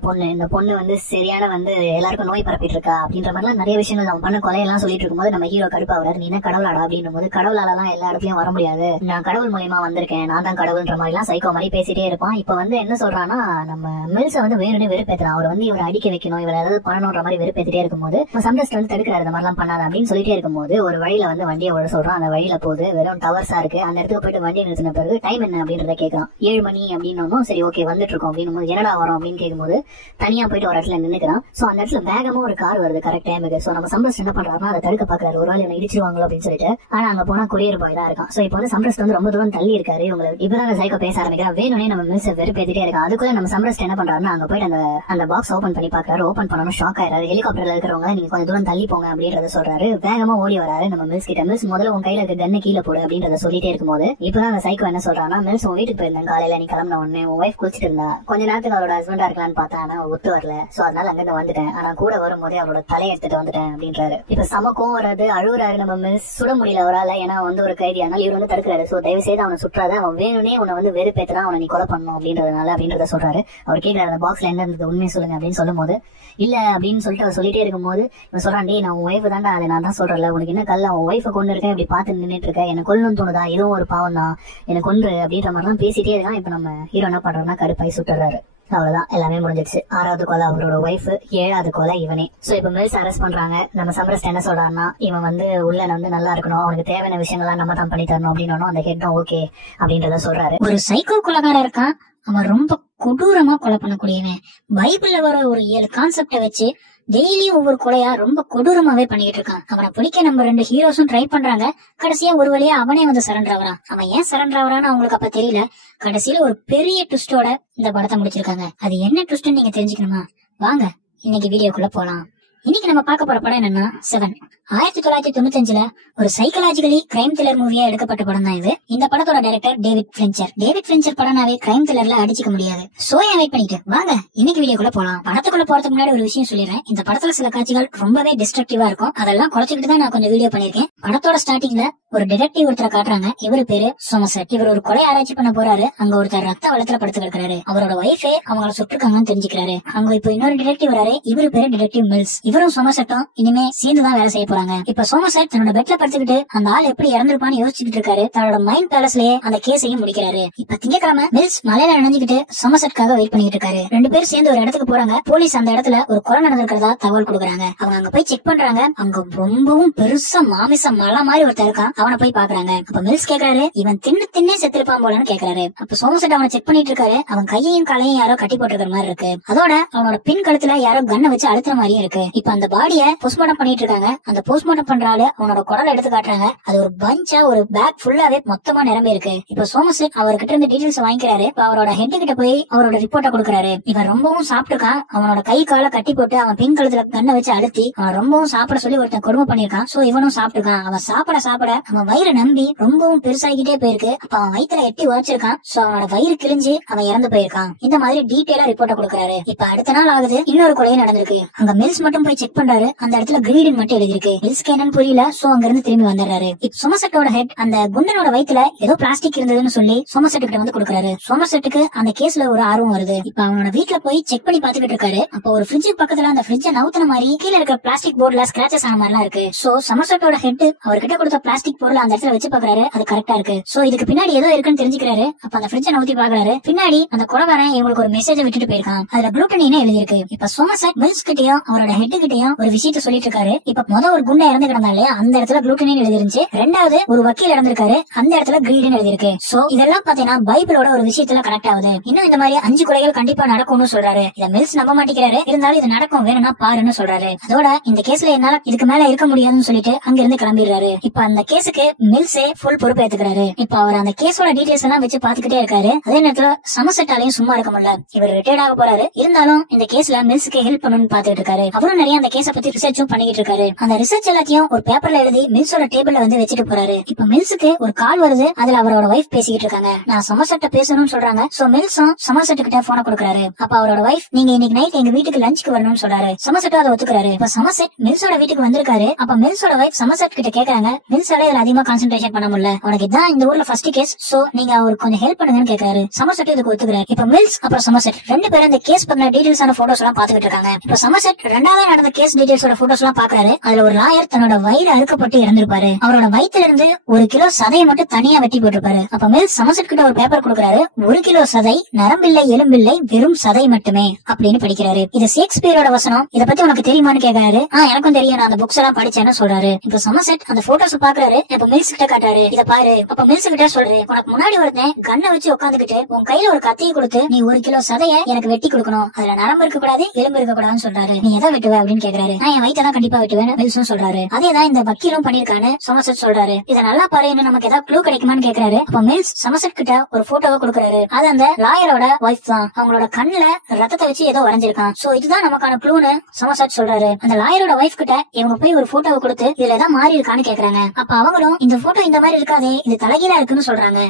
பொண்ணு வந்து சரியான வந்து எல்லாருக்கும் நோய் பரப்பிட்டு இருக்கா அப்படின்ற மாதிரிலாம் நிறைய விஷயங்கள் நம்ம பண்ண கொலையெல்லாம் சொல்லிட்டு இருக்கும்போது நம்ம ஹீரோ கடுப்பாகிறாரு. நீ என்ன கடவுளாடா அப்படின்னும் போது, கடவுளாலாம் எல்லா இடத்துலயும் வர முடியாது, நான் கடவுள் மூலியமா வந்திருக்கேன், நான் தான் கடவுள்ன்ற மாதிரி எல்லாம் சைக்கோ மாதிரி பேசிட்டே இருப்பான். இப்ப வந்து என்ன சொல்றான்னா, நம்ம மில்ஸ வந்து வேணும்னு வெறுப்பேத்துறான். அவர் வந்து இவரை அடிக்க வைக்கணும், இவர் ஏதாவது பண்ணணும்ன்ற மாதிரி வெறுப்பேத்திட்டே இருக்கும்போது சம்ரஸ்ட் வந்து தடுக்கிறாரு, இந்த மாதிரிலாம் பண்ணாத அப்படின்னு சொல்லிட்டே இருக்கும்போது ஒரு வழியில வந்து வண்டியை ஓட சொல்றான். அந்த வழியில போகுது, வெறும் டவர்ஸா இருக்கு. அந்த இடத்துக்கு போயிட்டு வண்டியை நிறுத்தின பிறகு டைம் என்ன அப்படின்றத கேட்கலாம். 7 மணி அப்படின்னு சரி ஓகே வந்துட்டு இருக்கோம் அப்படின்னு என்னடா வரும் அப்படின்னு கேட்கும்போது தனியா போயிட்டு ஒரு இடத்துல நின்னுக்கிறான். சோ அந்த இடத்துல வேகமா ஒரு கார் வருது கரெக்ட் டைமுக்கு. சோ நம்ம சம்ரஸ்ட் என்ன பண்றாருன்னா, அதை தடுக்க பாக்குறாரு, ஒரு வேளை இடிச்சிருவாங்களோ அப்படின்னு சொல்லிட்டு. ஆனா அங்க போனா கொரியர் பாய் தான் இருக்கான். சோ இப்போ வந்து சம்ரஸ்ட் வந்து ரொம்ப தூரம் தள்ளி இருக்காரு. உங்களுக்கு இப்பதான் சைக்கோ பேச ஆரம்பிக்கிறான், வேணும்னே நம்ம மில்ஸ் வெறுப்பேத்திட்டே இருக்கான். அதுக்குள்ள நம்ம சம்ரஸ்ட் என்ன பண்றாருன்னா, அங்க போயிட்டு அந்த பாக்ஸ் ஓபன் பண்ணி பாக்குறாரு. ஓபன் பண்ணணும் ஷாக் ஆயிராரு. ஹெலிகாப்டர்ல இருக்கிறவங்க நீங்க கொஞ்சம் தூரம் தள்ளி போங்க அப்படின்றத சொல்றாரு. வேகமா ஓடி வராரு நம்ம மில்ஸ் கிட்ட. மில்ஸ் முதல்ல உன் கையில இருக்க கண்ணை கீழே போடு அப்படின்றத சொல்லிட்டே இருக்கும்போது இப்பதான் அந்த சைக்கோ என்ன சொல்றான்னா, மில்ஸ் உன் வீட்டுக்கு போயிருந்தேன் காலையில, நீ கிளம்பின உடனே உன் வைஃப் குளிச்சிட்டு இருந்தா, கொஞ்ச நேரத்துக்கு அவரோட ஹஸ்பண்டா இருக்கலாம்னு பார்த்தா ஆனா ஒத்து வரல. சோ அதனால அங்கிருந்து வந்துட்டேன், ஆனா கூட வரும்போதே அவரோட தலையை எடுத்துட்டு வந்துட்டேன் அப்படின்றாரு. இப்ப சமக்கும் வராது, அழுகுறாரு நம்ம மில்ஸ். சுட முடியல அவரால, ஏன்னா வந்து ஒரு கைதி, அதனால இவர் வந்து தடுக்கிறாரு. சோ தயவு செய்து அவனை சுற்றாத, அவன் வேணும்னே உன்னை வந்து வெறுப்பேத்துறான், அவனை நீ கொலை பண்ணணும் அப்படின்றத சொல்றாரு. அவர் கேட்கிறாரு, அந்த பாக்ஸ்ல என்ன இருந்தது உண்மையை சொல்லுங்க அப்படின்னு சொல்லும் போது இல்ல அப்படின்னு சொல்லிட்டு அவர் சொல்லிட்டே இருக்கும்போது இவன் சொல்றான், டேய் நான் உன் ஒய்ஃப் தான்டா, அதை நான் தான் சொல்றேன், உனக்கு என்ன கல்ல, உன் ஒய்ஃபை கொண்டு இருக்கேன் இப்படி பார்த்து நின்றுட்டு இருக்க, எனக்கு கொல்லணும்னு தோணுதா, இதுவும் ஒரு பாவம் தான், எனக்கு கொன்று அப்படின்ற மாதிரிலாம் பேசிட்டே இருக்கான். இப்ப நம்ம ஹீரோ என்ன பண்றாருன்னா கடுப்பாய் சுட்டுறாரு. அவ்வளவுதான், எல்லாமே முடிஞ்சிருச்சு. 6வது கொலை அவரோட ஒய்ஃப், 7வது கொலை இவனே. சோ இப்ப மில்ஸ் அரெஸ்ட் பண்றாங்க. நம்ம சம்ரஸ்ட் என்ன சொல்றாருன்னா, இவன் வந்து உள்ள வந்து நல்லா இருக்கணும், அவனுக்கு தேவையான விஷயங்கள்லாம் நம்ம தான் பண்ணி தரணும் அப்படின்னு அந்த ஹெட்டும் ஓகே அப்படின்றத சொல்றாரு. ஒரு சைக்கோ கொலைகாரன் இருக்கான், அவன் ரொம்ப கொடூரமா கொலை பண்ணக்கூடியவன். பைபிள்ல வர ஒரு 7 கான்செப்ட வச்சு டெய்லியும் ஒவ்வொரு கொலையா ரொம்ப கொடூரமாவே பண்ணிக்கிட்டு இருக்கான். அவனை பிடிக்க நம்ம 2 ஹீரோஸும் ட்ரை பண்றாங்க. கடைசியா ஒரு வழியா அவனே வந்து சரண்டர் ஆகுறான். அவன் ஏன் சரண்டர் ஆகுறான்னு அவங்களுக்கு அப்ப தெரியல. கடைசியில ஒரு பெரிய ட்விஸ்டோட இந்த படத்தை முடிச்சிருக்காங்க. அது என்ன ட்விஸ்ட்னு நீங்க தெரிஞ்சுக்கணுமா? வாங்க இன்னைக்கு வீடியோக்குள்ள போலாம். இன்னைக்கு நம்ம பார்க்க போற படம் என்னன்னா 7. 1995ல ஒரு சைக்காலஜிக்கலி கிரைம் த்ரில்லர் மூவியா எடுக்கப்பட்ட படம் தான் இது. இந்த படத்தோட director David Fincher. David Fincher படம்னாவே கிரைம் த்ரில்லர்ல அடிச்சுக்க முடியாது. சோ ஏன் வெயிட் பண்ணிட்டு வாங்க இன்னைக்கு வீடியோக்குள்ள போலாம். படத்துக்குள்ள போறதுக்கு முன்னாடி ஒரு விஷயம் சொல்லிடுறேன். இந்த படத்துல சில காட்சிகள் ரொம்பவே டிஸ்ட்ரக்டிவா இருக்கும். அதெல்லாம் குறைச்சிக்கிட்டு தான் நான் கொஞ்சம் வீடியோ பண்ணிருக்கேன். படத்தோட ஸ்டார்டிங்ல ஒரு டிடெக்டிவ் ஒருத்தரை காட்டுறாங்க. இவரு பேரு சோமசெட். இவர் ஒரு கொலை ஆராய்ச்சி பண்ண போறாரு. அங்க ஒருத்தர் ரத்த வளத்துல படுத்து கிடக்குறாரு. அவரோட ஒய்ஃபே அவங்கள சுட்டுருக்காங்கன்னு தெரிஞ்சுக்கிறாரு. அங்க இப்போ இன்னொரு டிடெக்டிவ் வராரு. இவரு பேரு டிடெக்டிவ் மில்ஸ். இவரும் சோமர்செட்டும் இனிமே சேர்ந்துதான் வேலை செய்ய போறாங்க. இப்ப சோமர்செட் தன்னோட பெட்ல படுத்துக்கிட்டு அந்த ஆள் எப்படி இறந்திருப்பான்னு யோசிச்சுட்டு இருக்காரு. தன்னோட மைண்ட் பேலஸ்லயே அந்த கேஸையும் முடிக்கிறாரு. இப்ப திங்கக்கிழமை மில்ஸ் மலையில நினைஞ்சுக்கிட்டு சோமர்செட்காக வெயிட் பண்ணிட்டு இருக்காரு. 2 பேரும் சேர்ந்து ஒரு இடத்துக்கு போறாங்க. போலீஸ் அந்த இடத்துல ஒரு கொலை நடந்திருக்கிறதா தகவல் கொடுக்குறாங்க. அவங்க அங்க போய் செக் பண்றாங்க. அங்க ரொம்பவும் பெருசா மாமிச மலை மாதிரி ஒருத்தர் இருக்கான். அவனை போய் பாக்குறாங்க. அப்ப மில்ஸ் கேக்குறாரு, இவன் தின்னே செத்துருப்பான் போலன்னு கேக்குறாரு. அப்ப சோமர்செட் அவனை செக் பண்ணிட்டு இருக்காரு. அவன் கையையும் காலையும் யாரோ கட்டி போட்டுருக்கிற மாதிரி இருக்கு. அதோட அவனோட பின் கழுத்துல யாரோ கண்ணை வச்சு அழுத்துற மாதிரியும் இருக்கு. இப்ப அந்த பாடிய போஸ்ட்மார்ட்டம் பண்ணிட்டு இருக்காங்க. அந்த போஸ்ட்மார்ட்டம் பண்ற ஆளு அவனோட குடலை எடுத்து காட்டுறாங்க. அது ஒரு பஞ்சா ஒரு பேக் ஃபுல்லாவே மொத்தமா நிரம்பி இருக்கு. இப்ப சோமர்செட் அவர்கிட்ட இருந்து டீடைல்ஸ் வாங்கிக்கிறாரு. இப்ப அவரோட ஹெட் கிட்ட போய் அவரோட ரிப்போர்ட்டை கொடுக்கறாரு. இவன் ரொம்பவும் சாப்பிட்டுருக்கான். அவனோட கை காலை கட்டி போட்டு அவன் பின் கழுத்துல கண்ணை வச்சு அழுத்தி அவன் ரொம்பவும் சாப்பிட சொல்லி ஒருத்தன் கொடுமை பண்ணிருக்கான். சோ இவனும் சாப்பிட்டுருக்கான். அவன் சாப்பிட அவன் வயிறு நம்பி ரொம்பவும் பெருசாகிட்டே போயிருக்கு. அப்ப அவன் வயிற்றுல எட்டி உரைச்சிருக்கான். சோ அவனோட வயிறு கிழிஞ்சு அவன் இறந்து போயிருக்கான். இந்த மாதிரி டீடைலா ரிப்போர்ட்டை கொடுக்கறாரு. இப்ப அடுத்த நாள் ஆகுது. இன்னொரு கொலை நடந்திருக்கு. அங்க மில்ஸ் மட்டும் போய் செக் பண்றாரு. அந்த இடத்துல கிரீடன் மட்டும் எழுதிருக்கு. மில்ஸ்க்கு என்னன்னு புரியல. சோ அங்க இருந்து திரும்பி வந்துடுறாரு. இப்ப சோமர்செட்டோட ஹெட் அந்த குண்டனோட வயித்துல ஏதோ பிளாஸ்டிக் இருந்ததுன்னு சொல்லி சோமர்செட் கிட்ட வந்து கொடுக்கறாரு. சோமர்செட்டுக்கு அந்த கேஸ்ல ஒரு ஆர்வம் வருது. இப்ப அவனோட வீட்டுல போய் செக் பண்ணி பாத்துக்கிட்டு இருக்காரு. அப்ப ஒரு ஃப்ரிட்ஜ் பக்கத்துல அந்த ஃப்ரிட்ஜ நவுத்துன மாதிரி கீழே இருக்க பிளாஸ்டிக் போர்டுல ஸ்கிராச்சஸ் ஆன மாதிரிலாம் இருக்கு. சோ சோமர்செட்டோட ஹெட் அவர்கிட்ட கொடுத்த பிளாஸ்டிக் பொருள் அந்த இடத்துல வச்சு பாக்குறாரு. அது கரெக்டா இருக்கு. சோ இதுக்கு பின்னாடி ஏதோ இருக்குன்னு தெரிஞ்சுக்கிறாரு. அப்ப அந்த ஃப்ரிட்ஜ நவுத்தி பாக்குறாரு. பின்னாடி அந்த கொலைகாரன் இவங்களுக்கு ஒரு மெசேஜ் விட்டுட்டு போயிருக்கான். அதுல குளூட்டனின்னு எழுதி இருக்கு. இப்ப சோமர்செட் மில்ஸ் கிட்டயும் அவரோட ஹெட் கிட்டயும் ஒரு விஷயத்த சொல்லிட்டு இருக்காரு. இப்ப ஒரு குண்டை இறந்து கிடந்தாலே அந்த இடத்துல குளூட்டனின்னு எழுதி இருந்துச்சு. ரெண்டாவது ஒரு வக்கீல் இறந்திருக்காரு. அந்த இடத்துல கிரீடன் எழுதி இருக்கு. சோ இதெல்லாம் பாத்தீங்கன்னா பைபிளோட ஒரு விஷயத்துல கனெக்ட் ஆகுது. இன்னும் இந்த மாதிரி 5 கொலைகள் கண்டிப்பா நடக்கும்னு சொல்றாரு. இத மில்ஸ் நம்ப மாட்டேங்கிறாரு. இருந்தாலும் இது நடக்கும், வேணும்னா பாருன்னு சொல்றாரு. அதோட இந்த கேஸ்ல என்னால இதுக்கு மேல இருக்க முடியாதுன்னு சொல்லிட்டு அங்க இருந்து கிளம்பிடுறாரு. இப்ப அந்த கேஸுக்கு மில்ஸே ஃபுல் பொறுப்பு ஏத்துக்கிறாரு. இப்ப அவர் அந்த கேஸோட டீடைல்ஸ் எல்லாம் வச்சு பாத்துக்கிட்டே இருக்காரு. அதே நேரத்துல சோமர்செட்டாலையும் சும்மா இருக்க முடியல. இவர் ரிட்டையர்ட் ஆக போறாரு. இருந்தாலும் இந்த கேஸ்ல மில்ஸ்க்கு ஹெல்ப் பண்ணணும்னு பாத்துட்டு இருக்காரு. அவரும் நிறைய அந்த கேஸ பத்தி ரிசர்ச்சும் பண்ணிட்டு இருக்காரு. அந்த ரிசர்ச் எல்லாத்தையும் ஒரு பேப்பர்ல எழுதி மில்ஸோட டேபிள்ல வந்து வச்சுட்டு போறாரு. இப்ப மில்ஸுக்கு ஒரு கால் வருது. அதுல அவரோட வைஃப் பேசிக்கிட்டு இருக்காங்க. நான் சோமர்செட்ட பேசணும்னு சொல்றாங்க. சோ மில்ஸும் சோமர்செட் கிட்ட போன கொடுக்கறாரு. அப்ப அவரோட வைஃப் நீங்க இன்னைக்கு நைட் எங்க வீட்டுக்கு லஞ்சுக்கு வரணும்னு சொல்றாரு. சோமர்செட் அதை ஒத்துக்கிறாரு. இப்ப சோமர்செட் மில்ஸோட வீட்டுக்கு வந்திருக்காரு. அப்ப மில்ஸோட வைஃப் சோமர்செட் கிட்ட கேக்குறாங்க, மில்ஸால இதுல அதிகமா கான்சென்ட்ரேஷன் பண்ண முடியல, உனக்கு இதான் இந்த ஊர்ல ஃபர்ஸ்ட் கேஸ், சோ நீங்க அவருக்கு கொஞ்சம் ஹெல்ப் பண்ணுங்கன்னு கேக்குறாரு. சோமர்செட் இதுக்கு ஒத்துக்கிறாரு. இப்ப மில்ஸ் அப்புறம் சோமர்செட் 2 பேரும் இந்த கேஸ் பத்தின டீடைல்ஸான போட்டோஸ் எல்லாம் பாத்துக்கிட்டு இருக்காங்க. இப்ப சோமர்செட் ரெண்டாவது நடந்த கேஸ் டீடைல்ஸோட போட்டோஸ் எல்லாம் பாக்குறாரு. அதுல ஒரு லாயர் தன்னோட வயிறு அறுக்கப்பட்டு இறந்திருப்பாரு. அவரோட வயிற்றுல இருந்து 1 கிலோ சதையை மட்டும் தனியா வெட்டி போட்டிருப்பாரு. அப்ப மில்ஸ் சோமர்செட் கிட்ட ஒரு பேப்பர் கொடுக்கறாரு. 1 கிலோ சதை, நரம்பில்லை எலும்பில்லை, வெறும் சதை மட்டுமே அப்படின்னு படிக்கிறாரு. இது ஷேக்ஸ்பியரோட வசனம். இத பத்தி உனக்கு தெரியுமான்னு கேக்குறாரு. எனக்கும் தெரியும், நான் அந்த புக்ஸ் எல்லாம் படிச்சேன்னு சொல்றாரு. இப்ப சோமர்செட் அந்த போட்டோஸ் பாக்குறாரு. இப்ப மில்ஸ் கிட்ட காட்டுறாரு, இத பாரு. அப்ப மில்ஸ் கிட்ட சொல்றாரு, உனக்கு முன்னாடி ஒருத்தன் கண்ணை வச்சு உட்காந்துக்கிட்டு உன் கையில ஒரு கத்தியை கொடுத்து நீ 1 கிலோ சதைய எனக்கு வெட்டி கொடுக்கணும், அதுல நரம்பு இருக்க கூடாது, எலும்பு இருக்க கூடாதுன்னு சொல்றாரு. நீ எதை வெட்டுவ அப்படின்னு கேக்குறாரு. நான் என் வயிற்றை தான் கண்டிப்பா வெட்டுவேன்னு மில்ஸும் சொல்றாரு. அதேதான் இந்த வக்கீலும் பண்ணிருக்கான்னு சோமர்செட் சொல்றாரு. இத நல்லா பாரு, இன்னும் நமக்கு ஏதாவது க்ளூ கிடைக்குமான்னு கேக்குறாரு. அப்ப மில்ஸ் சோமர்செட் கிட்ட ஒரு போட்டோவை கொடுக்கறாரு. அது அந்த லாயரோட வைஃப் தான். அவங்களோட கண்ணுல ரத்தத்தை வச்சு ஏதோ வரைஞ்சிருக்கான். சோ இதுதான் நமக்கான க்ளூன்னு சோமர்செட் சொல்றாரு. அந்த லாயரோட வைஃப் கிட்ட இவங்க போய் ஒரு போட்டோவை கொடுத்து இதுல ஏதாவது மாறி இருக்கான்னு கேக்குறாங்க. அப்ப அவங்களும் இந்த போட்டோ இந்த மாதிரி இருக்காதே, இது தலைகீழா இருக்குன்னு சொல்றாங்க.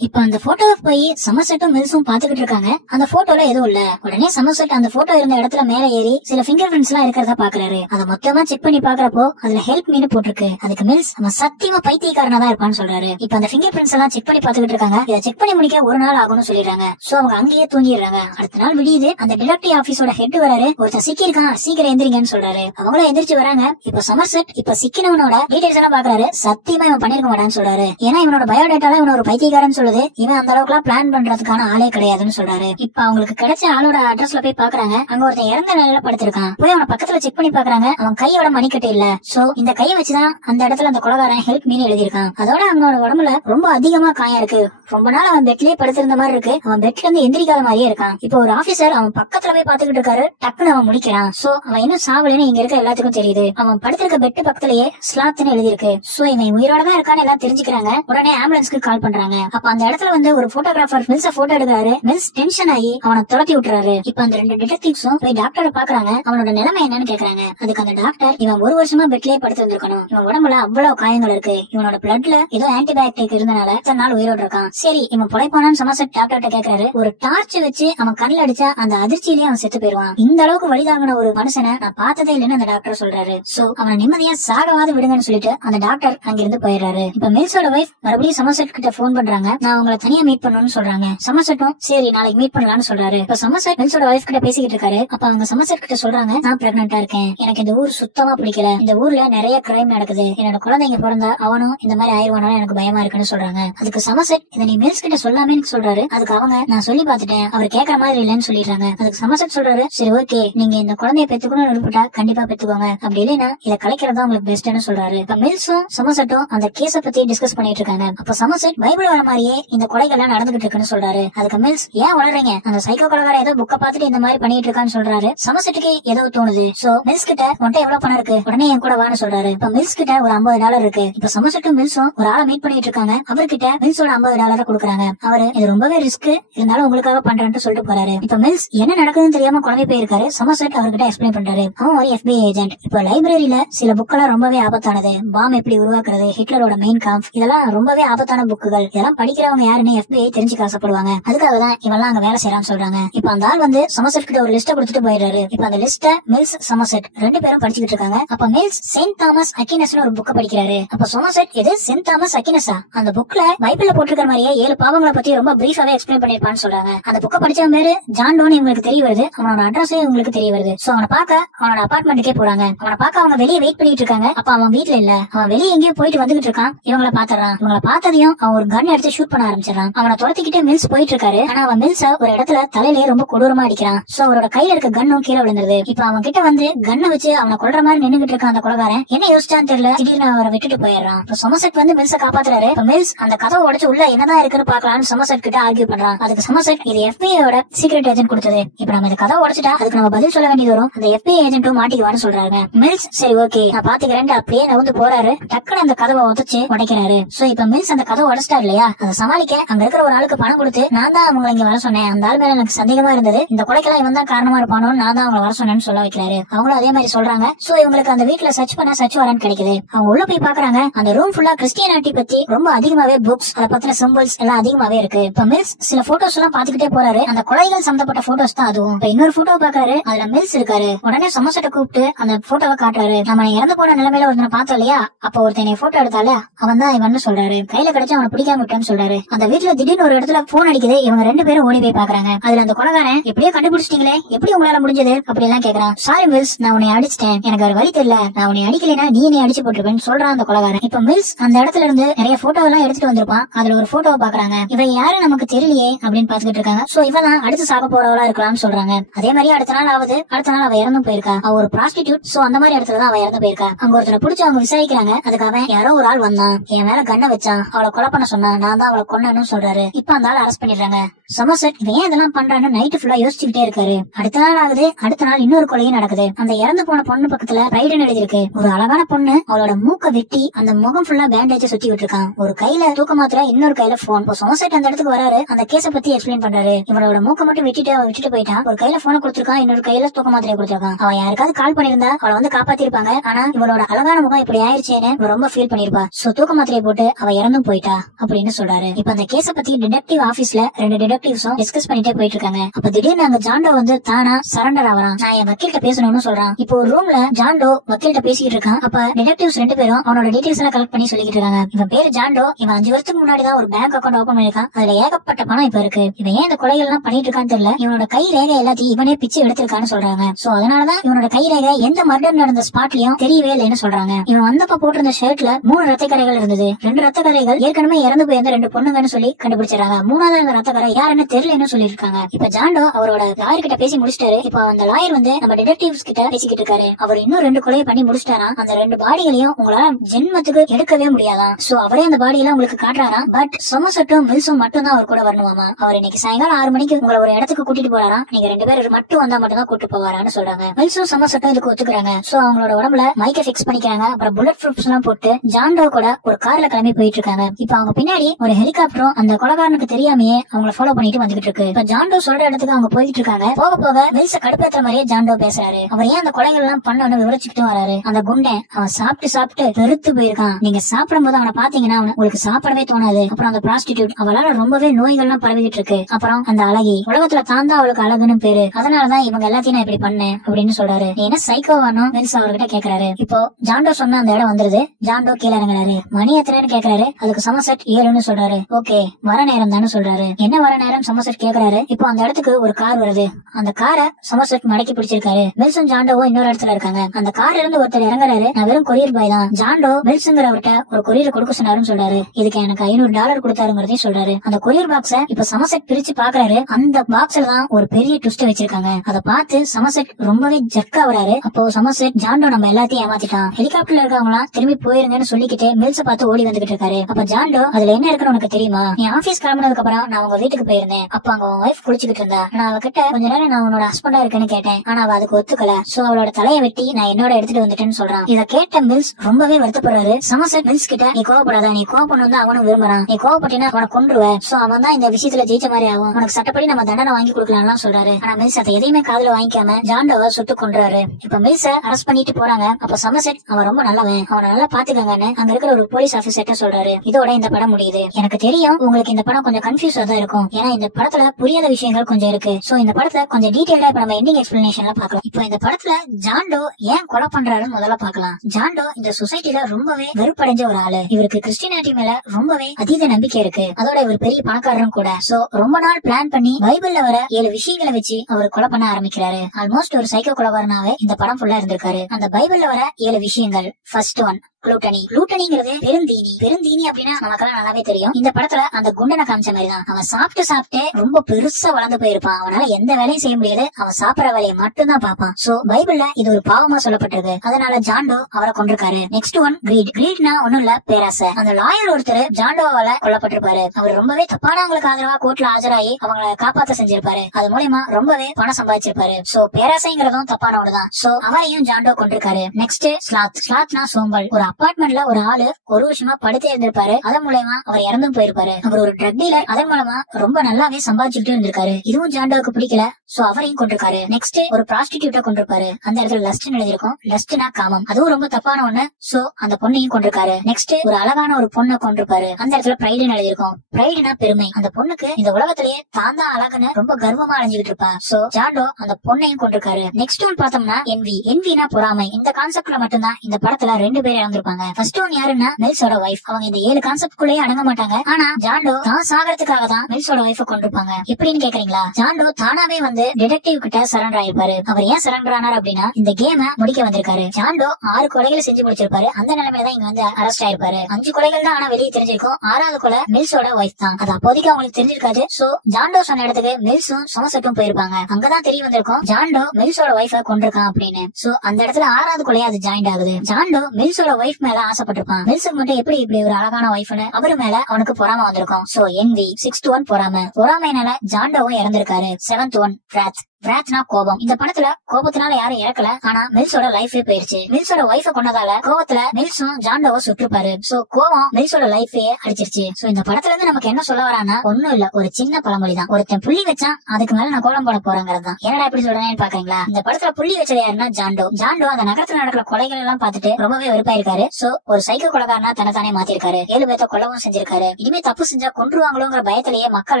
இப்ப அந்த போட்டோவை போய் சோமர்செட்டும் மில்ஸும் பாத்துக்கிட்டு இருக்காங்க. அந்த போட்டோல எதுவும் இல்ல. உடனே சோமர்செட் அந்த போட்டோ இருந்த இடத்துல மேல ஏறி சில பிங்கர் பிரிண்ட்ஸ் எல்லாம் இருக்கிறதா பாக்குறாரு. அதை மொத்தமா செக் பண்ணி பாக்குறப்போ அதுல ஹெல்ப் மீனு போட்டிருக்கு. அதுக்கு மில்ஸ் அவன் சத்தியமா பைத்தியக்காரனா தான் இருப்பான்னு சொல்றாரு. இப்ப அந்த பிங்கர் பிரிண்ட்ஸ் எல்லாம் செக் பண்ணி பாத்துக்கிட்டு இருக்காங்க. இதை செக் பண்ணி முடிக்க 1 நாள் ஆகும்னு சொல்லிடுறாங்க. சோ அவங்க அங்கேயே தூங்கிடுறாங்க. அடுத்த நாள் விடியுது. அந்த டிடெக்டிவ் ஆபீஸோட ஹெட் வராரு. ஒருத்தர் சிக்கி இருக்கான், சீக்கிரம் எந்திரிங்கன்னு சொல்றாரு. அவங்களும் எந்திரிச்சு வராங்க. இப்ப சோமர்செட் இப்ப சிக்கினவனோட டீடைல்ஸ் எல்லாம் பாக்குறாரு. சத்தியமா இவன் பண்ணிருக்க மாட்டான்னு சொல்றாரு. ஏன்னா இவனோட பயோடேட்டால இவன் ஒரு பைத்தியக்காரன்னு சொல்லுது. இவன் அந்த அளவுக்கு பிளான் பண்றதுக்கான ஆளே கிடையாதுன்னு சொல்றாரு. இப்ப அவங்களுக்கு கிடைச்ச ஆளோட அட்ரஸ்ல போய் பாக்குறாங்க. அங்க ஒருத்தன் இறந்த நிலையில படுத்திருக்கான். போய் அவன பக்கத்துல செக் பண்ணி பாக்குறாங்க. அவன் கையோட மணிக்கட்டு இல்ல. சோ இந்த கையை வச்சுதான் அந்த இடத்துல அந்த கொலைகாரன் ஹெல்ப் மீனு எழுதியிருக்கான். அதோட அவனோட உடம்புல ரொம்ப அதிகமா காயம் இருக்கு. ரொம்ப நாள் அவன் பெட்லயே படுத்திருந்த மாதிரி இருக்கு. அவன் பெட்ல இருந்து எந்திரிக்காத மாதிரியே இருக்கான். இப்ப ஒரு ஆபீசர் அவன் பக்கத்துல போய் பாத்துக்கிட்டு இருக்காரு. டக்குன்னு அவன் முடிக்கிறான். சோ அவன் இன்னும் சாவலன்னு இங்க இருக்க எல்லாத்துக்கும் தெரியுது. அவன் படுத்திருக்க பெட்டு பக்கத்திலேயே ஸ்லாத்னு எழுதிருக்கு. சோ இவன் உயிரோட தான் இருக்கான்னு எல்லாம் தெரிஞ்சுக்கிறாங்க. உடனே ஆம்புலன்ஸ்க்கு கால் பண்றாங்க. அப்ப அந்த இடத்துல வந்து ஒரு போட்டோகிராஃபர் மில்ஸ போட்டோ எடுக்கிறாரு. மில்ஸ் டென்ஷன் ஆகி அவனை துரத்தி விட்டுறாரு. இப்ப அந்த 2 டிடெக்டிவ்ஸும் போய் டாக்டரை பாக்குறாங்க. அவனோட நிலைமை என்னன்னு கேக்குறாங்க. அதுக்கு அந்த டாக்டர், இவன் 1 வருஷமா பெட்லயே படுத்து வந்திருக்கணும். இவன் உடம்புல அவ்வளவு காயங்கள் இருக்கு. இவனோட பிளட்ல ஏதோ ஆன்டிபயோட்டிக் இருந்தனால இத்தனை நாள் உயிரோடு இருக்கான். சரி இவன் பொழைப்பானான்னு சமர்செட் டாக்டர்கிட்ட கேக்குறாரு. ஒரு டார்ச் வச்சு அவன் கண்ணில் அடிச்சா அந்த அதிர்ச்சியிலேயே அவன் செத்து போயிருவான். இந்த அளவுக்கு வழிதாங்கின ஒரு மனுஷனை நான் பார்த்ததே இல்லைன்னு அந்த டாக்டர் சொல்றாரு. சோ அவனை நிம்மதியா சாகவாது விடுங்கன்னு சொல்லிட்டு அந்த டாக்டர் அங்கிருந்து போயிடுறாரு. இப்ப மில்ஸோட வைஃப் மறுபடியும் சமர்செட் கிட்ட போன் பண்றாங்க. நான் உங்களை தனியா மீட் பண்ணணும்னு சொல்றாங்க. சமர்செட்டும் சரி நாளைக்கு மீட் பண்ணலாம்னு சொல்றாரு. இப்ப சமர்செட் மில்ஸோட வைஃப் கிட்ட பேசிக்கிட்டு இருக்காரு. அப்ப அவங்க சமர்செட் கிட்ட சொல்றாங்க, நான் பிரெக்னெண்டா இருக்கேன், எனக்கு இந்த ஊர் சுத்தமா பிடிக்கல, இந்த ஊர்ல நிறைய கிரைம் நடக்குது, என்னோட குழந்தைங்க பிறந்தா அவனும் இந்த மாதிரி ஆயிடுவானு எனக்கு பயமா இருக்குன்னு சொல்றாங்க. அதுக்கு சமர்செட் இதை நீ மில்ஸ் கிட்ட சொல்லாமே சொல்றாரு. அதுக்கு அவங்க நான் சொல்லி பாத்துட்டேன், அவர் கேட்கற மாதிரி இல்லன்னு சொல்லிடுறாங்க. அதுக்கு சமர்செட் சொல்றாரு, சரி ஓகே நீங்க இந்த குழந்தைய பெத்துக்கணும்னு விருப்பப்பட்டா கண்டிப்பா பெத்துக்கோங்க, அப்படி இல்லைன்னா இதை கலைக்கிறதா உங்களுக்கு பெஸ்ட்னு சொல்றாரு. இப்ப மில்ஸும் சமர்செட்டும் அந்த கேஸ பத்தி டிஸ்கஸ் பண்ணிட்டு இருக்காங்க. அப்ப சமர்செட் பைபிள் வர மாதிரியே இந்த கொலைகள்லாம் நடந்துகிட்டு இருக்குன்னு சொல்றாரு. அதுக்கு மில்ஸ் ஏன் வளர்றீங்க, அந்த சைக்கோ கொலைகார ஏதோ புக்க பாத்துட்டு இந்த மாதிரி பண்ணிட்டு இருக்கான்னு சொல்றாரு. சமர்செட்டுக்கு ஏதோ தோணுது. சோ மில்ஸ் கிட்ட உன்ட்ட எவ்வளவு பணம் இருக்கு, உடனே என் கூட வான்னு சொல்றாரு. இப்ப மில்ஸ் கிட்ட ஒரு $50 இருக்கு. இப்ப சமர்செட்டும் மில்ஸும் ஒரு ஆளை மீட் பண்ணிட்டு இருக்காங்க. அவர்கிட்ட மில்ஸோட $50 கொடுக்குறாங்க. அவரு இது ரொம்பவே ரிஸ்க், இருந்தாலும் உங்களுக்காக பண்றேன்னு சொல்லிட்டு போறாரு. இப்ப மில்ஸ் என்ன நடக்குதுன்னு தெரியாம குழம்பி போயிருக்காரு. சமர்செட் அவர்கிட்ட எக்ஸ்பிளைன் பண்றாரு. அவன் ஒரு FBI ஏஜென்ட். இப்ப லைப்ரரியில சில புக்கெல்லாம் ரொம்பவே ஆபத்தானது, பாம் எப்படி உருவாக்குறது, ஹிட்லரோட மெயின் காம்ப், இதெல்லாம் ரொம்பவே ஆபத்தான புக்குகள், இதெல்லாம் படிக்கிறவங்க யாருன்னு FBI தெரிஞ்சுக்க ஆசைப்படுவாங்க. அதுக்காக தான் இவெல்லாம் அங்க வேலை செய்யறான்னு சொல்றாங்க. இப்ப அந்த ஆள் வந்து சமர்செட் கிட்ட ஒரு லிஸ்ட கொடுத்துட்டு போயிடுறாரு. இப்ப அந்த லிஸ்ட மில்ஸ் சமர்செட் ரெண்டு பேரும் படிச்சுக்கிட்டு இருக்காங்க. அப்ப மில்ஸ் செயின்ட் தாமஸ் அக்வினஸ்னு ஒரு புக்க படிக்கிறாரு. அப்ப சமர்செட் இது செயின்ட் தாமஸ் அக்வினஸா, அந்த புக்ல பைபிள்ல போட்டிருக்கிற மாதிரியே 7 பாவங்களை பத்தி ரொம்ப பிரீஃபாவே எக்ஸ்பிளைன் பண்ணிருப்பான்னு சொல்றாங்க. அந்த புக்க படிச்சவன் பேரு ஜான் டோன்னு இவங்களுக்கு தெரிய வருது. அவனோட அட்ரஸே இவங்களுக்கு தெரிய வருது. சோ அவனை பார்க்க அவனோட அபார்ட்மெண்ட்டுக்கே போறாங்க. அவனை பார்க்க அவங்க வெளியே வெயிட் பண்ணிட்டு இருக்காங்க. அப்ப அவன் வீட்டுல இல்ல, அவன் வெளியே எங்கேயோ போயிட்டு வந்துகிட்டு இருக்கான். இவங்கள பாத்துறான். இவங்கள பார்த்ததையும் அவன் ஒரு கன் எடுத்து ஷூட் பண்ண ஆரம்பிச்சிடறான். அவனை துரத்திக்கிட்டே மில்ஸ் போயிட்டு இருக்காரு. ஆனா அவன் மில்ஸ ஒரு இடத்துல தலையிலேயே ரொம்ப கொடூரமா அடிக்கிறான். சோ அவரோட கையில இருக்க கன்னும் கீழே விழுந்துருது. இப்ப அவன் கிட்ட வந்து கன்னை வச்சு அவனை கொல்ற மாதிரி நின்னுகிட்டு இருக்கான் அந்த கொலைகாரன். என்ன யோசிச்சான்னு தெரியல, திடீர்னு அவரை விட்டுட்டு போயிடுறான். இப்ப சமர்செட் வந்து மில்ஸ காப்பாத்துறாரு. மில்ஸ் அந்த கதவை உடைச்சு உள்ள என்னதான் இருக்குன்னு பாக்கலாம்னு சமர்செட் கிட்ட ஆர்கியூ பண்றான். அதுக்கு சமர்செட் இது FBI-யோட சீக்ரெட் ஏஜென்ட் கொடுத்தது, இப்ப நம்ம இந்த கதவை உடைச்சிட்டா அதுக்கு நம்ம பதில் சொல்ல வேண்டியது வரும், அந்த FBI ஏஜென்ட்டும் மாட்டிக்குவான்னு சொல்றாங்க. மில்ஸ் சரி ஓகே நான் பாத்துக்கிறேன் அப்படியே நவுந்து போறாரு. டக்குனு அந்த கதவை உடைச்சு உடைக்கிறாரு. சோ இப்ப மில்ஸ் அந்த கதவை உடைச்சிட்டாரு இல்லையா, அதை சமாளிக்க அங்க இருக்கிற ஒரு ஆளுக்கு பணம் கொடுத்து நான் தான் அவங்களை இங்க வர சொன்னேன், அந்த ஆள் மேல எனக்கு சந்தேகமா இருந்தது, இந்த கொலைக்கெல்லாம் இவன் தான் காரணமா இருப்பானோ, நான் தான் அவங்களை வர சொன்னேன்னு சொல்ல வைக்கிறாரு. அவங்களும் அதே மாதிரி சொல்றாங்க. சோ இவங்களுக்கு அந்த வீட்டுல சர்ச் பண்ண சர்ச் வாரண்ட் கிடைக்குது. அவங்க உள்ள போய் பாக்குறாங்க. அந்த ரூம் ஃபுல்லா கிறிஸ்டியானிட்டி பத்தி ரொம்ப அதிகமாவே புக்ஸ், அதை பத்தின சிம்பிள்ஸ் எல்லாம் அதிகமாவே இருக்கு. இப்ப மில்ஸ் சில போட்டோஸ் எல்லாம் பாத்துக்கிட்டே போறாரு. அந்த கொலைகள் சம்பந்தப்பட்ட போட்டோஸ் தான் அதுவும். இப்ப இன்னொரு போட்டோ பாக்குறாரு, அதுல மில்ஸ் இருக்காரு. உடனே சமர்செட்டை கூப்பிட்டு அந்த போட்டோவை காட்டுறாரு. நம்ம இறந்து போன நிலைமையில ஒருத்தனை பார்த்தோம் இல்லையா, அப்ப ஒருத்தனை போட்டோ எடுத்தால அவன் தான் இவன் சொல்றாரு. கையில கிடைச்சு அவனை பிடிக்காம விட்டேன்னு சொல்றாரு. அந்த வீட்டுல திடீர்னு ஒரு இடத்துல போன் அடிக்குது. இவங்க ரெண்டு பேரும் ஓடி போய் பாக்குறாங்க. அதுல அந்த கொலைகாரன் எப்படியோ கண்டுபிடிச்சிட்டீங்களே, எப்படி உங்களால முடிஞ்சது அப்படி எல்லாம் கேக்குறான். சாரி மில்ஸ், நான் உன்னை அடிச்சிட்டேன், எனக்கு ஒரு வழி தெரியல, நான் உன்னை அடிக்கலைன்னா நீ என்னை அடிச்சு போட்டுருப்பேன்னு சொல்றான் அந்த கொலைகாரன். இப்ப மில்ஸ் அந்த இடத்துல இருந்து நிறைய போட்டோ எல்லாம் எடுத்துட்டு வந்திருப்பான். அதுல ஒரு போட்டோவை பாக்குறாங்க. இவன் யாரு நமக்கு தெரியலையே அப்படின்னு பாத்துக்கிட்டு இருக்காங்க. சோ இவன் தான் அடுத்து சாக போறவளா இருக்கலாம்னு சொல்றாங்க. அதே மாதிரி அடுத்த நாள் ஆகுது. அடுத்த நாள் அவ இறந்து போயிருக்கா. அவ ஒரு ப்ராஸ்டிடியூட். சோ அந்த மாதிரி இடத்துல தான் அவ இறந்து போயிருக்கா. அங்க ஒருத்தனை பிடிச்சு அவங்க விசாரிக்கிறாங்க. அதுக்காக யாரோ ஒரு ஆள் வந்தான், என் மேல கண்ணை வச்சான், அவளை கொலை பண்ண சொன்னான், நான் தான் அவளை கொன்னன்னு சொல்றாரு. இப்ப அந்த ஆள் அரெஸ்ட் பண்ணிடுறாங்க. சமர்செட் இவன் ஏன் இதெல்லாம் பண்றான்னு நைட்டு ஃபுல்லா யோசிச்சுக்கிட்டே இருக்காரு. அடுத்த நாள் ஆகுது. அடுத்த நாள் இன்னொரு கொலையும் நடக்குது. அந்த இறந்து போன பொண்ணு பக்கத்துல பிரைடுன்னு எழுதிருக்கு. ஒரு அழகான பொண்ணு அவளோட மூக்க வெட்டி அந்த முகம் ஃபுல்லா பேண்டேஜ் சுத்தி விட்டுருக்கான். ஒரு கையில தூக்க மாத்திர, இன்னொரு கையில போன். சமர்செட் அந்த இடத்துக்கு வராரு. அந்த கேஸ பத்தி எக்ஸ்பிளைன் பண்றாரு. இவளோட மூக்க மட்டும் விட்டுட்டு அவ விட்டுட்டு போயிட்டான். ஒரு கையில போனை கொடுத்திருக்கான், இன்னொரு கையில தூக்க மாத்திரையை கொடுத்திருக்கான். அவன் யாருக்காவது கால் பண்ணிருந்தா அவளை வந்து காப்பாத்திருப்பாங்க. ஆனா இவளோட அழகான முகம் இப்படி ஆயிருச்சேன்னு ரொம்ப ஃபீல் பண்ணிருப்பா. சோ தூக்க மாத்திரையை போட்டு அவ இறந்தும் போயிட்டா அப்படின்னு சொல்றாரு. இப்ப அந்த கேஸ பத்தி டிடெக்டிவ் ஆபீஸ்ல 2 டிடெக்டிவ்ஸும் டிஸ்கஸ் பண்ணிட்டே போயிட்டு இருக்காங்க. அப்ப திடீர்னு அங்க ஜாண்டோ வந்து தானா சரண்டர் ஆவறான். நான் என் வக்கீல்கிட்ட பேசணும்னு சொல்றான். இப்போ ஒரு ரூம்ல ஜாண்டோ வக்கீல்கிட்ட பேசிட்டு இருக்கான். அப்ப டிடெக்டிவ்ஸ் 2 பேரும் அவனோட டீடைல்ஸ் எல்லாம் கலெக்ட் பண்ணி சொல்லிட்டு இருக்காங்க. இவன் பேரு ஜாண்டோ. இவன் 5 வருஷத்துக்கு முன்னாடி தான் ஒரு பேங்க் அக்கௌண்ட் ஓபன் பண்ணிருக்கான். அதுல ஏகப்பட்ட பணம் இப்ப இருக்கு. இவன் ஏன் இந்த கொலைகள் எல்லாம் பண்ணிட்டு இருக்கான்னு தெரியல. இவனோட கை ரேகை எல்லாத்தையும் இவனே பிச்சு எடுத்திருக்கான்னு சொல்றாங்க. சோ அதனாலதான் இவனோட கை ரேகை எந்த மர்டர் நடந்த ஸ்பாட்லயும் தெரியவே இல்லைன்னு சொல்றாங்க. இவன் வந்தப்ப போட்டிருந்த ஷர்ட்ல 3 ரத்தக்கரைகள் இருந்தது. 2 ரத்தக்கரைகள் ஏற்கனவே இறந்து போயிருந்த 2 பொண்ணுங்கன்னு சொல்லி கண்டுபிடிச்சாங்க. 3வது அந்த ரத்தக்கரை யாருன்னு தெரியலன்னு சொல்லிருக்காங்க. இப்ப ஜாண்டோ அவரோட லாயர் கிட்ட பேசி முடிச்சிட்டாரு. இப்ப அந்த லாயர் வந்து நம்ம டிடெக்டிவ்ஸ் கிட்ட பேசிக்கிட்டு இருக்காரு. அவர் இன்னும் 2 கொலையை பண்ணி முடிச்சிட்டாரா. அந்த 2 பாடிகளையும் உங்களால ஜென்மத்துக்கு எடுக்கவே முடியாதான். சோ அவரே அந்த பாடியெல்லாம் உங்களுக்கு காட்டுறாராம். பட் சமர்செட்டும் மில்ஸும் மட்டும் தான் அவர் கூட வரணுமாமா. அவர் இன்னைக்கு சாயங்காலம் 6 மணிக்கு உங்களை ஒரு இடத்துக்கு கூட்டிட்டு போறாராம். நீங்க 2 பேரும் மட்டும் வந்தா மட்டும் தான் கூட்டிட்டு போவாரான்னு சொல்றாங்க. மில்ஸும் சமர்செட்டும் இதுக்கு ஒத்துக்குறாங்க. சோ அவங்களோட உடம்புல மைக்க பிக்ஸ் பண்ணிக்கிறாங்க. அப்புறம் புல்லட் ப்ரூஃப்ஸ் எல்லாம் போட்டு ஜாண்டோ கூட ஒரு கார்ல கிளம்பி போயிட்டு இருக்காங்க. இப்ப அவங்க பின்னாடி ஒரு ஹெலிகாப்டரும் அந்த கொலைகாரனுக்கு தெரியாமையே அவங்களை ஃபாலோ பண்ணிட்டு வந்துகிட்டு இருக்கு. இப்ப ஜாண்டோ சொல்ற இடத்துக்கு அவங்க போயிட்டு இருக்காங்க. போக போக மில்ஸ கடுப்பேற்ற மாதிரியே ஜாண்டோ பேசுறாரு. அவர் ஏன் அந்த கொலைகள் எல்லாம் பண்ணு விவரிச்சுக்கிட்டு வராரு. அந்த குண்டை அவன் சாப்பிட்டு பெருத்து போயிருக்கான். நீங்க சாப்பிடும் போது அவனை பாத்தீங்கன்னா உங்களுக்கு சாப்பிடவே தோணாது. அப்புறம் அந்த ப்ராஸ்டிடியூட் அவளால ரொம்பவே நோய்கள்லாம் பரவிட்டு இருக்கு. அப்புறம் அந்த அழகி உலகத்துல தான் தான் அவளுக்கு அழகுன்னு பேரு, அதனாலதான் இவங்க எல்லாத்தையும் நான் இப்படி பண்ணேன் அப்படின்னு சொல்றாரு. நீ என்ன சைக்கோவானோ மில்ஸ் அவர்கிட்ட கேக்குறாரு. இப்போ ஜாண்டோ சொன்ன அந்த இடம் வந்துருது. ஜாண்டோ கீழே இறங்குறாரு. மணி எத்தனைன்னு கேக்குறாரு. அதுக்கு சமசெட் 7ன்னு சொல்றாரு. ஓகே வர நேரம் தானு சொல்றாரு. என்ன வர நேரம் சமசெட் கேக்குறாரு. இப்போ அந்த இடத்துக்கு ஒரு கார் வருது. அந்த காரை சமசெட் மடக்கி பிடிச்சிருக்காரு. மில்ஸும் ஜாண்டோவும் இன்னொரு இடத்துல இருக்காங்க. அந்த கார்ல இருந்து ஒருத்தர் இறங்குறாரு. நான் வெறும் கொரியர் பாய் தான். ஜாண்டோ மில்ஸுங்கிறவர்கிட்ட ஒரு கொரியர் கொடுக்க சொன்னாருன்னு சொல்றாரு. இதுக்கு எனக்கு $500 கொடுத்தாருங்கிறதையும் சொல்றாரு. அந்த கொரியர் பாக்ஸ இப்ப சமசெட் பிரிச்சு பாக்குறாரு. அந்த பாக்ஸ்ல தான் ஒரு பெரிய ட்விஸ்ட் வச்சிருக்காங்க. அதை பார்த்து சமசெட் ரொம்பவே ஜர்க் ஆகுறாரு. அப்போ சமசெட் ஜாண்டோ நம்ம எல்லாத்தையும் ஏமாத்திட்டான், ஹெலிகாப்டர்ல இருக்கவங்களா திரும்பி போயிருங்கன்னு சொல்லிக்கிட்டு மில்ஸ பார்த்து ஓடி வந்துகிட்டு இருக்காரு. அப்ப ஜாண்டோ அதுல என்ன இருக்குன்னு உனக்கு தெரியுமா? நீ ஆபீஸ் கிளம்பினதுக்கு அப்புறம் நான் உங்க வீட்டுக்கு போயிருந்தேன். அப்ப அங்க உன் வைஃப் குளிச்சுக்கிட்டு இருந்தா. நான் அவகிட்ட கொஞ்ச நேரம் நான் உன்னோட ஹஸ்பண்டா இருக்கேன்னு கேட்டேன். ஆனா அவ அதுக்கு ஒத்துக்கல. சோ அவளோட தலையை வெட்டி நான் என்னோட எடுத்துட்டு வந்துட்டேன்னு சொல்றான். இத கேட்ட மில்ஸ் ரொம்பவே வருத்தப்படுறாரு. சமசெட் மில்ஸ் கிட்ட நீ கோவப்படாத, நீ கோவப்படணும் தான் அவனும் விரும்புறான், நீ கோவப்பட்டினா அவனை கொன்றுவ, சோ அவன் தான் இந்த விஷயத்துல ஜெயிச்ச மாதிரி ஆகும், உனக்கு சட்டப்படி நம்ம தண்டனை வாங்கி கொடுக்கலாம் சொல்றாரு. ஆனா மில்ஸ் அதை எதையுமே காதுல வாங்கிக்காம ஜாண்டோவை சுட்டு கொன்றாரு. இப்ப மில்ஸ அரெஸ்ட் பண்ணிட்டு போறாங்க. அப்ப சமசெட் அவன் ரொம்ப நல்லவன், அவனை நல்லா பாத்துக்கங்கன்னு அங்க இருக்கிற ஒரு போலீஸ் ஆபீசர்ட்ட சொல்றாரு. இதோட இந்த படம் முடியுது. எனக்கு தெரியும் உங்களுக்கு இந்த படம் கொஞ்சம் கன்ஃபியூஸா தான் இருக்கும், ஏன்னா இந்த படத்துல புரியாத விஷயங்கள் கொஞ்சம் இருக்கு. சோ இந்த படத்தை கொஞ்சம் டீடைல்டா இப்ப நம்ம எண்டிங் எக்ஸ்பிளனேஷன்ல பாக்கலாம். இப்போ இந்த படத்துல ஜாண்டோ ஏன் கொலை பண்றாருன்னு முதல்ல பாக்கலாம். ஜாண்டோ இந்த சொசைட்டில ரொம்பவே வெறுப்படைஞ்ச ஒரு ஆளு. இவருக்கு கிறிஸ்டியானிட்டி மேல ரொம்பவே அதீத நம்பிக்கை இருக்கு. அதோட இவர் பெரிய பணக்காரரும் கூட. சோ ரொம்ப நாள் பிளான் பண்ணி பைபிள்ல வர 7 விஷயங்களை வச்சு அவர் கொலை பண்ண ஆரம்பிக்கிறாரு. ஆல்மோஸ்ட் ஒரு சைக்கோ கொலைகாரனாவே இந்த படம் ஃபுல்லா இருந்திருக்காரு. அந்த பைபிள்ல வர 7 விஷயங்கள். First one குளூட்டனி. குளூட்டனிங்கிறது பெருந்தீனி. பெருந்தீனி அப்படின்னா நமக்கெல்லாம் நல்லாவே தெரியும். இந்த படத்துல அந்த குண்டனை காமிச்ச மாதிரி தான். அவன் சாப்பிட்டு ரொம்ப பெருசா வளர்ந்து போயிருப்பான். அவனால எந்த வேலையும் செய்ய முடியாது. அவன் சாப்பிடற வேலையை மட்டும் தான் பாப்பான். சோ பைபிள்ல இது ஒரு பாவமா சொல்லப்பட்டிருக்கு. அதனால ஜாண்டோ அவரை கொண்டிருக்காரு. Next one greed. கிரீட்னா ஒண்ணும் இல்ல, பேராசை. அந்த லாயர் ஒருத்தர் ஜாண்டோவால கொல்லப்பட்டிருப்பாரு. அவர் ரொம்பவே தப்பானவங்களுக்கு ஆதரவா கோர்ட்ல ஆஜராகி அவங்களை காப்பாத்த செஞ்சிருப்பாரு. அது மூலமா ரொம்பவே பணம் சம்பாதிச்சிருப்பாரு. சோ பேராசைங்கிறதும் தப்பான ஒண்ணுதான். சோ அவரையும் ஜாண்டோ கொண்டிருக்காரு. Next sloth. ஸ்லாத்னா சோம்பல். ஒரு அபார்ட்மெண்ட்ல ஒரு ஆளு ஒரு வருஷமா படுத்தே இருந்திருப்பாரு. அதன் மூலமா அவர் இறந்தும் போயிருப்பாரு. அவர் ஒரு ட்ரக் டீலர். அதன் மூலமா ரொம்ப நல்லாவே சம்பாதிச்சுட்டு இருந்திருக்காரு. இதுவும் ஜாண்டோவுக்கு பிடிக்கல. சோ அவரையும் கொண்டிருக்காரு. நெக்ஸ்ட் ஒரு ப்ராஸ்டிடியூட்டா கொண்டிருப்பாரு. அந்த இடத்துல லஸ்ட் எழுதிருக்கும். லஸ்ட்னா காமம். அதுவும் ரொம்ப தப்பான ஒண்ணு. சோ அந்த பொண்ணையும் கொண்டிருக்காரு. நெக்ஸ்ட் ஒரு அழகான ஒரு பொண்ணை கொண்டிருப்பாரு. அந்த இடத்துல பிரைடுன்னு எழுதிருக்கும். பிரைடுனா பெருமை. அந்த பொண்ணுக்கு இந்த உலகத்திலேயே தான் தான் அழகுன்னு ரொம்ப கர்வமா அழிஞ்சுக்கிட்டு இருப்பா. சோ ஜாண்டோ அந்த பொண்ணையும் கொண்டிருக்காரு. நெக்ஸ்ட் ஒன் பார்த்தோம்னா என்வி. என்வினா பொறாமை. இந்த கான்செப்ட்ல மட்டும்தான் இந்த படத்துல 2 பேர் இறந்திருப்பாங்க. ஃபர்ஸ்ட் ஒன் யாருன்னா மில்ஸோட வைஃப். அவங்க இந்த 7 கான்செப்ட்குள்ளேயே அடங்க மாட்டாங்க. ஆனா ஜாண்டோ தான் சாகறதுக்காக தான் மில்ஸோட வைஃப கொண்டிருப்பாங்க. எப்படின்னு கேக்குறீங்களா? ஜாண்டோ தானாவே வந்து டிடெக்டிவ் கிட்ட சரண்டர் ஆயிருப்பாரு. அவர் ஏன் சரண்டர் ஆனார் அப்படின்னா இந்த கேம முடிக்க வந்திருக்காரு. ஜாண்டோ 6 கொலைகளை செஞ்சு முடிச்சிருப்பாரு. அந்த நிலைமையில தான் இங்க வந்து அரெஸ்ட் ஆயிருப்பாரு. 5 கொலைகள் தான் ஆனா வெளியே தெரிஞ்சிருக்கும். 6வது கொலை மில்ஸோட வைஃப் தான். அது அப்போதைக்கு அவங்களுக்கு தெரிஞ்சிருக்காது. சோ ஜாண்டோ சொன்ன இடத்துக்கு மில்ஸும் சமசெட்டும் போயிருப்பாங்க. அங்கதான் தெரிய வந்திருக்கும் ஜாண்டோ மில்ஸோட வைஃப கொண்டிருக்கான் அப்படின்னு. சோ அந்த இடத்துல 6வது கொலையா அது ஜாயிண்ட் ஆகுது. ஜாண்டோ மில்ஸோட வைஃப் மேல ஆசைப்பட்டிருப்பான். மில்ஸுக்கு மட்டும் எப்படி இப்படி ஒரு அழகான வைஃப்னு அவரு மேல அவனுக்கு பொறாம வந்திருக்கும். So envy. 6th ஒன் பொறாம. பொறாமைனால ஜாண்டோவும் இறந்திருக்காரு. 7th ஒன் ராத். ராத்னா கோபம். இந்த படத்துல கோபத்தினால யாரும் இறக்கல, ஆனா மில்ஸோட லைஃபே போயிருச்சு. மில்ஸோட வைஃப கொண்டதால கோபத்துல மில்ஸும் ஜாண்டோவை சுட்டுப்பாரு. சோ கோபம் மில்ஸோட லைஃபே அடிச்சிருச்சு. சோ இந்த படத்துல இருந்து நமக்கு என்ன சொல்ல வரான்னா ஒண்ணும் இல்ல, ஒரு சின்ன பழமொழி தான். ஒருத்தன் புள்ளி வச்சான் அதுக்கு மேல நான் கோலம் போட போறேங்கிறது தான். என்னடா எப்படி சொல்றேன்னு பாக்குறீங்களா? இந்த படத்துல புள்ளி வச்சது யாருன்னா ஜாண்டோ. ஜாண்டோ அந்த நகரத்துல நடக்கிற கொலைகள் எல்லாம் பார்த்துட்டு ரொம்பவே வெறுப்பாயிருக்காரு. சோ ஒரு சைக்கோ கொலைகாரனா தன்னைத்தானே மாத்திருக்காரு. 7 பேர்த்த கொல்லவும் செஞ்சிருக்காரு. இனிமே தப்பு செஞ்சா கொன்றுவாங்களோங்கிற பயத்திலேயே மக்கள்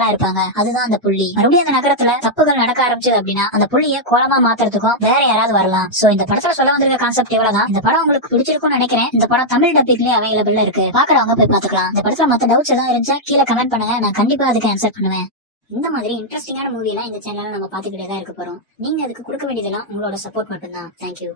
எல்லாம் இருப்பாங்க. அதுதான் அந்த புள்ளி. மறுபடியும் அந்த நகரத்துல தப்புகள் நடக்க ஆரம்பிச்சது அப்படின்னா அந்த புள்ளிய கோலமா மாத்துறதுக்கும் வேற யாராவது வரலாம். சோ இந்த படத்துல சொல்ல வந்திருக்க கான்செப்ட் இவ்வளவுதான். இந்த படம் உங்களுக்கு பிடிச்சிருக்கும்னு நினைக்கிறேன். இந்த படம் தமிழ் டப்பிங்லயே அவைலபிள்ல இருக்கு. பாக்குறவங்க போய் பாத்துக்கலாம். இந்த படத்துல மத்த டவுட்ஸ் ஏதாவது இருந்துச்சா கீழே கமெண்ட் பண்ணுங்க. நான் கண்டிப்பா அதுக்கு ஆன்சர் பண்ணுவேன். இந்த மாதிரி இன்ட்ரெஸ்டிங்கான மூவி எல்லாம் இந்த சேனல்ல நம்ம பாத்துக்கிட்டே தான் இருக்க போறோம். நீங்க அதுக்கு கொடுக்க வேண்டியதெல்லாம் உங்களோட சப்போர்ட் மட்டும்தான். தேங்க்யூ.